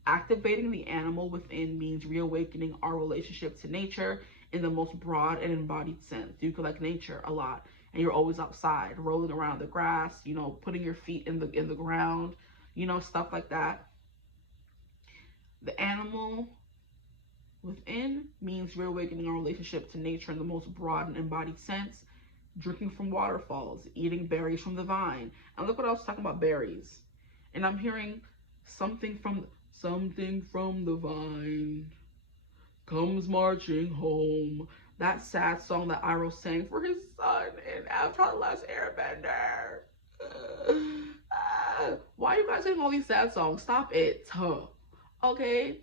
Activating the animal within means reawakening our relationship to nature in the most broad and embodied sense. You could like nature a lot, and you're always outside, rolling around the grass, you know, putting your feet in the ground, you know, stuff like that. The animal within means reawakening our relationship to nature in the most broad and embodied sense. Drinking from waterfalls, eating berries from the vine. And look what I was talking about, berries. And I'm hearing something from the vine comes marching home. That sad song that Iroh sang for his son in Avatar: The Last Airbender. Why are you guys saying all these sad songs? Stop it. Okay.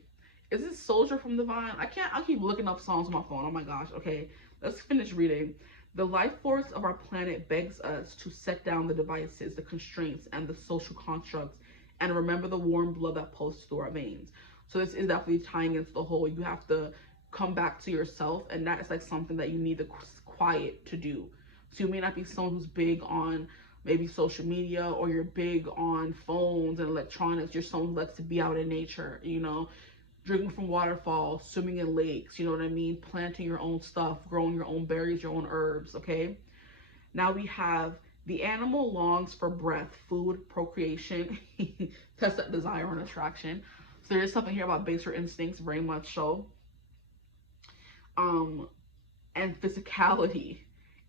Is this Soldier from the Vine? I'll keep looking up songs on my phone. Oh my gosh. Okay. Let's finish reading. The life force of our planet begs us to set down the devices, the constraints, and the social constructs, and remember the warm blood that pulses through our veins. So this is definitely tying into the whole, you have to come back to yourself, and that is like something that you need the quiet to do. So you may not be someone who's big on maybe social media, or you're big on phones and electronics. You're someone who likes to be out in nature, you know, drinking from waterfalls, swimming in lakes, you know what I mean? Planting your own stuff, growing your own berries, your own herbs, okay? Now we have the animal longs for breath, food, procreation, test that desire and attraction. So there is something here about baser instincts, very much so. And physicality.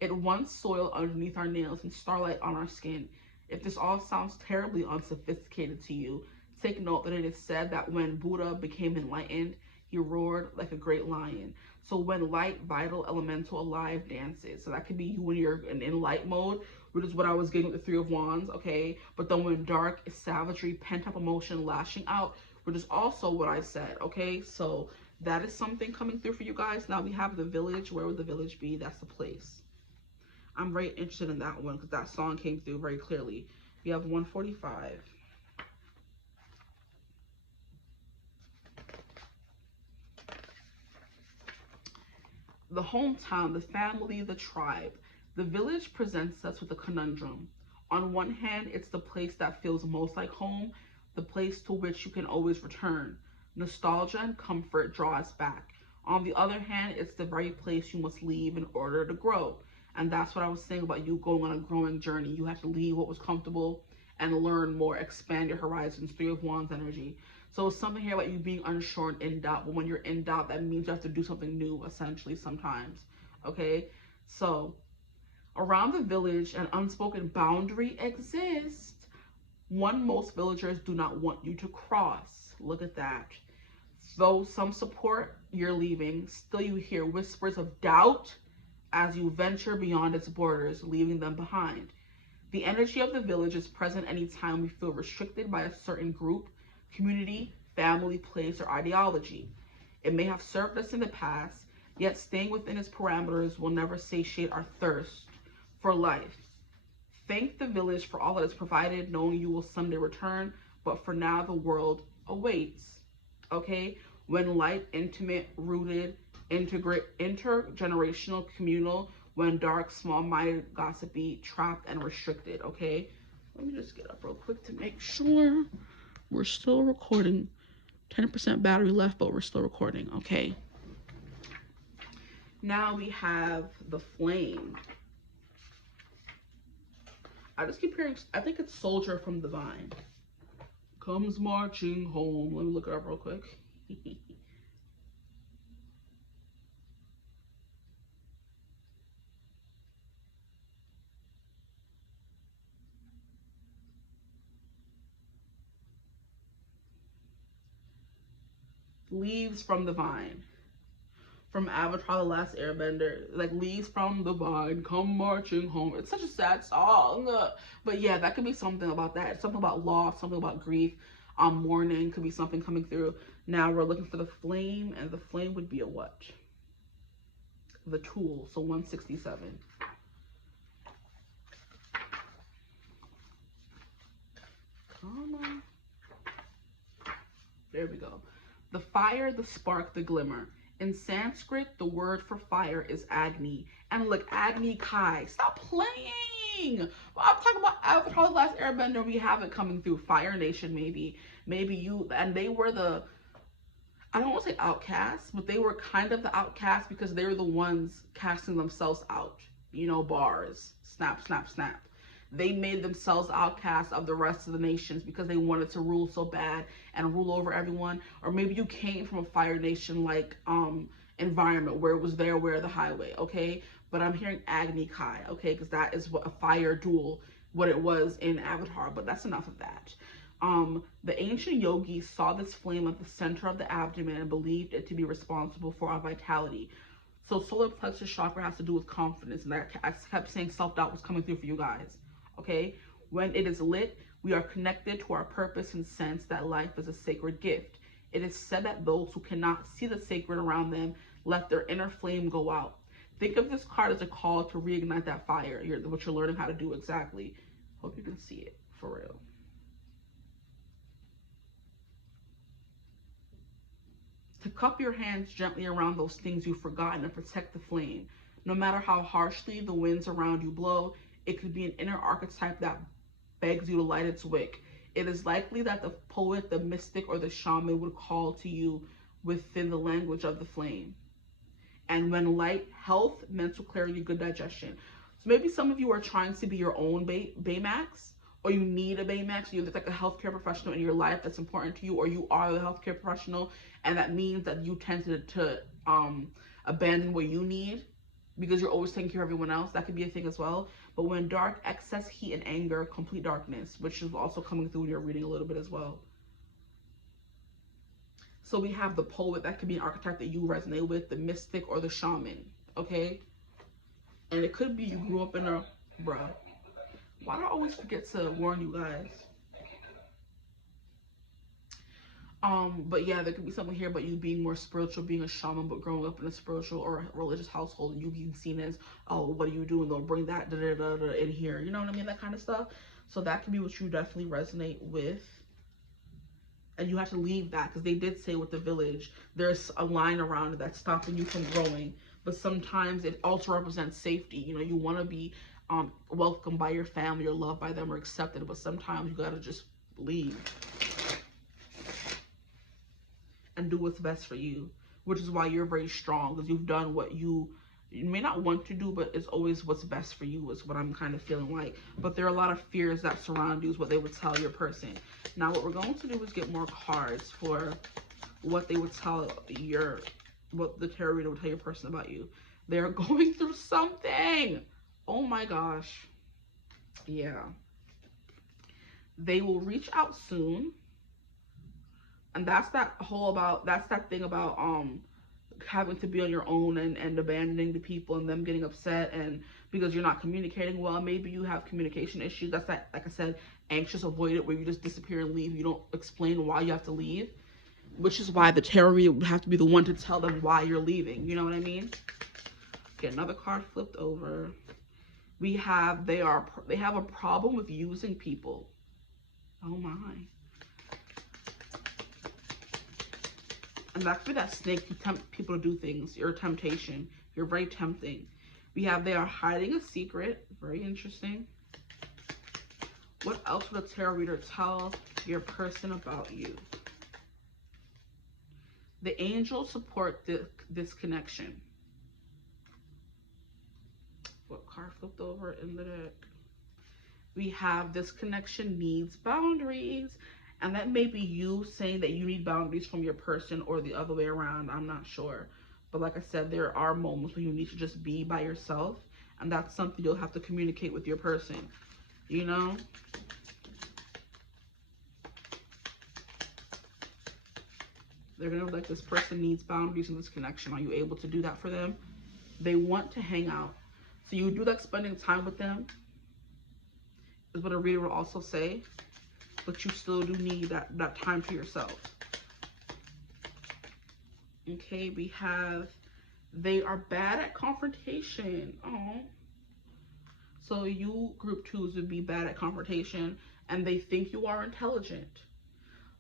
It wants soil underneath our nails and starlight on our skin. If this all sounds terribly unsophisticated to you, take note that it is said that when Buddha became enlightened, he roared like a great lion. So when light, vital, elemental, alive dances, so that could be you when you're in light mode, which is what I was getting with the Three of Wands, okay? But then when dark is savagery, pent-up emotion, lashing out, which is also what I said, okay? So that is something coming through for you guys. Now we have the village. Where would the village be? That's the place. I'm very interested in that one because that song came through very clearly. We have 145. The hometown, the family, the tribe. The village presents us with a conundrum. On one hand, it's the place that feels most like home, the place to which you can always return. Nostalgia and comfort draw us back. On the other hand, it's the very place you must leave in order to grow. And that's what I was saying about you going on a growing journey. You have to leave what was comfortable and learn more, expand your horizons. Three of Wands energy. So it's something here about you being unsure and in doubt. But when you're in doubt, that means you have to do something new, essentially, sometimes. Okay? So, around the village, an unspoken boundary exists. One most villagers do not want you to cross. Look at that. Though some support your leaving, still you hear whispers of doubt as you venture beyond its borders, leaving them behind. The energy of the village is present anytime we feel restricted by a certain group, community, family, place, or ideology. It may have served us in the past, yet staying within its parameters will never satiate our thirst for life. Thank the village for all that it's provided, knowing you will someday return, but for now the world awaits. Okay? When light, intimate, rooted, intergenerational, communal, when dark, small-minded, gossipy, trapped, and restricted. Okay? Let me just get up real quick to make sure we're still recording. 10% battery left, but we're still recording. Okay? Now we have the flame. I just keep hearing, I think it's Soldier from Divine. Comes marching home. Let me look it up real quick. Leaves from the Vine. From Avatar The Last Airbender, like leaves from the vine, come marching home. It's such a sad song. But yeah, that could be something about that. Something about loss, something about grief. Mourning could be something coming through. Now we're looking for the flame, and the flame would be a what? The Tool, so 167. Come on. There we go. The fire, the spark, the glimmer. In Sanskrit, the word for fire is Agni. And look, Agni Kai. Stop playing. Well, I'm talking about Avatar The Last Airbender. We have it coming through. Fire Nation, maybe. Maybe you. And they were the, I don't want to say outcasts, but they were kind of the outcasts because they were the ones casting themselves out. You know, bars. Snap, snap, snap. They made themselves outcasts of the rest of the nations because they wanted to rule so bad and rule over everyone. Or maybe you came from a Fire Nation like environment where it was there where the highway, okay? But I'm hearing Agni Kai, okay? Because that is what a fire duel, what it was in Avatar. But that's enough of that. The ancient yogis saw this flame at the center of the abdomen and believed it to be responsible for our vitality. So solar plexus chakra has to do with confidence. And I kept saying self-doubt was coming through for you guys. Okay, when it is lit, we are connected to our purpose and sense that life is a sacred gift. It is said that those who cannot see the sacred around them let their inner flame go out. Think of this card as a call to reignite that fire, what you're learning how to do exactly. Hope you can see it for real. To cup your hands gently around those things you've forgotten and protect the flame. No matter how harshly the winds around you blow, it could be an inner archetype that begs you to light its wick. It is likely that the poet, the mystic, or the shaman would call to you within the language of the flame. And when light, health, mental clarity, good digestion. So maybe some of you are trying to be your own Baymax, or you need a Baymax. You're like a healthcare professional in your life that's important to you, or you are the healthcare professional, and that means that you tend to abandon what you need because you're always taking care of everyone else. That could be a thing as well. But when dark, excess heat and anger, complete darkness, which is also coming through when you're reading a little bit as well. So we have the poet, that could be an archetype that you resonate with, the mystic or the shaman, okay? And it could be you grew up in a, bruh, why do I always forget to warn you guys? But yeah, there could be something here about you being more spiritual, being a shaman, but growing up in a spiritual or a religious household, and you being seen as, oh, what are you doing? Don't bring that in here. You know what I mean? That kind of stuff. So that could be what you definitely resonate with. And you have to leave that, because they did say with the village, there's a line around it that's stopping you from growing. But sometimes it also represents safety. You know, you want to be welcomed by your family or loved by them or accepted, but sometimes you got to just leave and do what's best for you, which is why you're very strong, because you've done what you may not want to do, but it's always what's best for you is what I'm kind of feeling like. But there are a lot of fears that surround you is what they would tell your person. Now what we're going to do is get more cards for what they would tell what the tarot reader would tell your person about you. They're going through something. Oh my gosh. Yeah. They will reach out soon. And that's that thing about having to be on your own and abandoning the people and them getting upset, and because you're not communicating well. Maybe you have communication issues. That's that, like I said, anxious avoidant, where you just disappear and leave. You don't explain why you have to leave, which is why the tarot reader would have to be the one to tell them why you're leaving. You know what I mean? Okay, another card flipped over. We have they have a problem with using people. Oh my. And that could be that snake to tempt people to do things. You're a temptation. You're very tempting. We have they are hiding a secret. Very interesting. What else would a tarot reader tell your person about you? The angels support this connection. What card flipped over in the deck? We have this connection needs boundaries. And that may be you saying that you need boundaries from your person, or the other way around. I'm not sure. But like I said, there are moments when you need to just be by yourself. And that's something you'll have to communicate with your person. You know? They're going to, like, this person needs boundaries in this connection. Are you able to do that for them? They want to hang out. So you do like spending time with them, is what a reader will also say. But you still do need that time to yourself. Okay, we have, they are bad at confrontation. Oh. So you, group twos, would be bad at confrontation, and they think you are intelligent.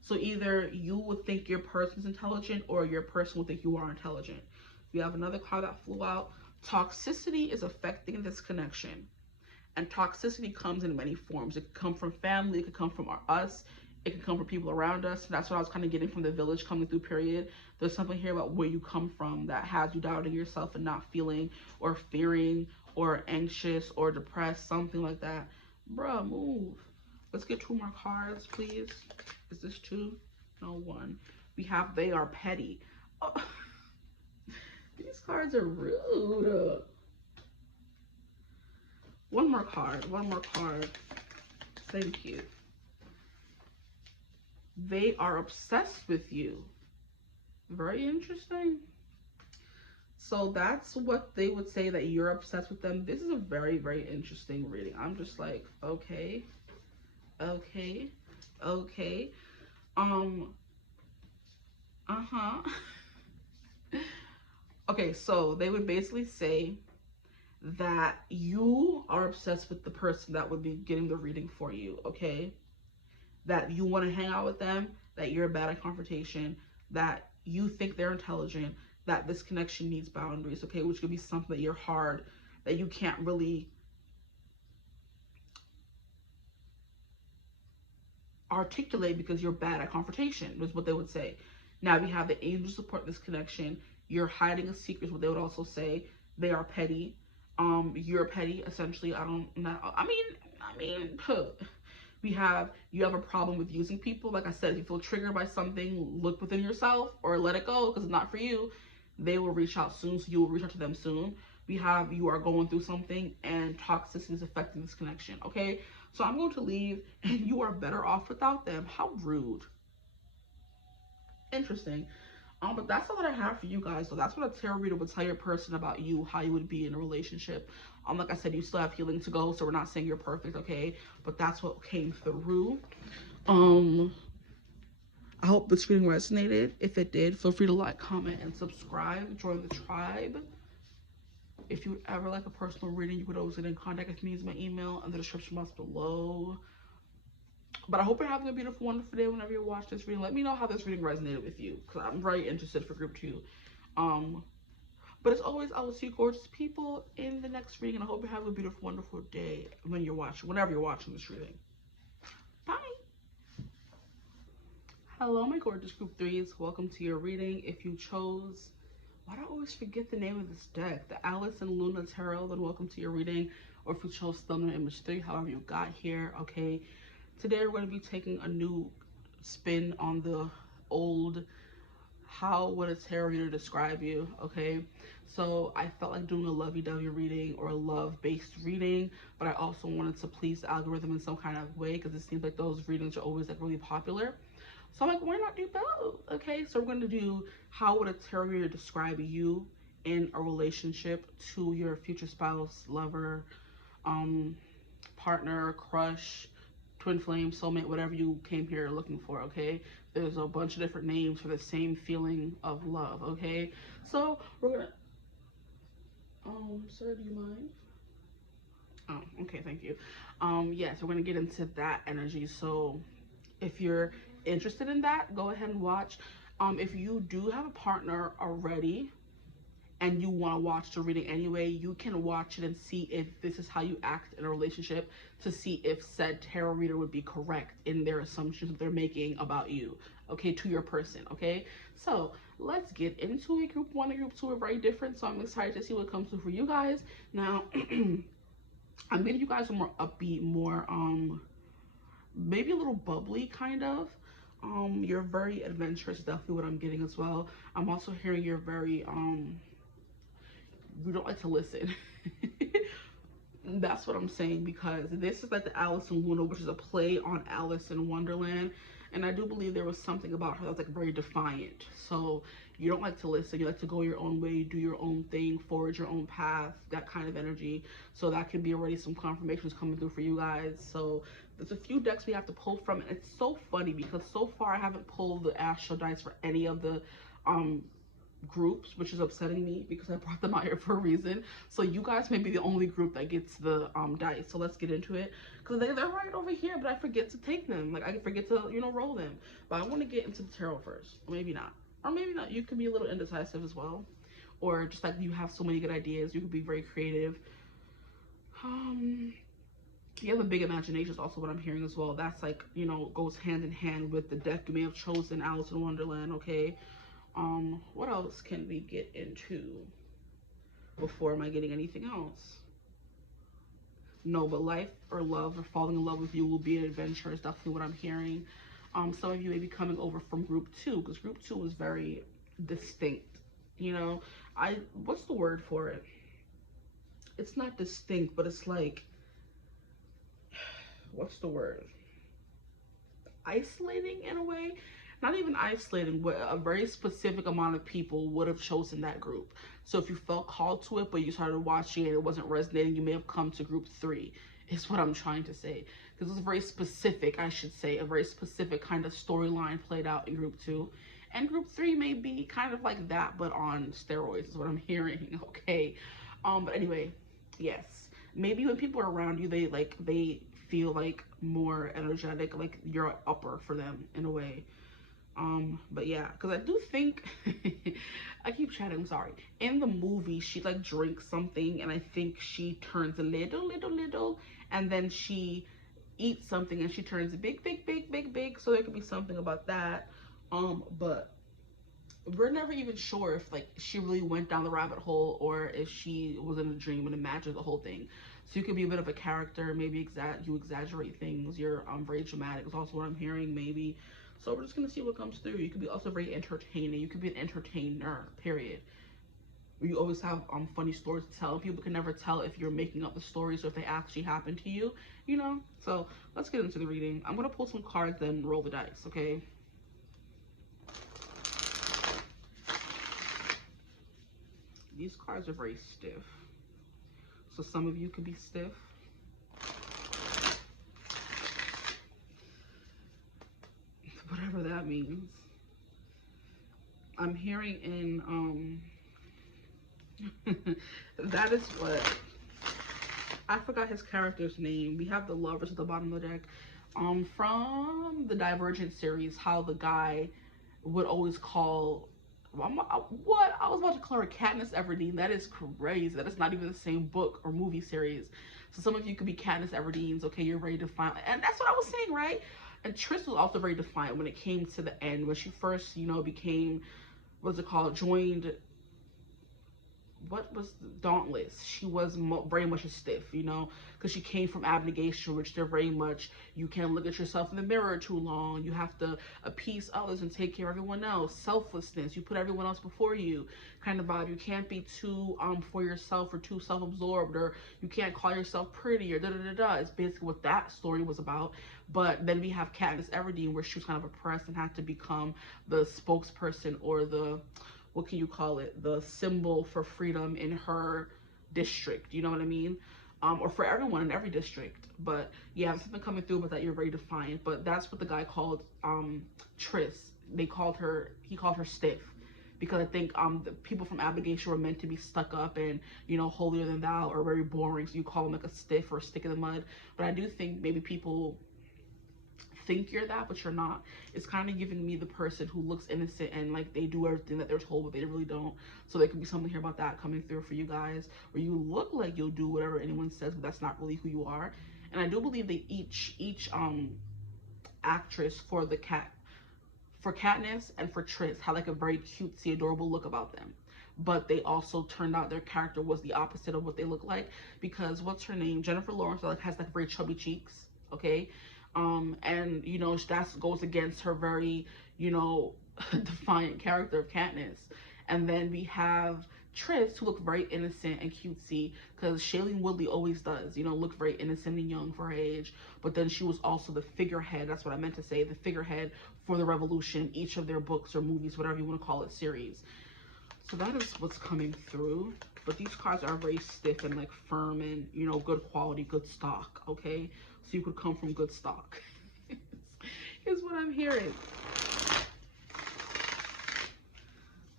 So either you would think your person's intelligent, or your person would think you are intelligent. We have another card that flew out. Toxicity is affecting this connection. And toxicity comes in many forms. It could come from family, it could come from us, it could come from people around us. And that's what I was kind of getting from the village coming through period. There's something here about where you come from that has you doubting yourself and not feeling or fearing or anxious or depressed, something like that. Bruh, move. Let's get 2 more cards, please. Is this 2? No, 1. We have they are petty. Oh, these cards are rude. One more card. Thank you. They are obsessed with you. Very interesting. So that's what they would say, that you're obsessed with them. This is a very, very interesting reading. I'm just like, okay. Okay, so they would basically say that you are obsessed with the person that would be getting the reading for you, okay? That you want to hang out with them, that you're bad at confrontation, that you think they're intelligent, that this connection needs boundaries, okay? Which could be something that you're hard, that you can't really articulate because you're bad at confrontation, is what they would say. Now we have the angels support this connection. You're hiding a secret, is what they would also say. They are petty. You're petty, essentially. You have a problem with using people. Like I said, if you feel triggered by something, look within yourself or let it go, because it's not for you. They will reach out soon, so you will reach out to them soon. We have, you are going through something and toxicity is affecting this connection, okay? So I'm going to leave, and you are better off without them. How rude. Interesting. But that's all that I have for you guys. So that's what a tarot reader would tell your person about you, how you would be in a relationship. Like I said, you still have healing to go, so we're not saying you're perfect, okay? But that's what came through. I hope this reading resonated. If it did, feel free to like, comment, and subscribe. Join the tribe. If you would ever like a personal reading, you could always get in contact with me. Use my email in the description box below. But I hope you're having a beautiful, wonderful day whenever you watch this reading. Let me know how this reading resonated with you, because I'm very interested for group 2. But as always, I will see you gorgeous people in the next reading. And I hope you have a beautiful, wonderful day whenever you're watching this reading. Bye. Hello, my gorgeous group 3s. Welcome to your reading. If you chose, why do I always forget the name of this deck? The Alice and Luna Tarot, then welcome to your reading. Or if you chose Thumbnail Image 3, however you got here, okay? Today we're going to be taking a new spin on the old, how would a tarot reader describe you, okay? So I felt like doing a lovey-dovey reading or a love-based reading, but I also wanted to please the algorithm in some kind of way, because it seems like those readings are always like really popular. So I'm like, why not do both? Okay, so we're going to do how would a tarot reader describe you in a relationship to your future spouse, lover, partner, crush, twin flame, soulmate, whatever you came here looking for, okay? There's a bunch of different names for the same feeling of love, okay? So we're gonna, sir, do you mind? Oh, okay, thank you. Yes, we're gonna get into that energy. So if you're interested in that, go ahead and watch. If you do have a partner already and you want to watch the reading anyway, you can watch it and see if this is how you act in a relationship, to see if said tarot reader would be correct in their assumptions that they're making about you, okay, to your person, okay? So let's get into it. Group 1 and group 2 are very different, so I'm excited to see what comes through for you guys. Now, I'm giving you guys a more upbeat, more maybe a little bubbly kind of. You're very adventurous, definitely what I'm getting as well. I'm also hearing you're very you don't like to listen. That's what I'm saying, because this is like the Alice in Luna, which is a play on Alice in Wonderland. And I do believe there was something about her that's like very defiant. So you don't like to listen. You like to go your own way, do your own thing, forge your own path, that kind of energy. So that could be already some confirmations coming through for you guys. So there's a few decks we have to pull from. And it's so funny because so far I haven't pulled the astro dice for any of the groups, which is upsetting me because I brought them out here for a reason. So you guys may be the only group that gets the dice. So let's get into it, because they're right over here, but I forget to take them. Like I forget to, you know, roll them. But I want to get into the tarot first. Or maybe not. Or maybe not. You could be a little indecisive as well. Or just like you have so many good ideas. You could be very creative. You have a big imagination is also what I'm hearing as well. That's like, you know, goes hand in hand with the deck you may have chosen, Alice in Wonderland, okay? What else can we get into before? Am I getting anything else? No, but life or love or falling in love with you will be an adventure is definitely what I'm hearing. Some of you may be coming over from group 2, because group 2 is very distinct. You know, what's the word for it? It's not distinct, but it's like, what's the word? Isolating in a way. Not even isolating, but a very specific amount of people would have chosen that group. So if you felt called to it, but you started watching it, it wasn't resonating, you may have come to group 3, is what I'm trying to say. Because it's very specific, I should say, a very specific kind of storyline played out in group 2. And group 3 may be kind of like that, but on steroids is what I'm hearing, okay? But anyway, yes. Maybe when people are around you, they feel like more energetic, like you're upper for them in a way. But yeah, because I do think I keep chatting, I'm sorry. In the movie, she like drinks something, and I think she turns a little, and then she eats something and she turns big. So there could be something about that. But we're never even sure if like she really went down the rabbit hole or if she was in a dream and imagined the whole thing. So you could be a bit of a character, maybe you exaggerate things, you're very dramatic is also what I'm hearing, maybe. So we're just gonna see what comes through. You could be also very entertaining. You could be an entertainer, period. You always have funny stories to tell. People can never tell if you're making up the stories or if they actually happen to you, you know? So let's get into the reading. I'm gonna pull some cards, then roll the dice, okay? These cards are very stiff. So some of you could be stiff. Whatever that means. I'm hearing in that is what I forgot his character's name. We have the lovers at the bottom of the deck. From the Divergent series, how the guy would always call what I was about to call her Katniss Everdeen. That is crazy. That is not even the same book or movie series. So some of you could be Katniss Everdeen's. Okay, you're very defiant, and that's what I was saying, right? And Triss was also very defiant when it came to the end, when she first, you know, became, what's it called, joined, what was Dauntless. She was very much a stiff, you know, because she came from abnegation, which they're very much, you can't look at yourself in the mirror too long, you have to appease others and take care of everyone else, selflessness, you put everyone else before you kind of vibe. You can't be too for yourself or too self-absorbed, or you can't call yourself pretty or da-da-da-da. It's basically what that story was about. But then we have Katniss Everdeen, where she was kind of oppressed and had to become the spokesperson, or the, what can you call it, the symbol for freedom in her district, you know what I mean? Or for everyone in every district. But yeah, there's something coming through, but that you're very defiant. But that's what the guy called Triss. He called her stiff, because I think the people from abnegation were meant to be stuck up and, you know, holier than thou, or very boring, so you call them like a stiff or a stick in the mud. But I do think maybe people think you're that, but you're not. It's kind of giving me the person who looks innocent and like they do everything that they're told, but they really don't. So there could be something here about that coming through for you guys, where you look like you'll do whatever anyone says, but that's not really who you are. And I do believe they each actress for the for Katniss and for Tris had like a very cutesy, adorable look about them. But they also turned out their character was the opposite of what they look like, because what's her name? Jennifer Lawrence like has like very chubby cheeks, okay? And you know, that goes against her very, you know, defiant character of Katniss. And then we have Tris, who looked very innocent and cutesy, because Shailene Woodley always does, you know, look very innocent and young for her age. But then she was also the figurehead, that's what I meant to say, the figurehead for the revolution, each of their books or movies, whatever you want to call it, series. So that is what's coming through. But these cards are very stiff and like firm and, you know, good quality, good stock, okay? So you could come from good stock. Is what I'm hearing.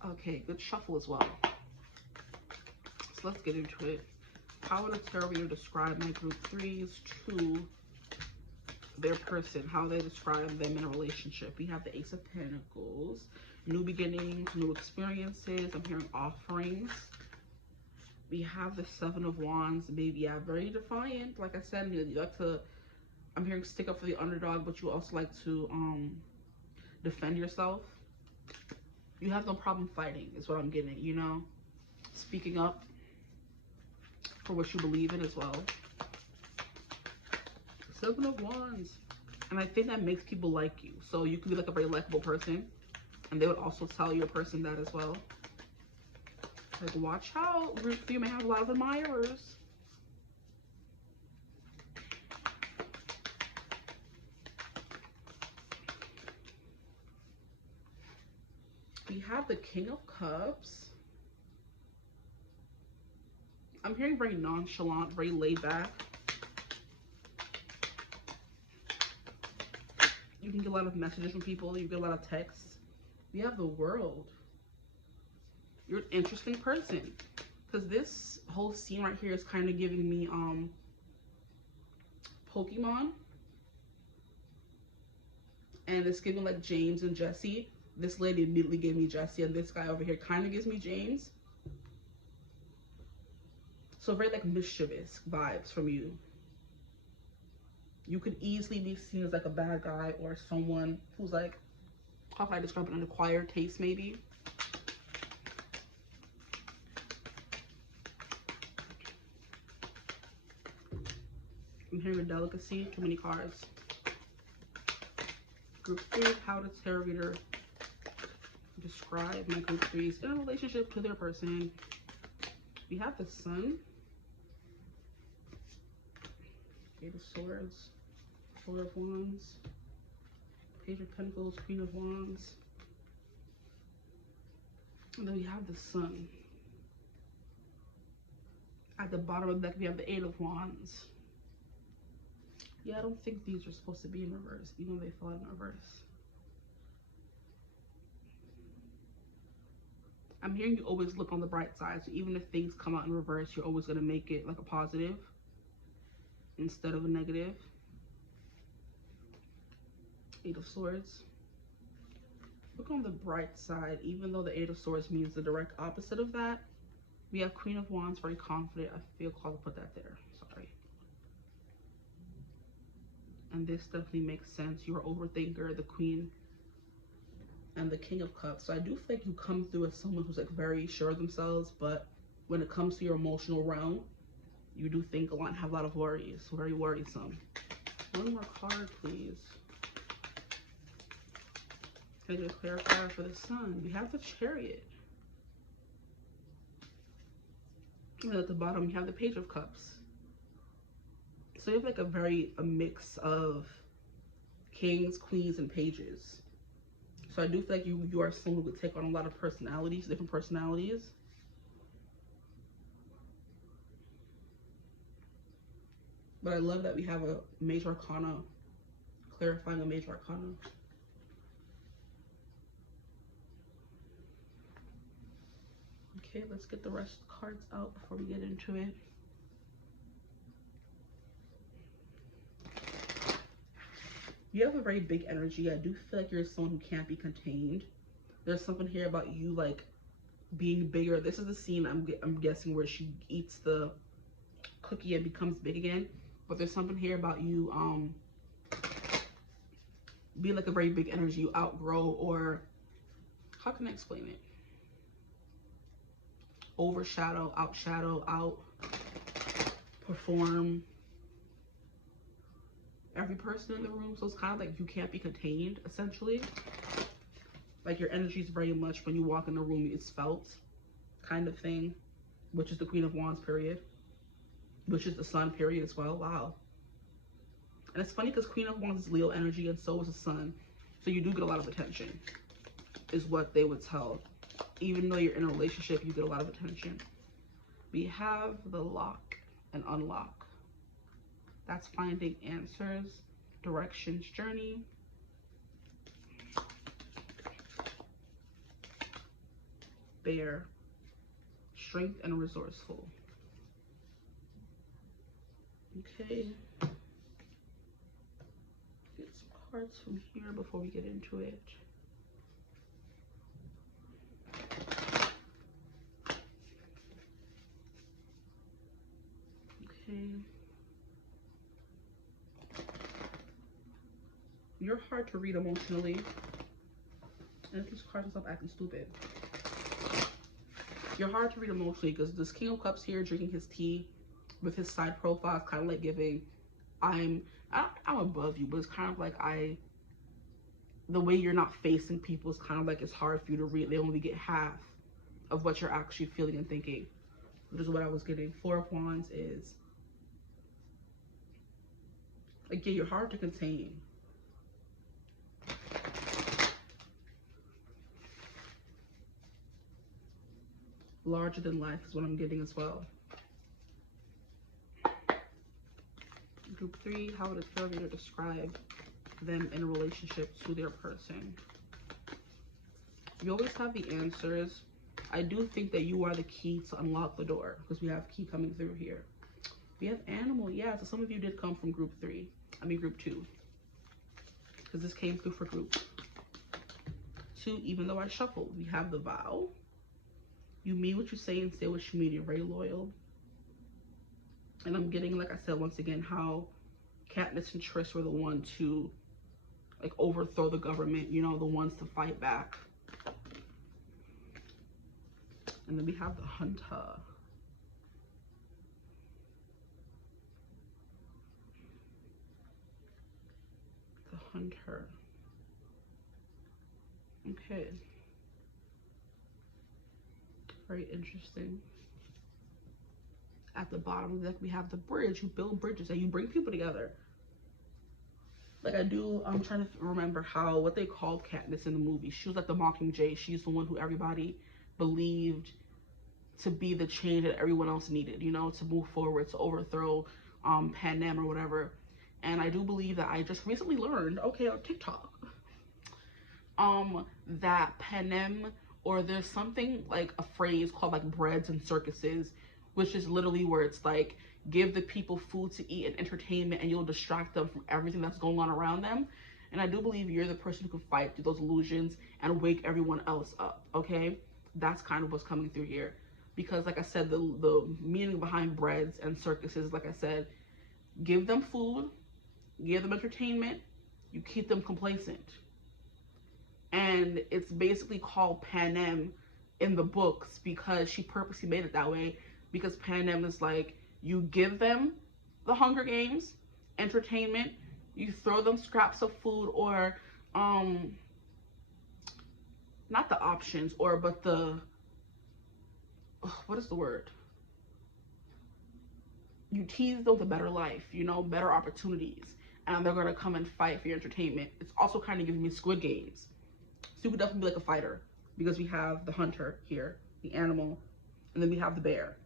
Okay, good shuffle as well. So let's get into it. How would a tarot reader describe my group threes to their person? How they describe them in a relationship? We have the Ace of Pentacles, new beginnings, new experiences. I'm hearing offerings. We have the Seven of Wands, maybe, yeah, very defiant. Like I said, you like to, I'm hearing stick up for the underdog, but you also like to defend yourself. You have no problem fighting, is what I'm getting, you know? Speaking up for what you believe in as well. Seven of Wands. And I think that makes people like you. So you could be like a very likable person, and they would also tell your person that as well. Like, watch out. You may have a lot of admirers. We have the King of Cups. I'm hearing very nonchalant, very laid back. You can get a lot of messages from people. You get a lot of texts. We have the World. You're an interesting person, because this whole scene right here is kind of giving me Pokemon, and it's giving like James and Jesse. This lady immediately gave me Jesse, and this guy over here kind of gives me James. So very like mischievous vibes from you. You could easily be seen as like a bad guy, or someone who's like, how can I describe it, an acquired taste maybe. I'm hearing a delicacy, too many cards. Group 3, how does tarot reader describe my group 3s in a relationship to their person? We have the Sun, Eight of Swords, Four of Wands, Page of Pentacles, Queen of Wands, and then we have the Sun. At the bottom of the deck, we have the Eight of Wands. Yeah, I don't think these are supposed to be in reverse, even though they fell in reverse. I'm hearing you always look on the bright side. So even if things come out in reverse, you're always going to make it like a positive instead of a negative. Eight of Swords. Look on the bright side, even though the Eight of Swords means the direct opposite of that. We have Queen of Wands, very confident. I feel called to put that there. Sorry. And this definitely makes sense. You're an overthinker, the Queen, and the King of Cups. So I do feel like you come through as someone who's like very sure of themselves, but when it comes to your emotional realm, you do think a lot and have a lot of worries. Very worrisome. One more card, please. Can I get a clarifier for the Sun? We have the Chariot. And at the bottom, we have the Page of Cups. So you have like a mix of kings, queens, and pages. So I do feel like you are someone who would take on a lot of personalities, different personalities. But I love that we have a major arcana, clarifying a major arcana. Okay, let's get the rest of the cards out before we get into it. You have a very big energy. I do feel like you're someone who can't be contained. There's something here about you like being bigger. This is the scene I'm guessing where she eats the cookie and becomes big again. But there's something here about you be like a very big energy you outgrow, or how can I explain it? Overshadow, outshadow, outperform every person in the room. So it's kind of like you can't be contained, essentially. Like your energy is very much, when you walk in the room, it's felt kind of thing, which is the Queen of Wands period, which is the Sun period as well. Wow. And it's funny because Queen of Wands is Leo energy, and so is the Sun. So you do get a lot of attention, is what they would tell. Even though you're in a relationship, you get a lot of attention. We have the lock and unlock. That's finding answers, directions, journey. Bear, strength and resourceful. Okay. Get some cards from here before we get into it. Okay. You're hard to read emotionally. And if these cards stop acting stupid. You're hard to read emotionally because this King of Cups here drinking his tea with his side profile is kind of like giving, I'm above you, but it's kind of like the way you're not facing people is kind of like it's hard for you to read. They only get half of what you're actually feeling and thinking, which is what I was getting. Four of Wands is, like, yeah, you're hard to contain. Larger than life is what I'm getting as well. Group 3, how would a tarot reader describe them in a relationship to their person? You always have the answers. I do think that you are the key to unlock the door, because we have key coming through here. We have animal, yeah, so some of you did come from group 2, because this came through for group 2, even though I shuffled. We have the vow. You mean what you say and say what you mean. You're very loyal. And I'm getting, like I said, once again, how Katniss and Triss were the one to, like, overthrow the government, you know, the ones to fight back. And then we have the hunter. The hunter. Okay. Very interesting. At the bottom of the deck, we have the bridge. You build bridges and you bring people together. Like I'm trying to remember what they called Katniss in the movie. She was like the Mockingjay. She's the one who everybody believed to be the change that everyone else needed, you know, to move forward, to overthrow Panem or whatever. And I do believe that I just recently learned, okay, on TikTok, that Panem, or there's something like a phrase called like breads and circuses, which is literally where it's like, give the people food to eat and entertainment and you'll distract them from everything that's going on around them. And I do believe you're the person who can fight through those illusions and wake everyone else up, okay? That's kind of what's coming through here. Because like I said, the meaning behind breads and circuses, like I said, give them food, give them entertainment, you keep them complacent. And it's basically called Panem in the books because she purposely made it that way, because Panem is like, you give them the Hunger Games, entertainment, you throw them scraps of food or not the options, but the, what is the word? You tease them with a better life, you know, better opportunities, and they're gonna come and fight for your entertainment. It's also kind of giving me Squid Games. So you could definitely be like a fighter, because we have the hunter here, the animal, and then we have the bear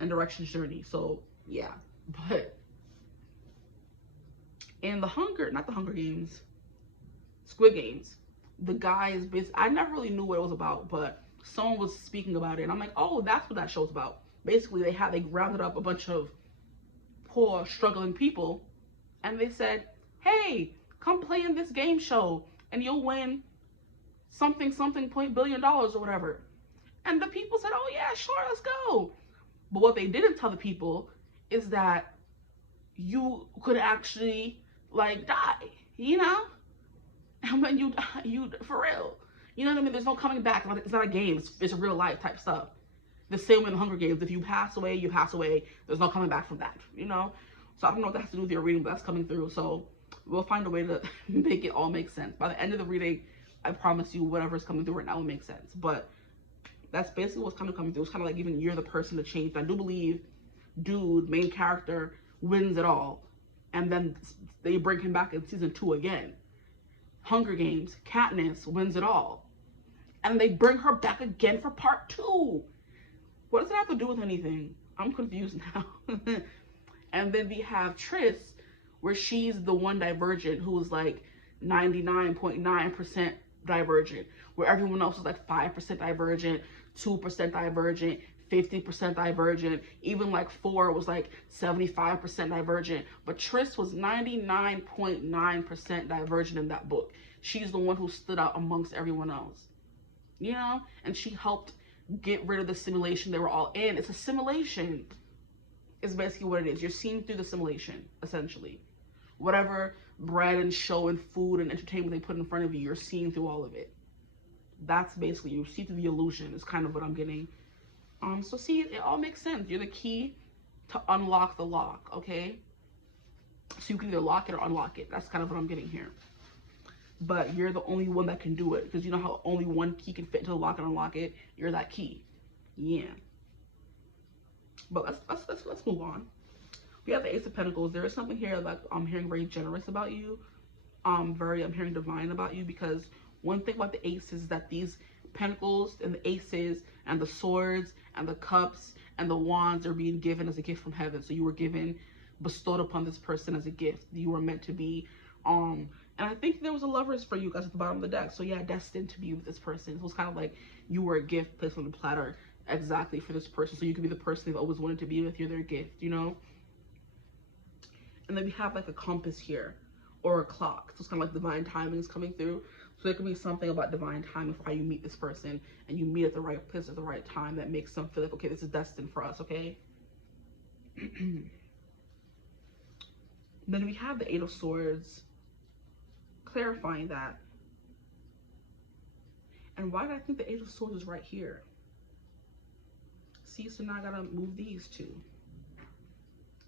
and directions journey. So yeah, but in not the Hunger Games, Squid Games, the guy is basically, I never really knew what it was about, but someone was speaking about it and I'm like, oh, that's what that show's about. Basically they rounded up a bunch of poor struggling people and they said, hey, come play in this game show and you'll win something billion dollars or whatever. And the people said, oh yeah, sure, let's go. But what they didn't tell the people is that you could actually like die, you know? And when you die, you for real. You know what I mean? There's no coming back. It's not a game. It's real life type stuff. The same in the Hunger Games. If you pass away, you pass away. There's no coming back from that, you know? So I don't know what that has to do with your reading, but that's coming through. So we'll find a way to make it all make sense. By the end of the reading, I promise you whatever's coming through right now will make sense. But that's basically what's kind of coming through. It's kind of like even you're the person to change. I do believe dude, main character, wins it all. And then they bring him back in season 2 again. Hunger Games, Katniss wins it all. And they bring her back again for part 2. What does it have to do with anything? I'm confused now. And then we have Tris, where she's the one divergent who's like 99.9% divergent, where everyone else is like 5% divergent, 2% divergent, 50% divergent, even like 4 was like 75% divergent, but Tris was 99.9% divergent in that book. She's the one who stood out amongst everyone else, you know, and she helped get rid of the simulation they were all in. It's a simulation is basically what it is. You're seeing through the simulation, essentially. Whatever bread and show and food and entertainment they put in front of you, you're seeing through all of it. That's basically, you see through the illusion is kind of what I'm getting. So see, it all makes sense. You're the key to unlock the lock, okay? So you can either lock it or unlock it. That's kind of what I'm getting here. But you're the only one that can do it, because you know how only one key can fit into the lock and unlock it? You're that key. Yeah. But let's move on. We have the Ace of Pentacles. There is something here that I'm hearing very generous about you. I'm hearing divine about you, because one thing about the aces is that these pentacles and the aces and the swords and the cups and the wands are being given as a gift from heaven. So you were bestowed upon this person as a gift. You were meant to be, and I think there was a lovers for you guys at the bottom of the deck. So yeah, destined to be with this person. It was kind of like you were a gift placed on the platter exactly for this person. So you could be the person they've always wanted to be with. You're their gift, you know? And then we have like a compass here, or a clock. So it's kind of like divine timing is coming through. So there could be something about divine timing for how you meet this person, and you meet at the right place at the right time that makes them feel like, okay, this is destined for us, okay? Then we have the Eight of Swords, clarifying that. And why did I think the Eight of Swords is right here? See, so now I gotta move these two.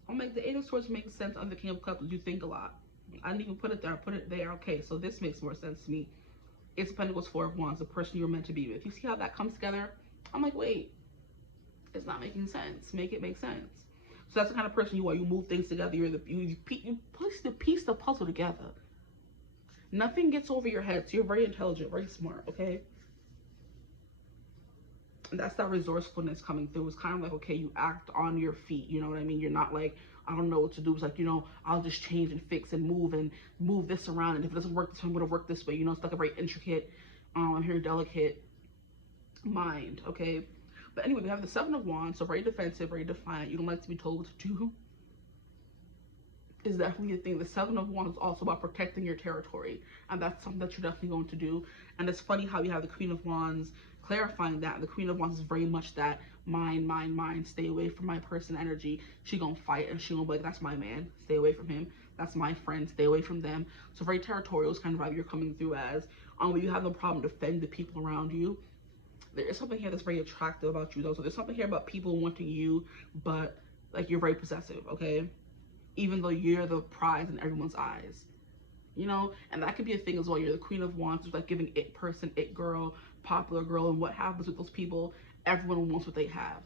I'll make the Eight of Swords make sense under the King of Cups. You think a lot. I didn't even put it there. I put it there. Okay, so this makes more sense to me. Ace of Pentacles, Four of Wands, the person you're meant to be with. You see how that comes together? I'm like, wait, it's not making sense. Make it make sense. So that's the kind of person you are. You move things together. You piece the puzzle together. Nothing gets over your head. So you're very intelligent, very smart, okay? And that's that resourcefulness coming through. It's kind of like, okay, you act on your feet. You know what I mean? You're not like, I don't know what to do. It's like, you know, I'll just change and fix and move this around. And if it doesn't work this way, I'm going to work this way. You know, it's like a very intricate, I'm hearing delicate mind, okay? But anyway, we have the Seven of Wands, so very defensive, very defiant. You don't like to be told what to do. Is definitely the thing. The Seven of Wands is also about protecting your territory, and that's something that you're definitely going to do. And it's funny how you have the Queen of Wands clarifying that. The Queen of Wands is very much that mine, stay away from my person energy. She gonna fight, and she gonna be like, that's my man, stay away from him. That's my friend, stay away from them. So very territorial is kind of vibe you're coming through as. You have no problem defending the people around you. There is something here that's very attractive about you though. So there's something here about people wanting you, but like you're very possessive, okay? Even though you're the prize in everyone's eyes, you know? And that could be a thing as well. You're the Queen of Wands, who's like giving it person, it girl, popular girl, and what happens with those people? Everyone wants what they have.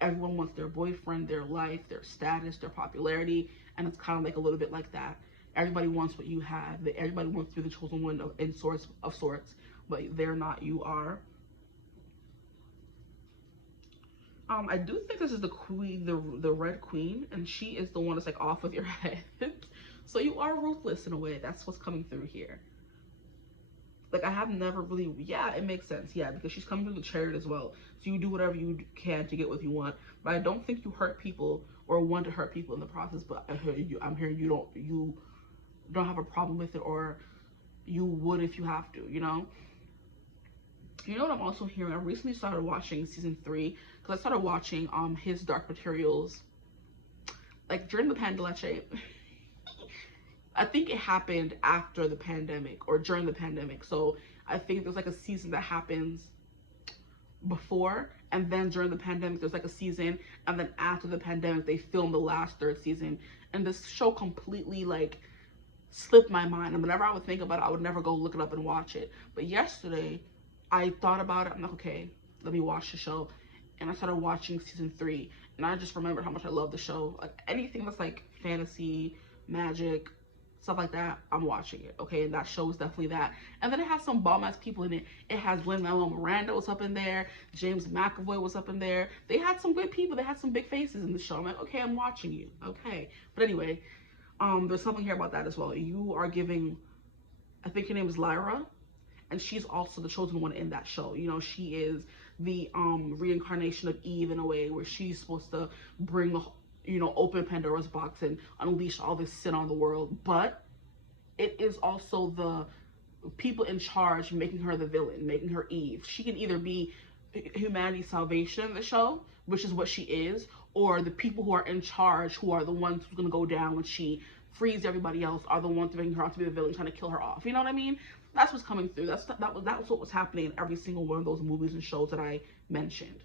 Everyone wants their boyfriend, their life, their status, their popularity, and it's kind of like a little bit like that. Everybody wants what you have. Everybody wants to be the chosen one of sorts, but they're not, you are. I do think this is the queen, the Red Queen, and she is the one that's like off with your head. So you are ruthless in a way. That's what's coming through here. Like, I have never really, yeah, it makes sense, yeah, because she's coming through the Chariot as well. So you do whatever you can to get what you want. But I don't think you hurt people or want to hurt people in the process. But I'm hearing you don't have a problem with it, or you would if you have to, you know? You know what I'm also hearing? I recently started watching season 3, because I started watching his Dark Materials like during the pandemic. I think it happened after the pandemic or during the pandemic. So I think there's like a season that happens before, and then during the pandemic there's like a season, and then after the pandemic they filmed the last third season. And this show completely like slipped my mind, and whenever I would think about it I would never go look it up and watch it. But yesterday I thought about it. I'm like, okay, let me watch the show. And I started watching season 3, and I just remembered how much I love the show. Like anything that's like fantasy, magic, stuff like that, I'm watching it. Okay, and that show is definitely that. And then it has some bomb ass people in it. It has Lin-Manuel Miranda was up in there, James McAvoy was up in there. They had some good people. They had some big faces in the show. I'm like, okay, I'm watching you. Okay, but anyway, there's something here about that as well. You are giving, I think her name is Lyra, and she's also the chosen one in that show. You know, she is the reincarnation of Eve in a way, where she's supposed to bring the, you know, open Pandora's box and unleash all this sin on the world. But it is also the people in charge making her the villain, making her Eve. She can either be humanity's salvation in the show, which is what she is, or the people who are in charge, who are the ones who's gonna go down when she frees everybody else, are the ones making her out to be the villain, trying to kill her off. You know what I mean? That's what's coming through. That was what was happening in every single one of those movies and shows that I mentioned.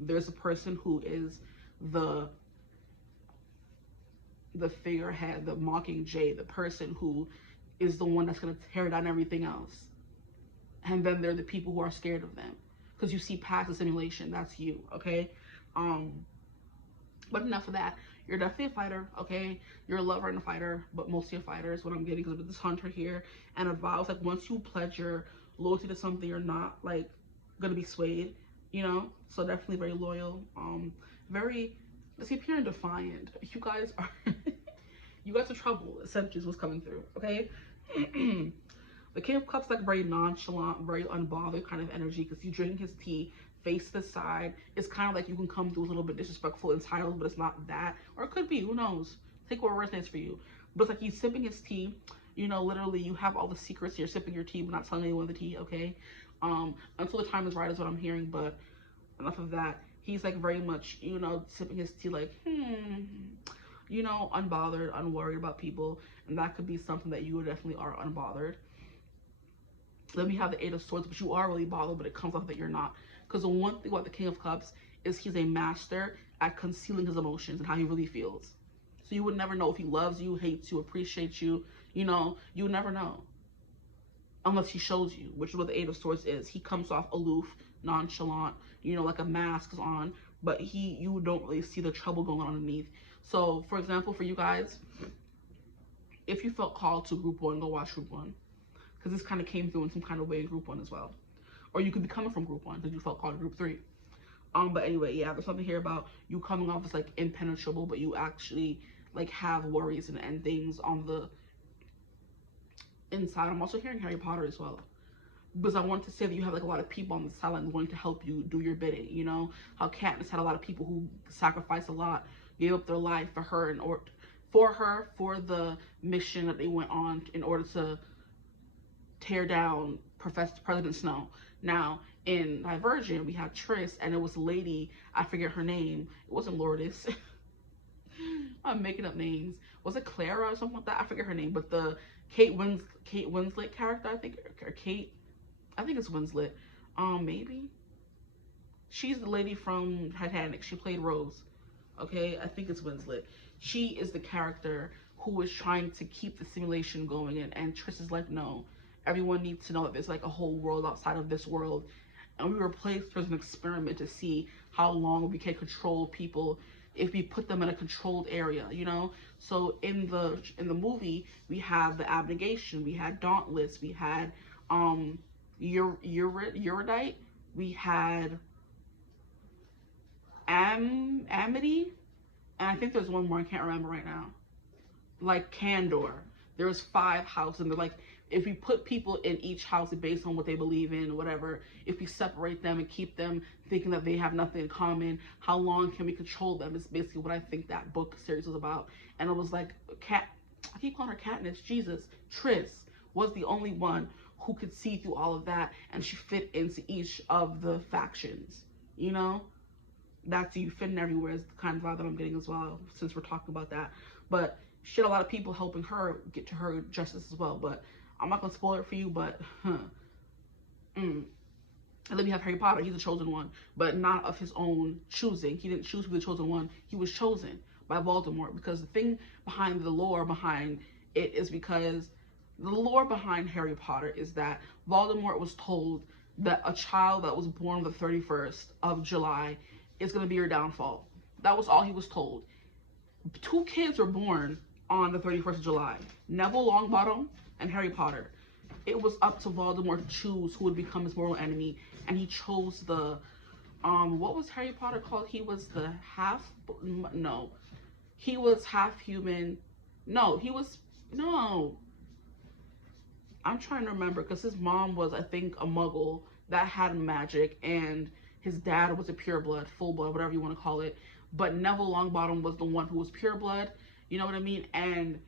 There's a person who is the figurehead, the mockingjay, the person who is the one that's going to tear down everything else. And then there are the people who are scared of them, because you see past the simulation. That's you. Okay, but enough of that. You're definitely a fighter. Okay, you're a lover and a fighter, but mostly a fighter is what I'm getting, because of this hunter here. And it vows, like, once you pledge your loyalty to something, you're not like gonna be swayed, you know. So definitely very loyal, very, let's see, pure and defiant. You guys are you guys are trouble, essentially, is what's coming through. Okay. The King of Cups, like, very nonchalant, very unbothered kind of energy, because he's drinking his tea face to the side. It's kind of like you can come through a little bit disrespectful in titles, but it's not that. Or it could be, who knows? Take what resonates for you. But it's like he's sipping his tea. You know, literally, you have all the secrets. You're sipping your tea, but not telling anyone the tea, okay? Until the time is right is what I'm hearing, but enough of that. He's like very much, you know, sipping his tea like, you know, unbothered, unworried about people. And that could be something that you definitely are unbothered. Then we have the 8 of Swords, but you are really bothered, but it comes off that you're not. Because the one thing about the King of Cups is he's a master at concealing his emotions and how he really feels. So you would never know if he loves you, hates you, appreciates you. You know, you would never know. Unless he shows you, which is what the 8 of Swords is. He comes off aloof, nonchalant, you know, like a mask is on, but you don't really see the trouble going on underneath. So, for example, for you guys, if you felt called to group 1, go watch group 1. Because this kind of came through in some kind of way in group 1 as well. Or you could be coming from group 1 because you felt called to group 3. But anyway, yeah, there's something here about you coming off as like impenetrable, but you actually like have worries and things on the inside. I'm also hearing Harry Potter as well, because I want to say that you have like a lot of people on the sideline willing to help you do your bidding. You know how Katniss had a lot of people who sacrificed a lot, gave up their life for her for the mission that they went on in order to tear down President Snow. Now in Divergent we had Triss, and it was a lady, I forget her name. It wasn't Lourdes. I'm making up names. Was it Clara or something like that? I forget her name. But the Kate Winslet character, I think, or Kate, I think it's Winslet. Maybe. She's the lady from Titanic. She played Rose. Okay, I think it's Winslet. She is the character who is trying to keep the simulation going, and Triss is like, no, everyone needs to know that there's like a whole world outside of this world, and we were placed as an experiment to see how long we can control people if we put them in a controlled area, you know. So in the movie we had the Abnegation, we had Dauntless, we had Eurydice, we had Amity, and I think there's one more I can't remember right now, like Candor. There's 5 houses, and they're like, if we put people in each house based on what they believe in or whatever, if we separate them and keep them thinking that they have nothing in common, how long can we control them? Is basically what I think that book series was about. And it was like, I keep calling her Katniss, Jesus, Triss was the only one who could see through all of that, and she fit into each of the factions, you know. That's you fitting everywhere is the kind of vibe that I'm getting as well, since we're talking about that. But she had a lot of people helping her get to her justice as well. But I'm not gonna spoil it for you. But and then we have Harry Potter. He's the chosen one, but not of his own choosing. He didn't choose to be the chosen one. He was chosen by Voldemort, because the thing behind the lore behind it is because the lore behind Harry Potter is that Voldemort was told that a child that was born on the 31st of July is going to be your downfall. That was all he was told. 2 kids were born on the 31st of July, Neville Longbottom and Harry Potter. It was up to Voldemort to choose who would become his mortal enemy, and he chose the what was Harry Potter called? He was the he was half human. I'm trying to remember, because his mom was, I think, a muggle that had magic, and his dad was a pureblood, full blood, whatever you want to call it. But Neville Longbottom was the one who was pureblood, you know what I mean? And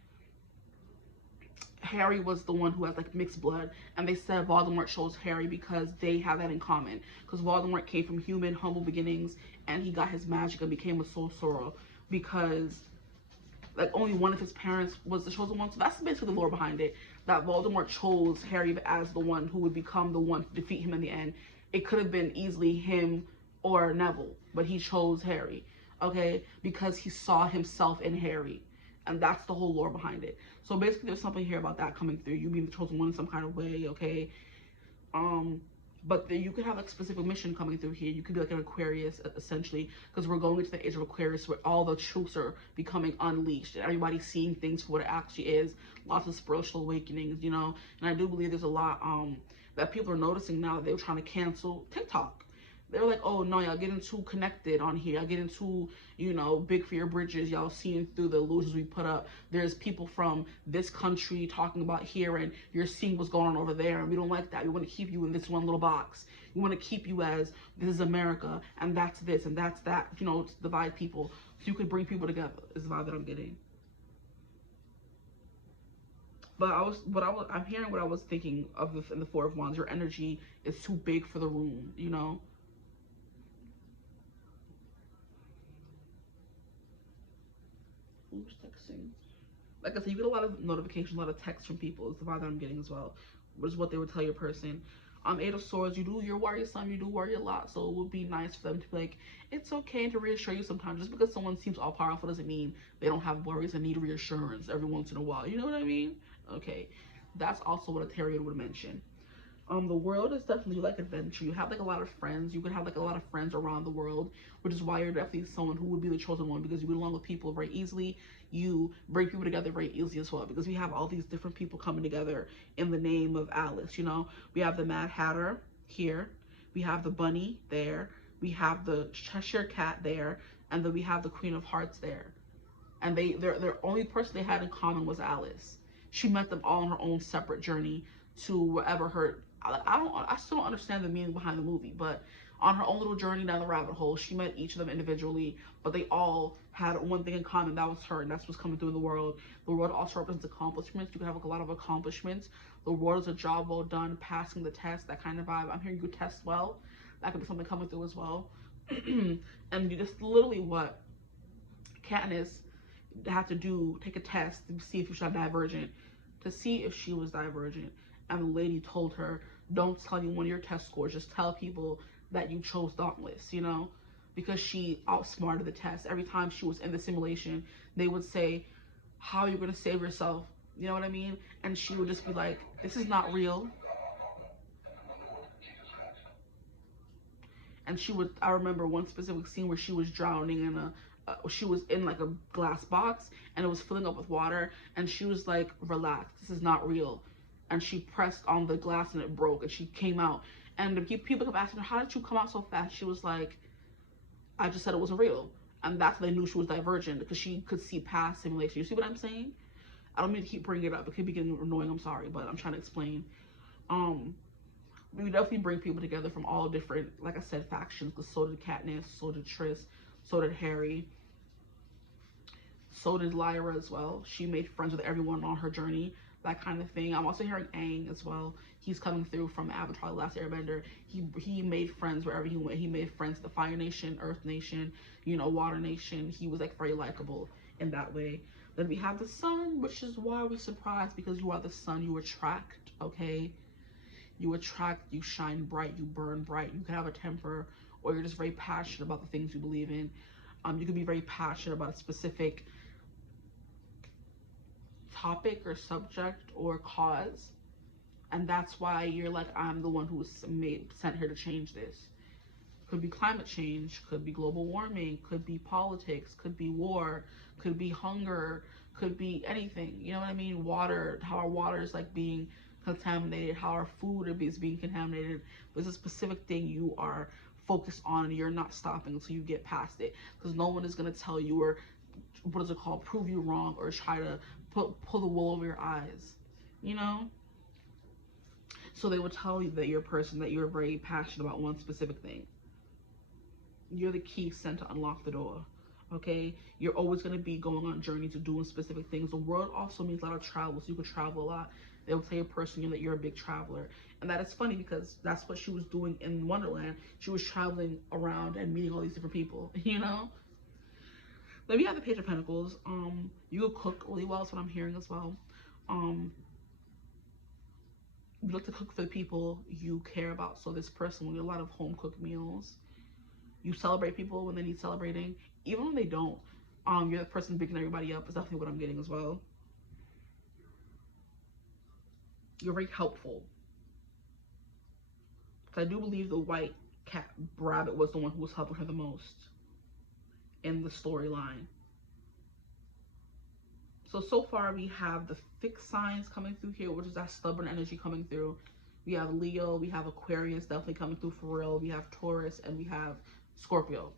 Harry was the one who has like mixed blood, and they said Voldemort chose Harry because they have that in common. Because Voldemort came from human, humble beginnings, and he got his magic and became a sorcerer because like only one of his parents was the chosen one. So that's basically the lore behind it. That Voldemort chose Harry as the one who would become the one to defeat him in the end. It could have been easily him or Neville, but he chose Harry, okay, because he saw himself in Harry. And that's the whole lore behind it. So basically there's something here about that coming through. You being the chosen one in some kind of way, okay? But you could have like a specific mission coming through here. You could be like an Aquarius, essentially, because we're going into the age of Aquarius where all the truths are becoming unleashed and everybody's seeing things for what it actually is. Lots of spiritual awakenings, you know? And I do believe there's a lot that people are noticing now that they're trying to cancel TikTok. They're like, oh no, y'all getting too connected on here. Y'all getting too, you know, big for your bridges. Y'all seeing through the illusions we put up. There's people from this country talking about here, and you're seeing what's going on over there. And we don't like that. We want to keep you in this one little box. We want to keep you as this is America, and that's this, and that's that. You know, to divide people so you could bring people together. Is the vibe that I'm getting. But I'm hearing what I was thinking of in the Four of Wands. Your energy is too big for the room, you know? Who's texting? Like I said, you get a lot of notifications, a lot of texts from people. It's the vibe that I'm getting as well, which is what they would tell your person. 8 of Swords, you're worried some, you do worry a lot, so it would be nice for them to be like, it's okay, to reassure you sometimes. Just because someone seems all powerful doesn't mean they don't have worries and need reassurance every once in a while. You know what I mean? Okay, that's also what a Tarot would mention. The world is definitely like adventure. You have like a lot of friends. You could have like a lot of friends around the world, which is why you're definitely someone who would be the chosen one, because you get along with people very easily. You bring people together very easily as well, because we have all these different people coming together in the name of Alice. You know, we have the Mad Hatter here, we have the Bunny there, we have the Cheshire Cat there, and then we have the Queen of Hearts there. And their only person they had in common was Alice. She met them all on her own separate journey to wherever her I still don't understand the meaning behind the movie, but on her own little journey down the rabbit hole, she met each of them individually, but they all had one thing in common. That was her, and that's what's coming through in the world. The world also represents accomplishments. You can have like a lot of accomplishments. The world is a job well done, passing the test, that kind of vibe. I'm hearing you test well. That could be something coming through as well. And you just literally what Katniss had to do, take a test to see if she was divergent, to see if she was divergent. And the lady told her, don't tell anyone your test scores, just tell people that you chose Dauntless, you know, because she outsmarted the test. Every time she was in the simulation, they would say, how are you going to save yourself? You know what I mean? And she would just be like, this is not real. And I remember one specific scene where she was drowning in she was in like a glass box, and it was filling up with water, and she was like, relax, this is not real. And she pressed on the glass and it broke, and she came out. And the people kept asking her, how did you come out so fast? She was like, I just said it wasn't real. And that's when they knew she was divergent, because she could see past simulation. You see what I'm saying? I don't mean to keep bringing it up. It could be getting annoying. I'm sorry, but I'm trying to explain. We definitely bring people together from all different, like I said, factions. Because so did Katniss, so did Triss, so did Harry, so did Lyra as well. She made friends with everyone on her journey. that kind of thing. I'm also hearing Aang as well. He's coming through from Avatar: The Last Airbender. He made friends wherever he went. He made friends the Fire Nation, Earth Nation, you know, Water Nation. He was like very likable in that way. Then we have the sun, which is why we're surprised, because you are the sun. You attract, okay? You attract, you shine bright, you burn bright. You can have a temper, or you're just very passionate about the things you believe in. You can be very passionate about a specific topic or subject or cause, and that's why you're like, I'm the one who was sent here to change this. Could be climate change, could be global warming, could be politics, could be war, could be hunger, could be anything, you know what I mean? Water, how our water is like being contaminated, how our food is being contaminated. There's a specific thing you are focused on, and you're not stopping until you get past it, because no one is going to tell you, or what is it called, prove you wrong, or try to pull the wool over your eyes, you know? So they will tell you that you're a person, that you're very passionate about one specific thing. You're the key sent to unlock the door, okay? You're always going to be going on journeys to doing specific things. The world also means a lot of travel, so you could travel a lot. They will tell you a person that you're a big traveler. And that is funny, because that's what she was doing in Wonderland. She was traveling around and meeting all these different people, you know? Then we have the Page of Pentacles. You will cook really well, is what I'm hearing as well. You like to cook for the people you care about. So this person will get a lot of home cooked meals. You celebrate people when they need celebrating, even when they don't. You're the person picking everybody up. Is definitely what I'm getting as well. You're very helpful. Because I do believe the white cat rabbit was the one who was helping her the most in the storyline. So far we have the fixed signs coming through here, which is that stubborn energy coming through. We have Leo, we have Aquarius definitely coming through for real. We have Taurus, and we have Scorpio.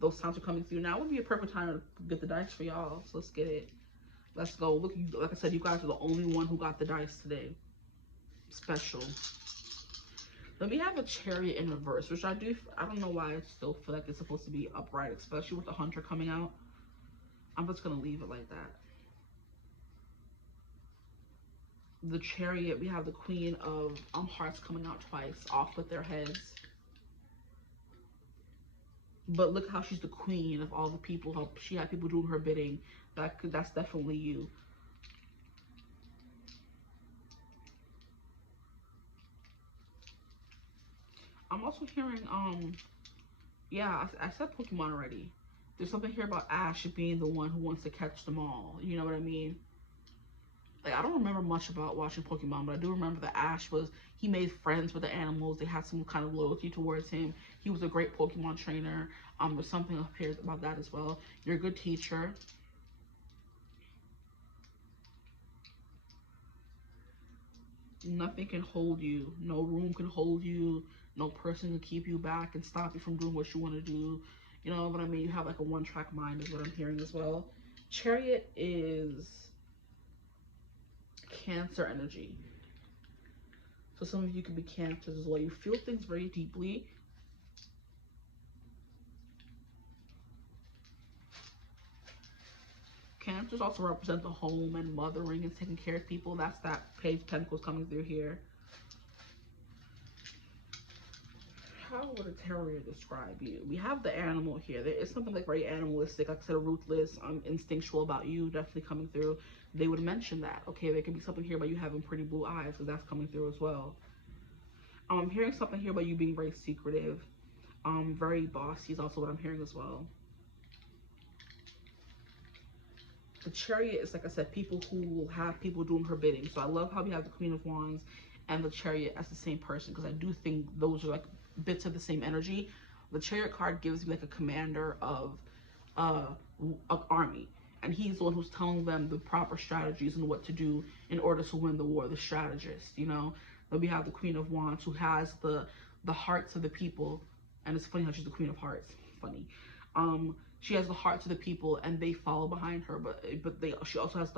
Those signs are coming through. Now would be a perfect time to get the dice for y'all. So let's get it. Let's go. Look, like I said, you guys are the only one who got the dice today. Special. Then we have a Chariot in reverse, which I don't know why I still feel like it's supposed to be upright, especially with the Hunter coming out. I'm just going to leave it like that. The Chariot, we have the Queen of Hearts coming out twice, off with their heads. But look how she's the queen of all the people. How she had people doing her bidding. That's definitely you. I'm also hearing yeah, I said Pokemon already. There's something here about Ash being the one who wants to catch them all. You know what I mean? Like, I don't remember much about watching Pokemon, but I do remember that Ash he made friends with the animals. They had some kind of loyalty towards him. He was a great Pokemon trainer. There's something up here about that as well. You're a good teacher. Nothing can hold you. No room can hold you. No person can keep you back and stop you from doing what you want to do. You know what I mean? You have like a one-track mind is what I'm hearing as well. Chariot is Cancer energy. So some of you could be Cancers as well. You feel things very deeply. Cancers also represent the home and mothering and taking care of people. That's that Page of Pentacles coming through here. How would a terrier describe you? We have the animal here. There is something like very animalistic, like I said, ruthless, instinctual about you, definitely coming through. They would mention that. Okay, there could be something here about you having pretty blue eyes, so that's coming through as well. I'm hearing something here about you being very secretive, very bossy is also what I'm hearing as well. The Chariot is, like I said, people who will have people doing her bidding. So I love how we have the Queen of Wands and the Chariot as the same person, because I do think those are like bits of the same energy. The Chariot card gives me like a commander of an army, and he's the one who's telling them the proper strategies and what to do in order to win the war, the strategist, you know. Then we have the Queen of Wands, who has the hearts of the people, and it's funny how she's the Queen of Hearts. Funny. She has the hearts of the people, and they follow behind her, but she also has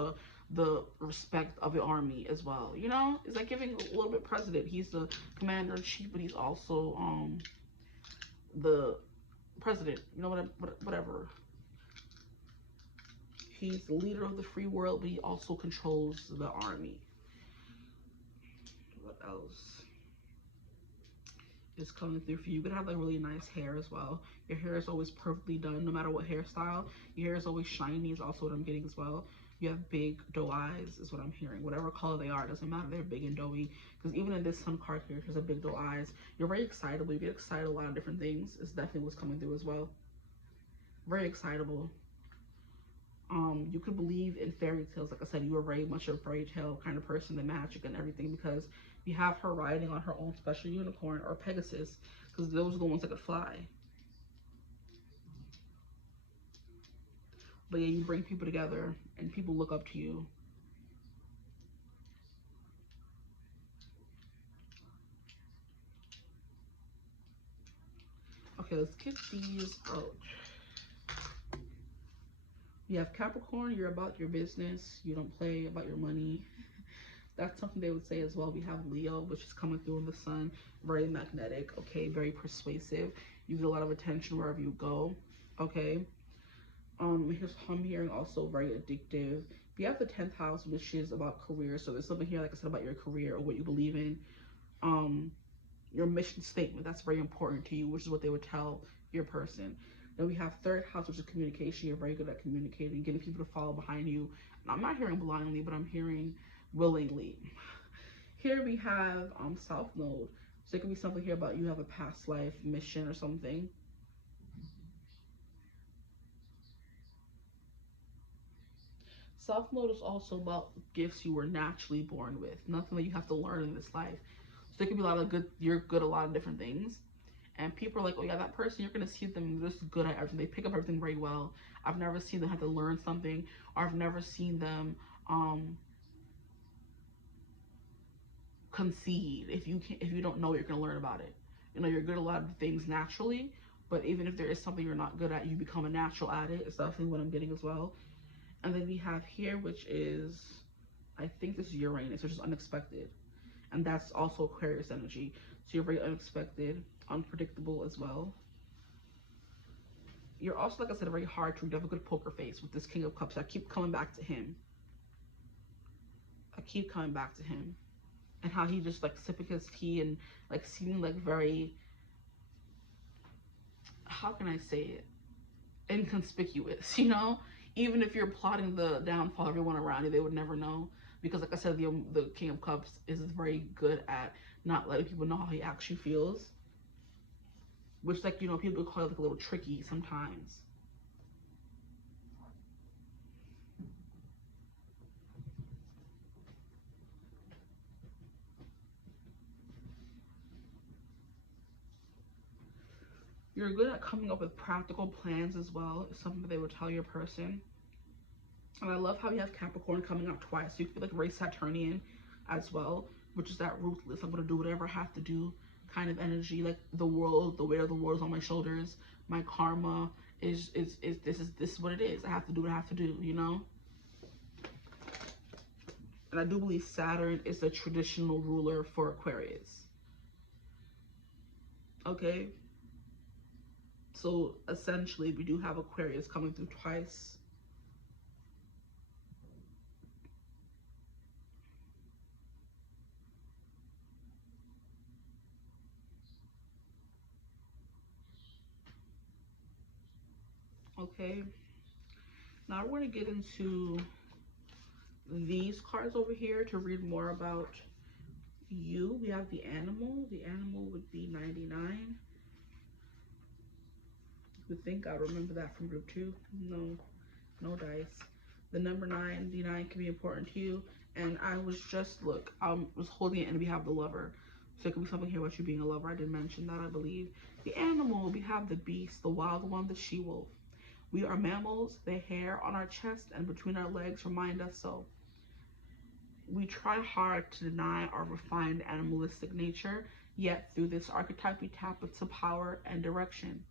the respect of the army as well. You know, it's like giving a little bit president. He's the commander in chief, but he's also the president. You know, whatever. He's the leader of the free world, but he also controls the army. else is coming through for you? You're gonna have like really nice hair as well. Your hair is always perfectly done, no matter what hairstyle. Your hair is always shiny is also what I'm getting as well. You have big doe eyes is what I'm hearing. Whatever color they are, doesn't matter, they're big and doughy. Because even in this sun card here, there's a big doe eyes. You're very excitable. You get excited a lot of different things. It's definitely what's coming through as well. Very excitable. You could believe in fairy tales. Like I said, you are very much a fairy tale kind of person, the magic and everything, because you have her riding on her own special unicorn or Pegasus, because those are the ones that could fly. But yeah, you bring people together and people look up to you. Okay, let's get these out. You have Capricorn, you're about your business. You don't play about your money. That's something they would say as well. We have Leo, which is coming through in the sun. Very magnetic, okay? Very persuasive. You get a lot of attention wherever you go, okay? Here's I'm hearing also very addictive. You have the 10th house, which is about career. So there's something here, like I said, about your career or what you believe in. Your mission statement, that's very important to you, which is what they would tell your person. Then we have 3rd house, which is communication. You're very good at communicating, getting people to follow behind you. And I'm not hearing blindly, but I'm hearing willingly. Here we have South Node. So it could be something here about you have a past life mission or something. South Node is also about gifts you were naturally born with, nothing that you have to learn in this life. So there could be a lot of good, you're good at a lot of different things. And people are like, oh yeah, that person, you're gonna see them just good at everything. They pick up everything very well. I've never seen them have to learn something, or I've never seen them concede. If you don't know, you're gonna learn about it. You know, you're good at a lot of things naturally, but even if there is something you're not good at, you become a natural at it. It's definitely what I'm getting as well. And then we have here, which is, I think this is Uranus, which is unexpected. And that's also Aquarius energy. So you're very unexpected, unpredictable as well. You're also, like I said, very hard to read. You have a good poker face with this King of Cups. I keep coming back to him. I keep coming back to him. And how he just like sipping his tea and like seeming like very, how can I say it? Inconspicuous, you know? Even if you're plotting the downfall of everyone around you, they would never know. Because like I said, the King of Cups is very good at not letting people know how he actually feels. Which, like, you know, people call it like a little tricky sometimes. You're good at coming up with practical plans as well. It's something that they would tell your person. And I love how you have Capricorn coming up twice. You could be like very Saturnian as well, which is that ruthless, I'm gonna do whatever I have to do kind of energy. Like the world, the weight of the world is on my shoulders. My karma is this is what it is. I have to do what I have to do, you know? And I do believe Saturn is the traditional ruler for Aquarius. Okay? So essentially we do have Aquarius coming through twice. Okay, now we're going to get into these cards over here to read more about you. We have the animal. The animal would be 99. You would think I remember that from group 2. No dice. The number 99 can be important to you. And I was just, look, I was holding it and we have the lover. So it could be something here about you being a lover. I didn't mention that, I believe. The animal, we have the beast, the wild one, the she-wolf. We are mammals. The hair on our chest and between our legs remind us so. We try hard to deny our refined animalistic nature, yet through this archetype we tap into power and direction.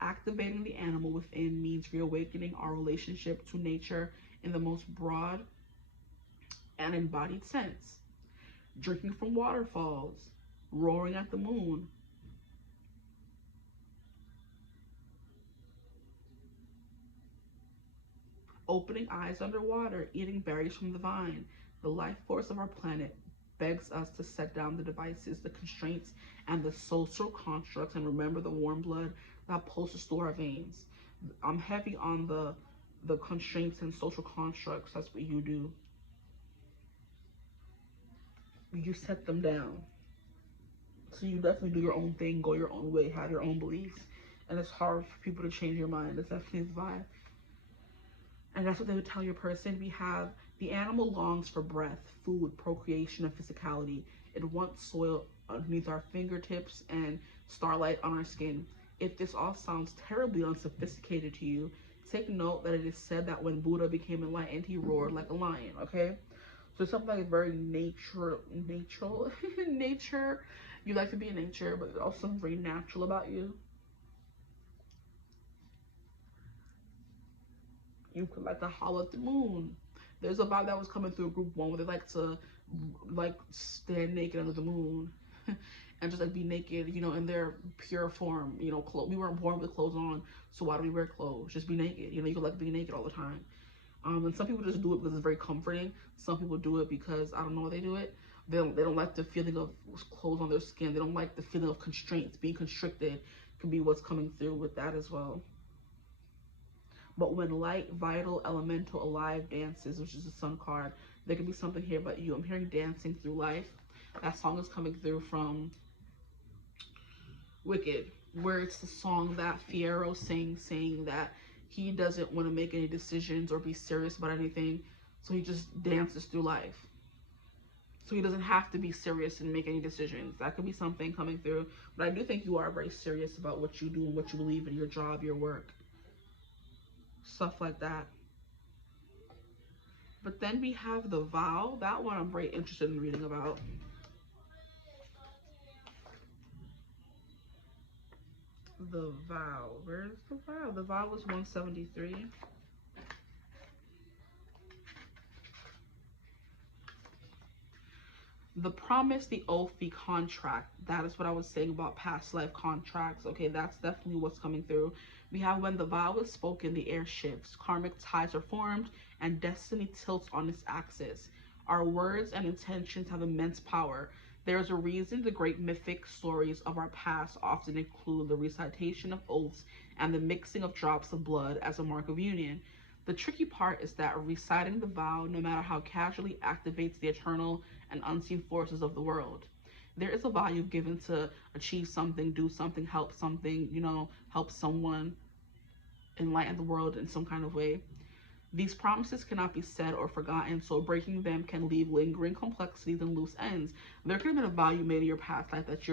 Activating the animal within means reawakening our relationship to nature in the most broad and embodied sense. Drinking from waterfalls, roaring at the moon, opening eyes underwater, eating berries from the vine, the life force of our planet begs us to set down the devices, the constraints, and the social constructs, and remember the warm blood that pulses through our veins. I'm heavy on the constraints and social constructs. That's what you do. You set them down. So you definitely do your own thing, go your own way, have your own beliefs. And it's hard for people to change your mind. That's definitely the vibe. And that's what they would tell your person. We have the animal longs for breath, food, procreation, and physicality. It wants soil underneath our fingertips and starlight on our skin. If this all sounds terribly unsophisticated to you, take note that it is said that when Buddha became enlightened, he roared like a lion, okay? So it's something like very nature. Nature. You like to be in nature, but there's also something very natural about you. You could like to holler at the moon. There's a vibe that was coming through group one where they like to like stand naked under the moon and just like be naked, you know, in their pure form. You know, we weren't born with clothes on, so why do we wear clothes? Just be naked. You know, you could like be naked all the time. And some people just do it because it's very comforting. Some people do it because I don't know why they do it. They don't like the feeling of clothes on their skin. They don't like the feeling of constraints, being constricted. Could be what's coming through with that as well. But when light, vital, elemental, alive dances, which is the sun card, there could be something here about you. I'm hearing dancing through life. That song is coming through from Wicked, where it's the song that Fiyero sings, saying that he doesn't want to make any decisions or be serious about anything, so he just dances through life. So he doesn't have to be serious and make any decisions. That could be something coming through. But I do think you are very serious about what you do and what you believe in, your job, your work, stuff like that. But then we have the vow. That one I'm very interested in reading about. The vow. Where's the vow? The vow was 173. The promise, the oath, the contract. That is what I was saying about past life contracts. Okay, that's definitely what's coming through. We have when the vow is spoken, the air shifts, karmic ties are formed, and destiny tilts on its axis. Our words and intentions have immense power. There's a reason the great mythic stories of our past often include the recitation of oaths and the mixing of drops of blood as a mark of union. The tricky part is that reciting the vow, no matter how casually, activates the eternal and unseen forces of the world. There is a value given to achieve something, do something, help something, you know, help someone, enlighten the world in some kind of way. These promises cannot be said or forgotten, so breaking them can leave lingering complexities and loose ends. There could have been a value made in your past life that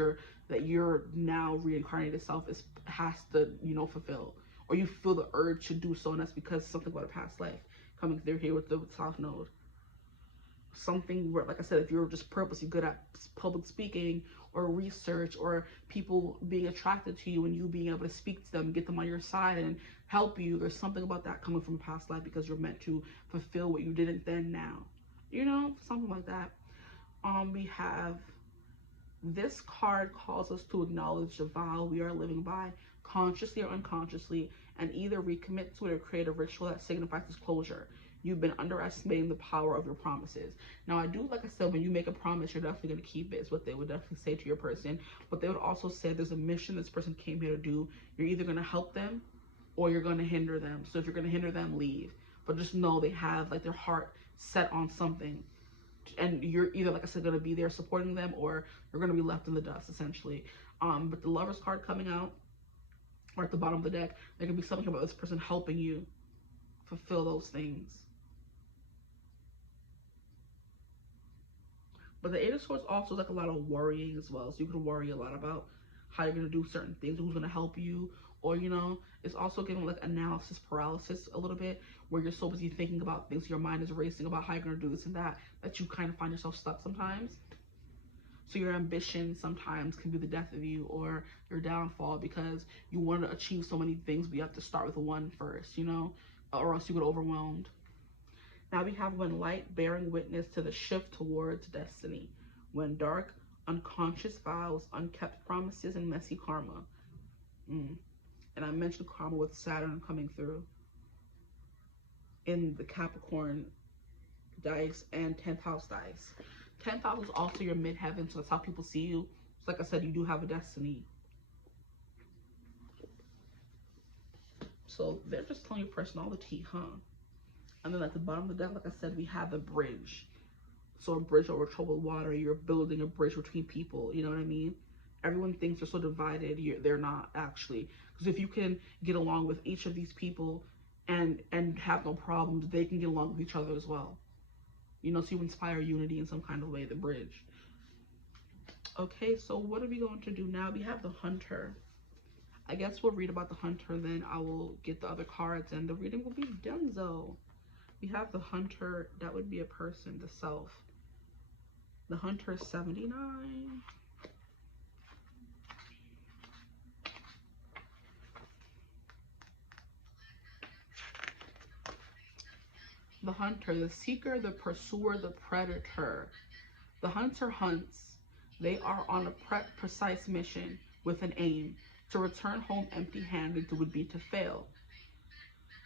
your now reincarnated self has to, you know, fulfill. Or you feel the urge to do so, and that's because something about a past life coming through here with the South Node. Something where, like I said, if you're just purposely good at public speaking or research, or people being attracted to you and you being able to speak to them, get them on your side and help you, there's something about that coming from a past life because you're meant to fulfill what you didn't then now, you know, something like that. We have this card calls us to acknowledge the vow we are living by, consciously or unconsciously, and either recommit to it or create a ritual that signifies this closure. You've been underestimating the power of your promises. Now, I do, like I said, when you make a promise, you're definitely going to keep it, is what they would definitely say to your person. But they would also say there's a mission this person came here to do. You're either going to help them or you're going to hinder them. So if you're going to hinder them, leave. But just know they have like their heart set on something. And you're either, like I said, going to be there supporting them, or you're going to be left in the dust, essentially. But the Lover's card coming out, or at the bottom of the deck, there can be something about this person helping you fulfill those things. But the Eight of Swords also is like a lot of worrying as well. So you can worry a lot about how you're going to do certain things, who's going to help you. Or, you know, it's also giving like analysis paralysis a little bit, where you're so busy thinking about things, your mind is racing about how you're going to do this and that you kind of find yourself stuck sometimes. So your ambition sometimes can be the death of you, or your downfall, because you want to achieve so many things, but you have to start with one first, you know, or else you get overwhelmed. Now we have when light bearing witness to the shift towards destiny, when dark, unconscious vows, unkept promises, and messy karma. And I mentioned karma with Saturn coming through in the Capricorn dice and 10th house dice. 10th house is also your midheaven, so that's how people see you. So like I said, you do have a destiny. So they're just telling your personality, huh? And then at the bottom of the deck, like I said, we have a bridge. So a bridge over troubled water. You're building a bridge between people. You know what I mean? Everyone thinks they're so divided. They're not actually. Because if you can get along with each of these people and have no problems, they can get along with each other as well. You know, so you inspire unity in some kind of way, the bridge. Okay, so what are we going to do now? We have the Hunter. I guess we'll read about the Hunter, then I will get the other cards, and the reading will be donezo. We have the Hunter. That would be a person, the self. The Hunter is 79. The Hunter, the seeker, the pursuer, the predator. The Hunter hunts. They are on a precise mission with an aim. To return home empty-handed would be to fail,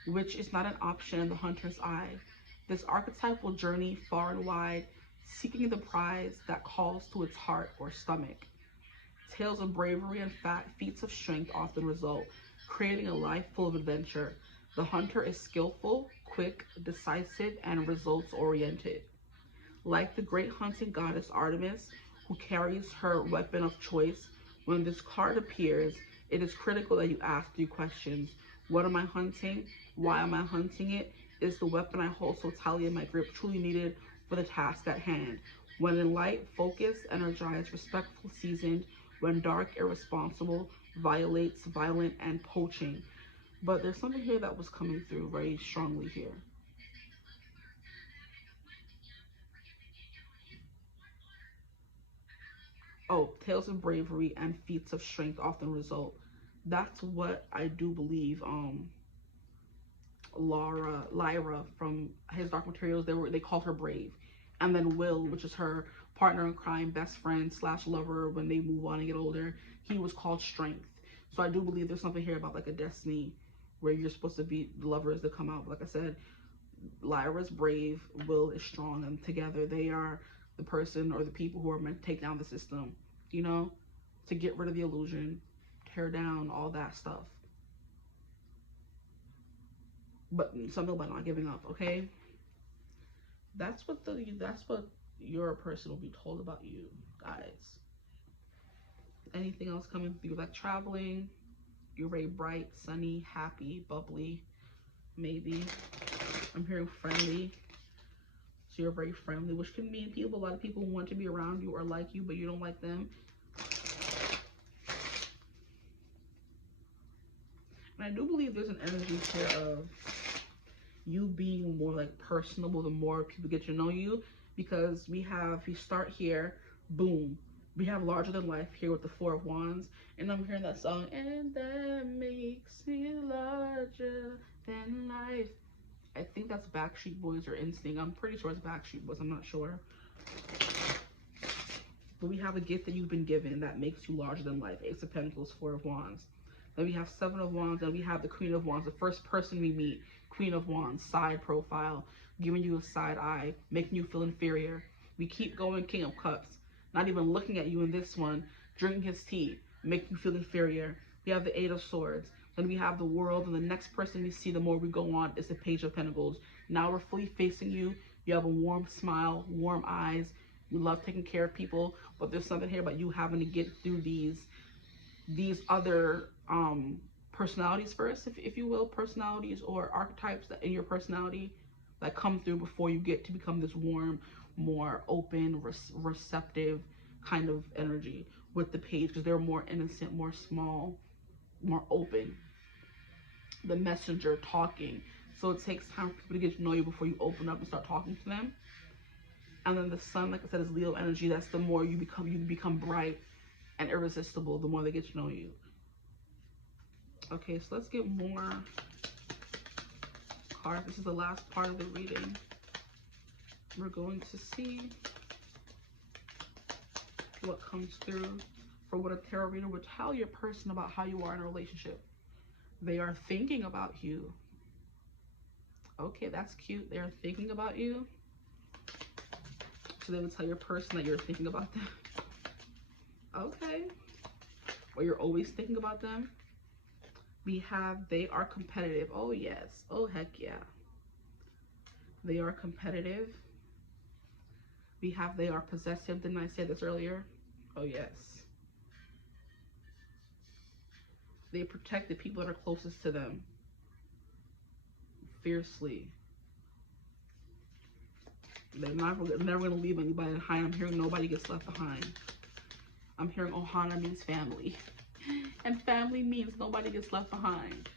which is not an option in the Hunter's eye. This archetype will journey far and wide, seeking the prize that calls to its heart or stomach. Tales of bravery and feats of strength often result, creating a life full of adventure. The Hunter is skillful, quick, decisive, and results-oriented. Like the great hunting goddess Artemis, who carries her weapon of choice, when this card appears, it is critical that you ask 3 questions. What am I hunting? Why am I hunting it? Is the weapon I hold so tightly in my grip truly needed for the task at hand? When in light, focused, energized, respectful, seasoned. When dark, irresponsible, violates, violent, and poaching. But there's something here that was coming through very strongly here. Oh, tales of bravery and feats of strength often result. That's what I do believe. Lyra from his Dark Materials, they called her brave, and then Will, which is her partner in crime, best friend / lover when they move on and get older, he was called strength. So I do believe there's something here about like a destiny where you're supposed to be the lovers that come out. But like I said, Lyra's brave, Will is strong, and together they are the person or the people who are meant to take down the system, you know, to get rid of the illusion, tear down all that stuff. But something about not giving up, okay? That's what your person will be told about you, guys. Anything else coming through, like traveling? You're very bright, sunny, happy, bubbly, maybe. I'm hearing friendly. So you're very friendly, which can mean a lot of people want to be around you or like you, but you don't like them. And I do believe there's an energy here of you being more like personable the more people get to know you, because we start here, boom, we have larger than life here with the 4 of Wands, and I'm hearing that song, and that makes me larger than life. I think that's Backstreet Boys or Instinct. I'm pretty sure it's Backstreet Boys, I'm not sure. But we have a gift that you've been given that makes you larger than life. Ace of Pentacles, 4 of Wands. Then we have 7 of Wands, and we have the Queen of Wands, the first person we meet. Queen of Wands, side profile, giving you a side eye, making you feel inferior. We keep going, King of Cups, not even looking at you in this one, drinking his tea, making you feel inferior. We have the 8 of Swords. Then we have the World, and the next person we see, the more we go on, is the Page of Pentacles. Now we're fully facing you. You have a warm smile, warm eyes. You love taking care of people, but there's something here about you having to get through these other personalities first, if you will, personalities or archetypes that in your personality that come through before you get to become this warm, more open, receptive kind of energy with the Page, because they're more innocent, more small, more open. The Messenger, talking. So it takes time for people to get to know you before you open up and start talking to them. And then the Sun, like I said, is Leo energy. That's the more you become bright and irresistible, the more they get to know you. Okay, so let's get more cards. This is the last part of the reading. We're going to see what comes through for what a tarot reader would tell your person about how you are in a relationship. They are thinking about you. Okay, that's cute. They are thinking about you. So they would tell your person that you're thinking about them. Okay. Or you're always thinking about them. We have they are competitive. Oh, yes. Oh, heck yeah. They are competitive. We have they are possessive. Didn't I say this earlier? Oh, yes. They protect the people that are closest to them fiercely. They're never going to leave anybody behind. I'm hearing nobody gets left behind. I'm hearing Ohana means family. And family means nobody gets left behind.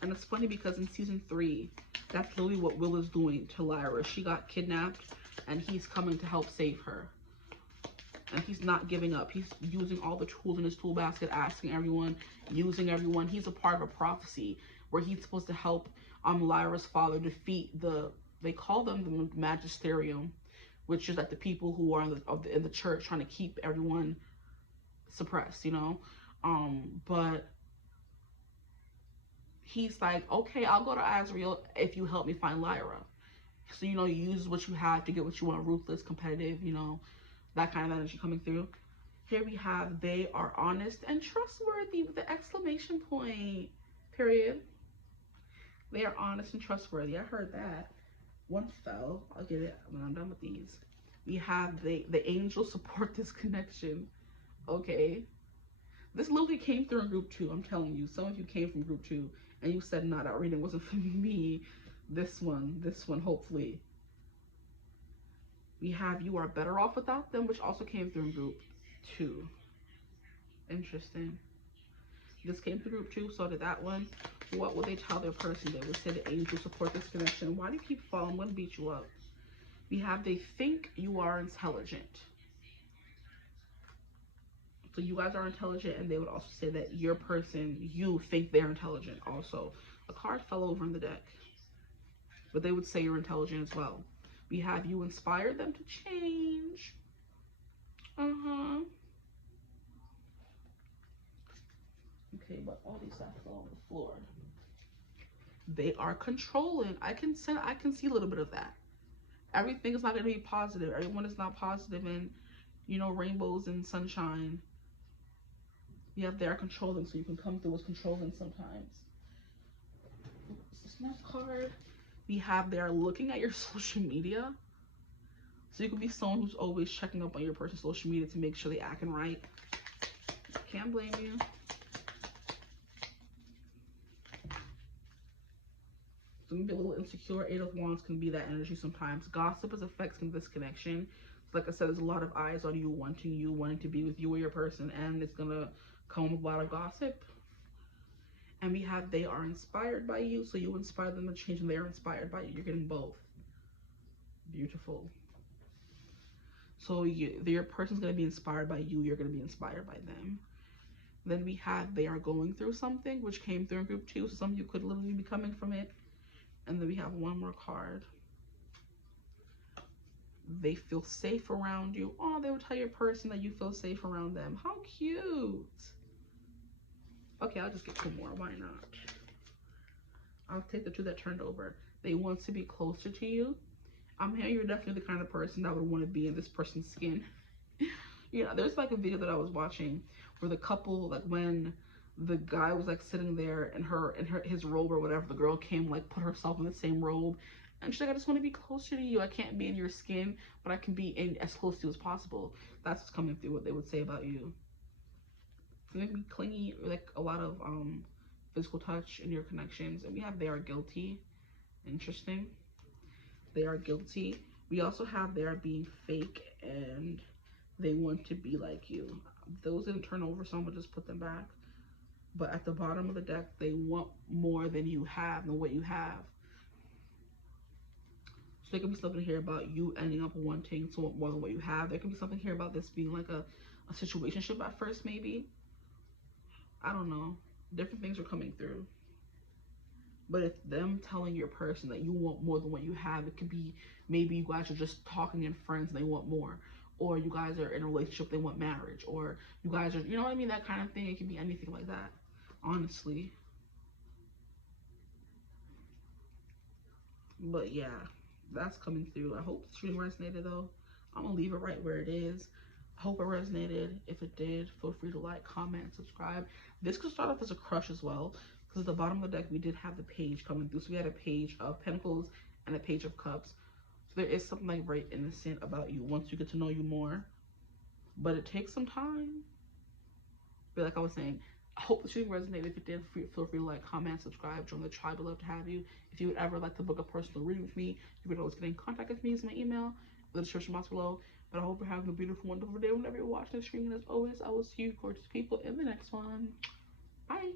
And it's funny because in season 3, that's literally what Will is doing to Lyra. She got kidnapped and he's coming to help save her. And he's not giving up. He's using all the tools in his tool basket, asking everyone, using everyone. He's a part of a prophecy where he's supposed to help Lyra's father defeat they call them the magisterium, which is like the people who are in the church trying to keep everyone suppressed, you know. But he's like, okay, I'll go to Azrael if you help me find Lyra. So, you know, you use what you have to get what you want, ruthless, competitive, you know, that kind of energy coming through. Here we have they are honest and trustworthy with the exclamation point, period. They are honest and trustworthy. I heard that. One fell. I'll get it when I'm done with these. We have the angels support this connection. Okay. This literally came through in group 2. I'm telling you. Some of you came from group 2 and you said, nah, that reading wasn't for me. This one, hopefully. We have you are better off without them, which also came through in group 2. Interesting. This came through group 2, so did that one. What would they tell their person? They would say the angels support this connection. Why do you keep falling? I'm going to beat you up. We have they think you are intelligent. So you guys are intelligent, and they would also say that your person, you think they're intelligent also. A card fell over in the deck. But they would say you're intelligent as well. We have you inspire them to change. Okay, but all these stuff fell on the floor. They are controlling. I can see a little bit of that. Everything is not going to be positive. Everyone is not positive, and you know, rainbows and sunshine. You have they are controlling, so you can come through as controlling sometimes. Is this next card? We have they are looking at your social media. So you could be someone who's always checking up on your person's social media to make sure they acting right. Can't blame you. So maybe a little insecure. 8 of Wands can be that energy sometimes. Gossip is affecting this connection. So like I said, there's a lot of eyes on you, wanting to be with you or your person, and it's gonna come with a lot of gossip. And we have they are inspired by you, so you inspire them to change, and they are inspired by you. You're getting both. Beautiful. So your person's gonna be inspired by you. You're gonna be inspired by them. Then we have they are going through something, which came through in group 2. So some of you could literally be coming from it. And then we have one more card. They feel safe around you. Oh, they would tell your person that you feel safe around them. How cute. Okay, I'll just get 2 more. Why not? I'll take the 2 that turned over. They want to be closer to you. I'm hearing you're definitely the kind of person that would want to be in this person's skin. You know, there's like a video that I was watching where the couple, like when the guy was like sitting there in his robe or whatever, the girl came like put herself in the same robe, and she's like, I just want to be closer to you. I can't be in your skin, but I can be in as close to you as possible. That's what's coming through what they would say about you. So maybe clingy, like a lot of physical touch in your connections. And we have they are guilty. Interesting. They are guilty. We also have they are being fake and they want to be like you. Those didn't turn over, so I'm gonna just put them back. But at the bottom of the deck, they want more than you have, than what you have. So there could be something here about you ending up wanting to want more than what you have. There could be something here about this being like a situationship at first, maybe. I don't know. Different things are coming through. But it's them telling your person that you want more than what you have. It could be maybe you guys are just talking and friends and they want more. Or you guys are in a relationship, they want marriage. Or you guys are, you know what I mean? That kind of thing. It could be anything like that, honestly. But yeah, that's coming through. I hope the stream resonated though. I'm gonna leave it right where it is. I hope it resonated. If it did, feel free to like, comment, and subscribe. This could start off as a crush as well, because at the bottom of the deck we did have the page coming through. So we had a page of pentacles and a page of cups. So there is something like very innocent about you once you get to know you more, but it takes some time. But like I was saying, I hope the stream resonated. If it did, feel free to like, comment, subscribe, join the tribe. I'd love to have you. If you would ever like to book a personal reading with me, you could always get in contact with me. Use my email in the description box below. But I hope you're having a beautiful, wonderful day whenever you're watching the stream. And as always, I will see you gorgeous people in the next one. Bye.